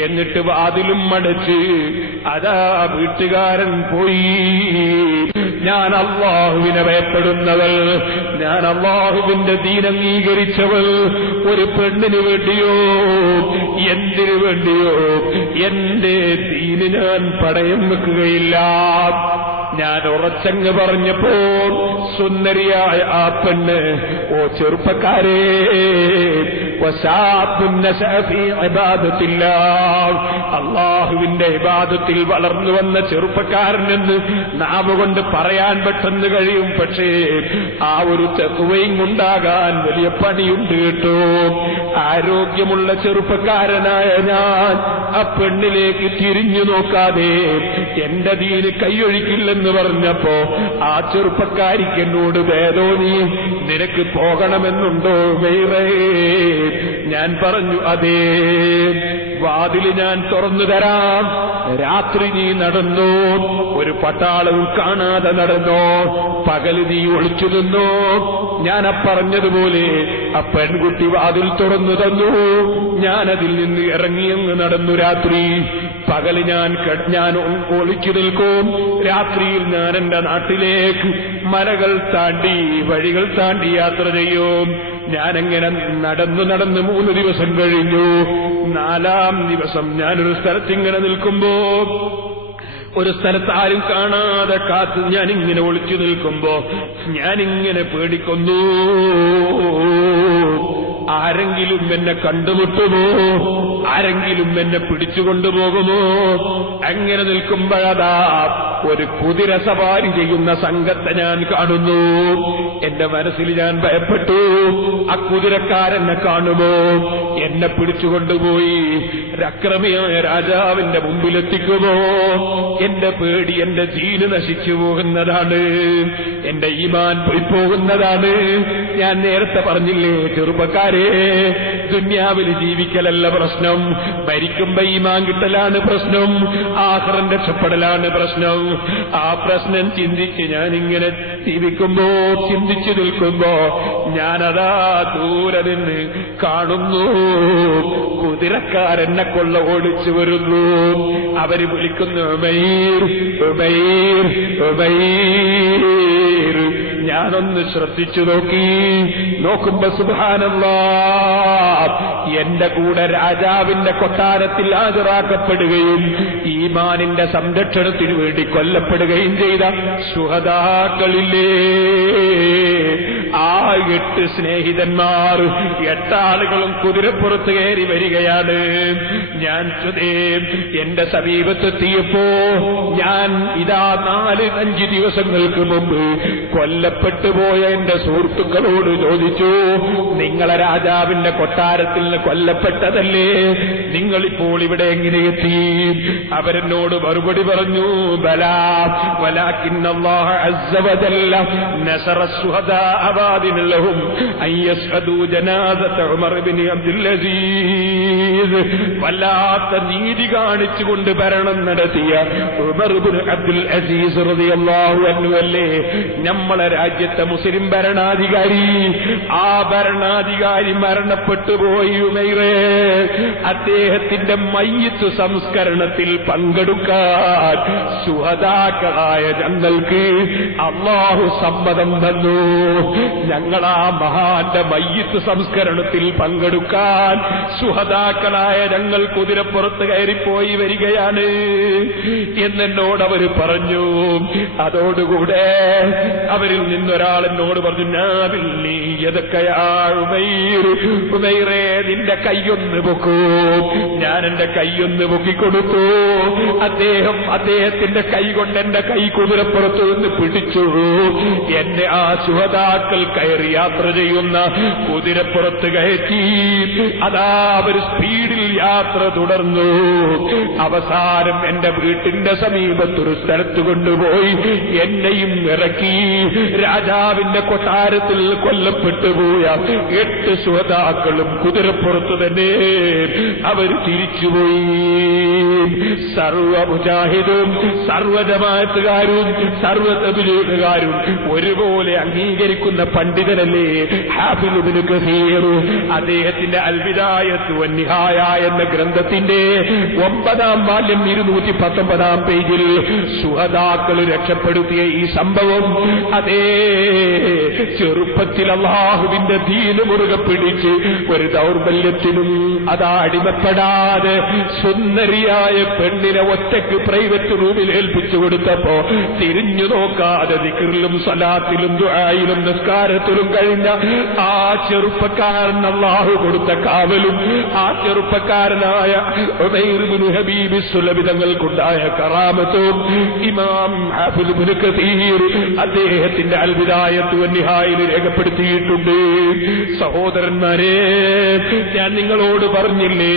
എന്നിട്ട് വാതിലും അടച്ച് അതാ വീട്ടുകാരൻ പോയി. ഞാൻ അല്ലാഹുവിനെ ഭയപ്പെടുന്നവൾ, ഞാൻ അല്ലാഹുവിന്റെ ദീൻ അംഗീകരിച്ചവൾ. ഒരു പെണ്ണിന് വേണ്ടിയോ എന്തിനു വേണ്ടിയോ എന്റെ ദീന് ഞാൻ പണയം വെക്കുകയില്ല. ഞാൻ ഉറച്ചങ്ങ് പറഞ്ഞപ്പോൾ സുന്ദരിയായ ആ പെണ്ണ്, ഓ ചെറുപ്പക്കാരേ, അല്ലാഹുവിന്റെ ഇബാദത്തിൽ വളർന്നു വന്ന ചെറുപ്പക്കാരനെന്ന് നാവ് കൊണ്ട് പറയാൻ പെട്ടെന്ന് കഴിയും. പക്ഷേ ആ ഒരു തഖ്വയും ഉണ്ടാകാൻ വലിയ പണിയുണ്ട് കേട്ടോ. ആരോഗ്യമുള്ള ചെറുപ്പക്കാരനായ ഞാൻ ആ പെണ്ണിലേക്ക് തിരിഞ്ഞു നോക്കാതെ എന്റെ ദീന് കൈയൊഴിക്കില്ലെന്ന് പറഞ്ഞപ്പോ ആ ചെറുപ്പക്കാരിക്ക് എന്നോട് വേദോനി, നിനക്ക് പോകണമെന്നുണ്ടോ മൈറേ? ഞാൻ പറഞ്ഞു, അതേ. വാതില് ഞാൻ തുറന്നു തരാം. രാത്രി നീ നടന്നോ, ഒരു പട്ടാളവും കാണാതെ നടന്നോ, പകല് നീ ഒളിച്ചു നിന്നോ. ഞാൻ പറഞ്ഞതുപോലെ ആ പെൺകുട്ടി വാതിൽ തുറന്നു തന്നു. ഞാനതിൽ നിന്ന് ഇറങ്ങിയങ്ങ് നടന്നു. രാത്രി പകല് ഞാൻ ഒളിച്ചു നിൽക്കും. രാത്രിയിൽ ഞാൻ എന്റെ നാട്ടിലേക്ക് മലകൾ താണ്ടി വഴികൾ താണ്ടി യാത്ര ചെയ്യും. ഞാനെങ്ങനെ നടന്നു 3 ദിവസം കഴിഞ്ഞു. 4-ാം ദിവസം ഞാനൊരു സ്ഥലത്തിങ്ങനെ നിൽക്കുമ്പോ, ഒരു സ്ഥലത്ത് ആരും കാണാതെ കാത്ത് ഞാനിങ്ങനെ ഒളിച്ചു നിൽക്കുമ്പോ ഞാനിങ്ങനെ പേടിക്കുന്നു. ആരെങ്കിലും എന്നെ കണ്ടുമുട്ടുമോ? ആരെങ്കിലും എന്നെ പിടിച്ചുകൊണ്ടുപോകുമോ? അങ്ങനെ നിൽക്കുമ്പോഴതാ ഒരു കുതിര സവാരി ചെയ്യുന്ന സംഘത്തെ ഞാൻ കാണുന്നു. എന്റെ മനസ്സിൽ ഞാൻ ഭയപ്പെട്ടു. ആ കുതിരക്കാരെന്നെ കാണുമോ? എന്നെ പിടിച്ചുകൊണ്ടുപോയി അക്രമിയായ രാജാവിന്റെ മുമ്പിലെത്തിക്കുമോ? എന്റെ പേടി, എന്റെ ദീന് നശിച്ചു പോകുന്നതാണ്, എന്റെ ഈമാൻ പോയി പോകുന്നതാണ്. ഞാൻ നേരത്തെ പറഞ്ഞില്ലേ ചെറുപ്പക്കാരെ, ദുന്യാവിൽ ജീവിക്കലല്ല പ്രശ്നം, മരിക്കുമ്പോ ഈമാൻ കിട്ടലാണ് പ്രശ്നം, ആഖിറം രക്ഷപ്പെടലാണ് പ്രശ്നം. ആ പ്രശ്നം ചിന്തിച്ച് ഞാനിങ്ങനെ ജീവിക്കുമ്പോ, ചിന്തിച്ചു നിൽക്കുമ്പോ ഞാനതാ ദൂരെ നിന്ന് കാണുന്നു, കുതിരക്കാരെന്നെ കൊള്ള ഓടിച്ചു വരുന്നു. അവര് വിളിക്കുന്നു ഉമൈർ, ഉമൈർ, ഉമൈർ. ഞാനൊന്ന് ശ്രദ്ധിച്ചു നോക്കുമ്പോ സുബ്ഹാനല്ലാഹ്, എന്റെ കൂടെ രാജാവിന്റെ കൊട്ടാരത്തിൽ ഹാജരാക്കപ്പെടുകയും ഈമാനിന്റെ സംരക്ഷണത്തിനു വേണ്ടി കൊല്ലപ്പെടുകയും ചെയ്ത ശുഹദാക്കളില്ലേ, ആ 8 സ്നേഹിതന്മാർ, 8 ആളുകളും കുതിരപ്പുറത്ത് കയറി വരികയാണ്. ഞാൻ എന്റെ സമീപത്തെത്തിയപ്പോ ഞാൻ ഇതാ 4-5 ദിവസങ്ങൾക്ക് മുമ്പ് കൊല്ലപ്പെട്ടുപോയ എന്റെ സുഹൃത്തുക്കളോട് ചോദിച്ചു, നിങ്ങളെ രാജാവിന്റെ കൊട്ടാരത്തിൽ നിന്ന് കൊല്ലപ്പെട്ടതല്ലേ, നിങ്ങളിപ്പോൾ ഇവിടെ എങ്ങനെ എത്തി? അവരെന്നോട് മറുപടി പറഞ്ഞു, ബലാ വലാകിന്നല്ലാഹ അസ്സ വജല്ല നസറ ശുഹദാ അബാദിൻ ലഹു ലഹും അൻ യസ്അദൂ ജനാസത ഉമർ ഇബ്നു അബ്ദുൽ അസീസ്. വല്ലാത്ത നീതി കാണിച്ചുകൊണ്ട് ഭരണം നടത്തിയ ഉമർ ഇബ്നു അബ്ദുൽ അസീസ് റളിയല്ലാഹു അൻഹു അല്ലേ നമ്മളെ രാജ്യത്തെ മുസ്ലിം ഭരണാധികാരി. ആ ഭരണാധികാരി മരണപ്പെട്ടു പോയി. ഉമൈറേ, അദ്ദേഹത്തിന്റെ മയ്യിത്ത് സംസ്കരണത്തിൽ പങ്കെടുക്കാൻ ശുഹദാക്കളായ ഞങ്ങൾക്ക് അല്ലാഹു സമ്മതം തന്നു. ഞങ്ങളാ മഹാന്റെ മയ്യിത്ത് സംസ്കരണത്തിൽ പങ്കെടുക്കാൻ ശുഹദാക്കളായ ഞങ്ങൾ കുതിരപ്പുറത്ത് കയറിപ്പോയി വരികയാണ് എന്നോട് അവർ പറഞ്ഞു. അതോടുകൂടെ അവരിൽ നിന്നൊരാൾ എന്നോട് പറഞ്ഞു, നാബില്ലി യദക്കയാ ഉമൈർ, ഉമൈറേ നിന്റെ കൈയൊന്ന് പൊക്കൂ. ഞാൻ എന്റെ കൈയൊന്ന് പൊക്കിക്കൊടുത്തു. അദ്ദേഹത്തിന്റെ കൈ കൊണ്ട് എന്റെ കൈ കുതിരപ്പുറത്ത് നിന്ന് പിടിച്ചു. എന്നെ ആ ശുഹദാക്കൾ കയറി യാത്ര ചെയ്യുന്ന കുതിരപ്പുറത്ത് കയറ്റി. അതാ അവർ സ്പീഡിൽ യാത്ര തുടർന്നു. അവസാനം എന്റെ വീട്ടിന്റെ സമീപത്തൊരു സ്ഥലത്ത് കൊണ്ടുപോയി എന്നെയും ഇറക്കി. രാജാവിന്റെ കൊട്ടാരത്തിൽ കൊല്ലപ്പെട്ടുപോയ 8 ശുഹദാക്കളും കുതിരപ്പുറത്ത് തന്നെ അവർ തിരിച്ചുപോയി. സർവ മുജാഹിദും സർവ ജമാഅത്തുകാരും സർവ തബ്ലീഗുകാരും ഒരുപോലെ അംഗീകരിക്കുന്ന പണ്ഡിതനല്ലേ ഹാഫിദ് ഇബ്നു കസീർ. അദ്ദേഹത്തിന്റെ അൽ ബിദായത്ത് വന്നിഹായ എന്ന ഗ്രന്ഥത്തിന്റെ 9-ാം വാല്യം 219-ാം പേജിൽ ശുഹദാക്കൾ രക്ഷപ്പെടുത്തിയ ഈ സംഭവം, അതേ ചെറുപ്പത്തിൽ അല്ലാഹുവിന്റെ ദീന് മുറുകെ പിടിച്ച് ഒരു ദൗർബല്യത്തിനും അതാ അടിമപ്പെടാതെ സുന്ദരിയായ പെണ്ണിനെ ഒറ്റയ്ക്ക് പ്രൈവറ്റ് റൂമിൽ ഏൽപ്പിച്ചു കൊടുത്തപ്പോ തിരിഞ്ഞു നോക്കാതെ ദിക്റിലും സലാത്തിലും ദുആയിലും നിസ്കാരത്തിലും കഴിഞ്ഞ ആ ചെറുപ്പക്കാരൻ അല്ലാഹു കൊടുത്ത കാവലും ആ ചെറുപ്പക്കാരനായ ഉമൈർ ഇബ്നു ഹബീബ് സുലഭി തങ്ങൾക്കുണ്ടായ കറാമത്തും ഇമാം ഹാഫിദ് ഇബ്നു കസീർ അദ്ദേഹത്തിന്റെ അൽ ബിദായത്ത് വന്നിഹായിൽ രേഖപ്പെടുത്തിയിട്ടുണ്ട്. സഹോദരന്മാരെ, ഞാൻ നിങ്ങളോട് പറഞ്ഞില്ലേ,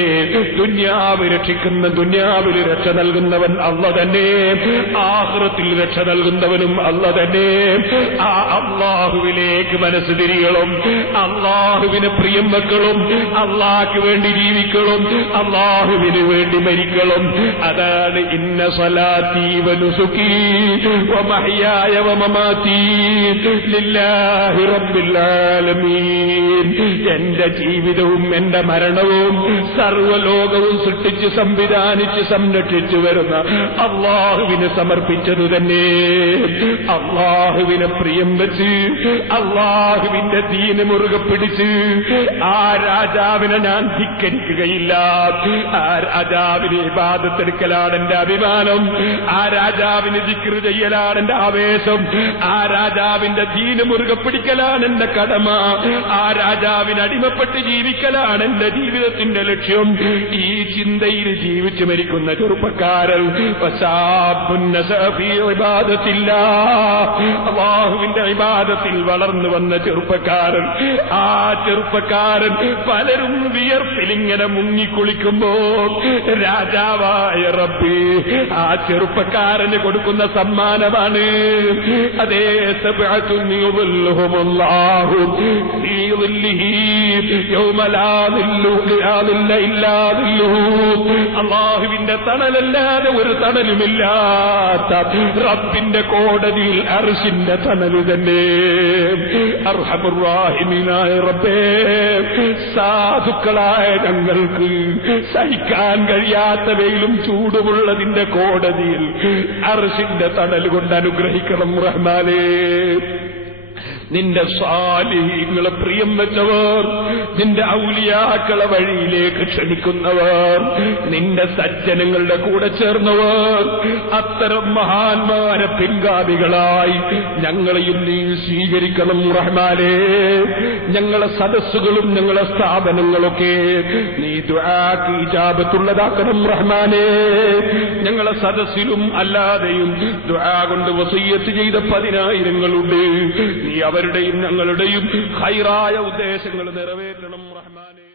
ദുനിയാവ് രക്ഷിക്കുന്ന, ദുനിയാവിൽ രക്ഷ നൽകുന്നവൻ അല്ലാഹു തന്നെ, ആഖിറത്തിൽ രക്ഷ നൽകുന്നവനും അല്ലാഹു തന്നെ. ആ അല്ലാഹുവിലേക്ക് മനസ്സ് തിരികളും, അല്ലാഹുവിന് പ്രിയം വെക്കളും, അല്ലാഹുവിന് വേണ്ടി ജീവിക്കണം, അല്ലാഹുവിന് വേണ്ടി മരിക്കണം. അതാണ് ഇന്ന സ്വലാത്തി വനുസുകി വമഹ്യായ വമമാതി ലില്ലാഹി റബ്ബിൽ ആലമീൻ. എന്റെ ജീവിതവും എന്റെ മരണവും സർവ്വലോകവും സൃഷ്ടിച്ച് സംവിധാനിച്ച് സംരക്ഷിച്ചു വരുന്ന അല്ലാഹുവിന് സമർപ്പിച്ചത് തന്നെ. അല്ലാഹുവിനെ പ്രിയം വെച്ച് അല്ലാഹുവിന്റെ ദീന് മുറുകെ പിടിച്ച് ആ രാജാവിനെ ഞാൻ ധിക്കരിക്കുകയില്ല. ആ രാജാവിന് ഇബാദത്തെടുക്കലാണ് എന്റെ അഭിമാനം, ആ രാജാവിന് ദിക്റ് ചെയ്യലാണ് എന്റെ ആവേശം, ആ രാജാവിന്റെ ദീന് മുറുകെ പിടിക്കലാണ് എന്റെ കടമ, ആ രാജാവിന് അടിമപ്പെട്ട് ജീവിക്കലാണ് എന്റെ ജീവിതത്തിന്റെ ലക്ഷ്യം. ഈ ചിന്തയിൽ ജീവിച്ചു മരിക്കുന്ന ചെറുപ്പക്കാരൻ അല്ലാഹുവിന്റെ ഇബാദത്തിൽ വളർന്നു വന്ന ചെറുപ്പക്കാരൻ, ആ ചെറുപ്പക്കാരൻ പലരും വിയർപ്പിലിങ്ങനെ മുങ്ങിക്കുളിക്കുമ്പോ രാജാവായ റബ്ബി ആ ചെറുപ്പക്കാരന് കൊടുക്കുന്ന സമ്മാനമാണ്. അതേ സബ്അത്തുൻ യുദില്ലുഹുമുല്ലാഹു ഫീ ദില്ലിഹി യൗമ ലാ ദില്ല ഇല്ലാ ദില്ലുഹു. അല്ലാഹുവിന്റെ തണലല്ലാതെ ഒരു തണലുമില്ലാത്ത റബ്ബിന്റെ കോടതിയിൽ അർശിന്റെ തണല് തന്നെ. അർഹമുർ റഹീമീനായ റബ്ബേ, സാധുക്കളായ ഞങ്ങൾക്ക് സഹിക്കാൻ കഴിയാത്ത വെയിലും ചൂടുമുള്ളതിന്റെ കോടതിയിൽ അർശിന്റെ തണൽ കൊണ്ട് അനുഗ്രഹിക്കണം റഹ്മാനേ. നിന്റെ സാലിഹീങ്ങളെ പ്രിയം വെച്ചവർ, നിന്റെ ഔലിയാക്കളെ വഴിയിലേക്ക് ക്ഷണിക്കുന്നവർ, നിന്റെ സജ്ജനങ്ങളുടെ കൂടെ ചേർന്നവർ, അത്തരം മഹാന്മാരെ പിൻഗാമികളായി ഞങ്ങളെയും നീ സ്വീകരിക്കണം റഹ്മാനേ. ഞങ്ങളെ സദസ്സുകളും ഞങ്ങളെ സ്ഥാപനങ്ങളൊക്കെ നീ ദുആക്ക് ഇജാബത്തുള്ളതാക്കണം റഹ്മാനേ. ഞങ്ങളെ സദസ്സിലും അല്ലാതെയും ദുആ കൊണ്ട് വസിയ്യത്ത് ചെയ്ത 10,000 നീ അവരുടെയും ഞങ്ങളുടെയും ഖൈറായ ഉദ്ദേശങ്ങൾ നിറവേറ്റണം റഹ്മാനേ.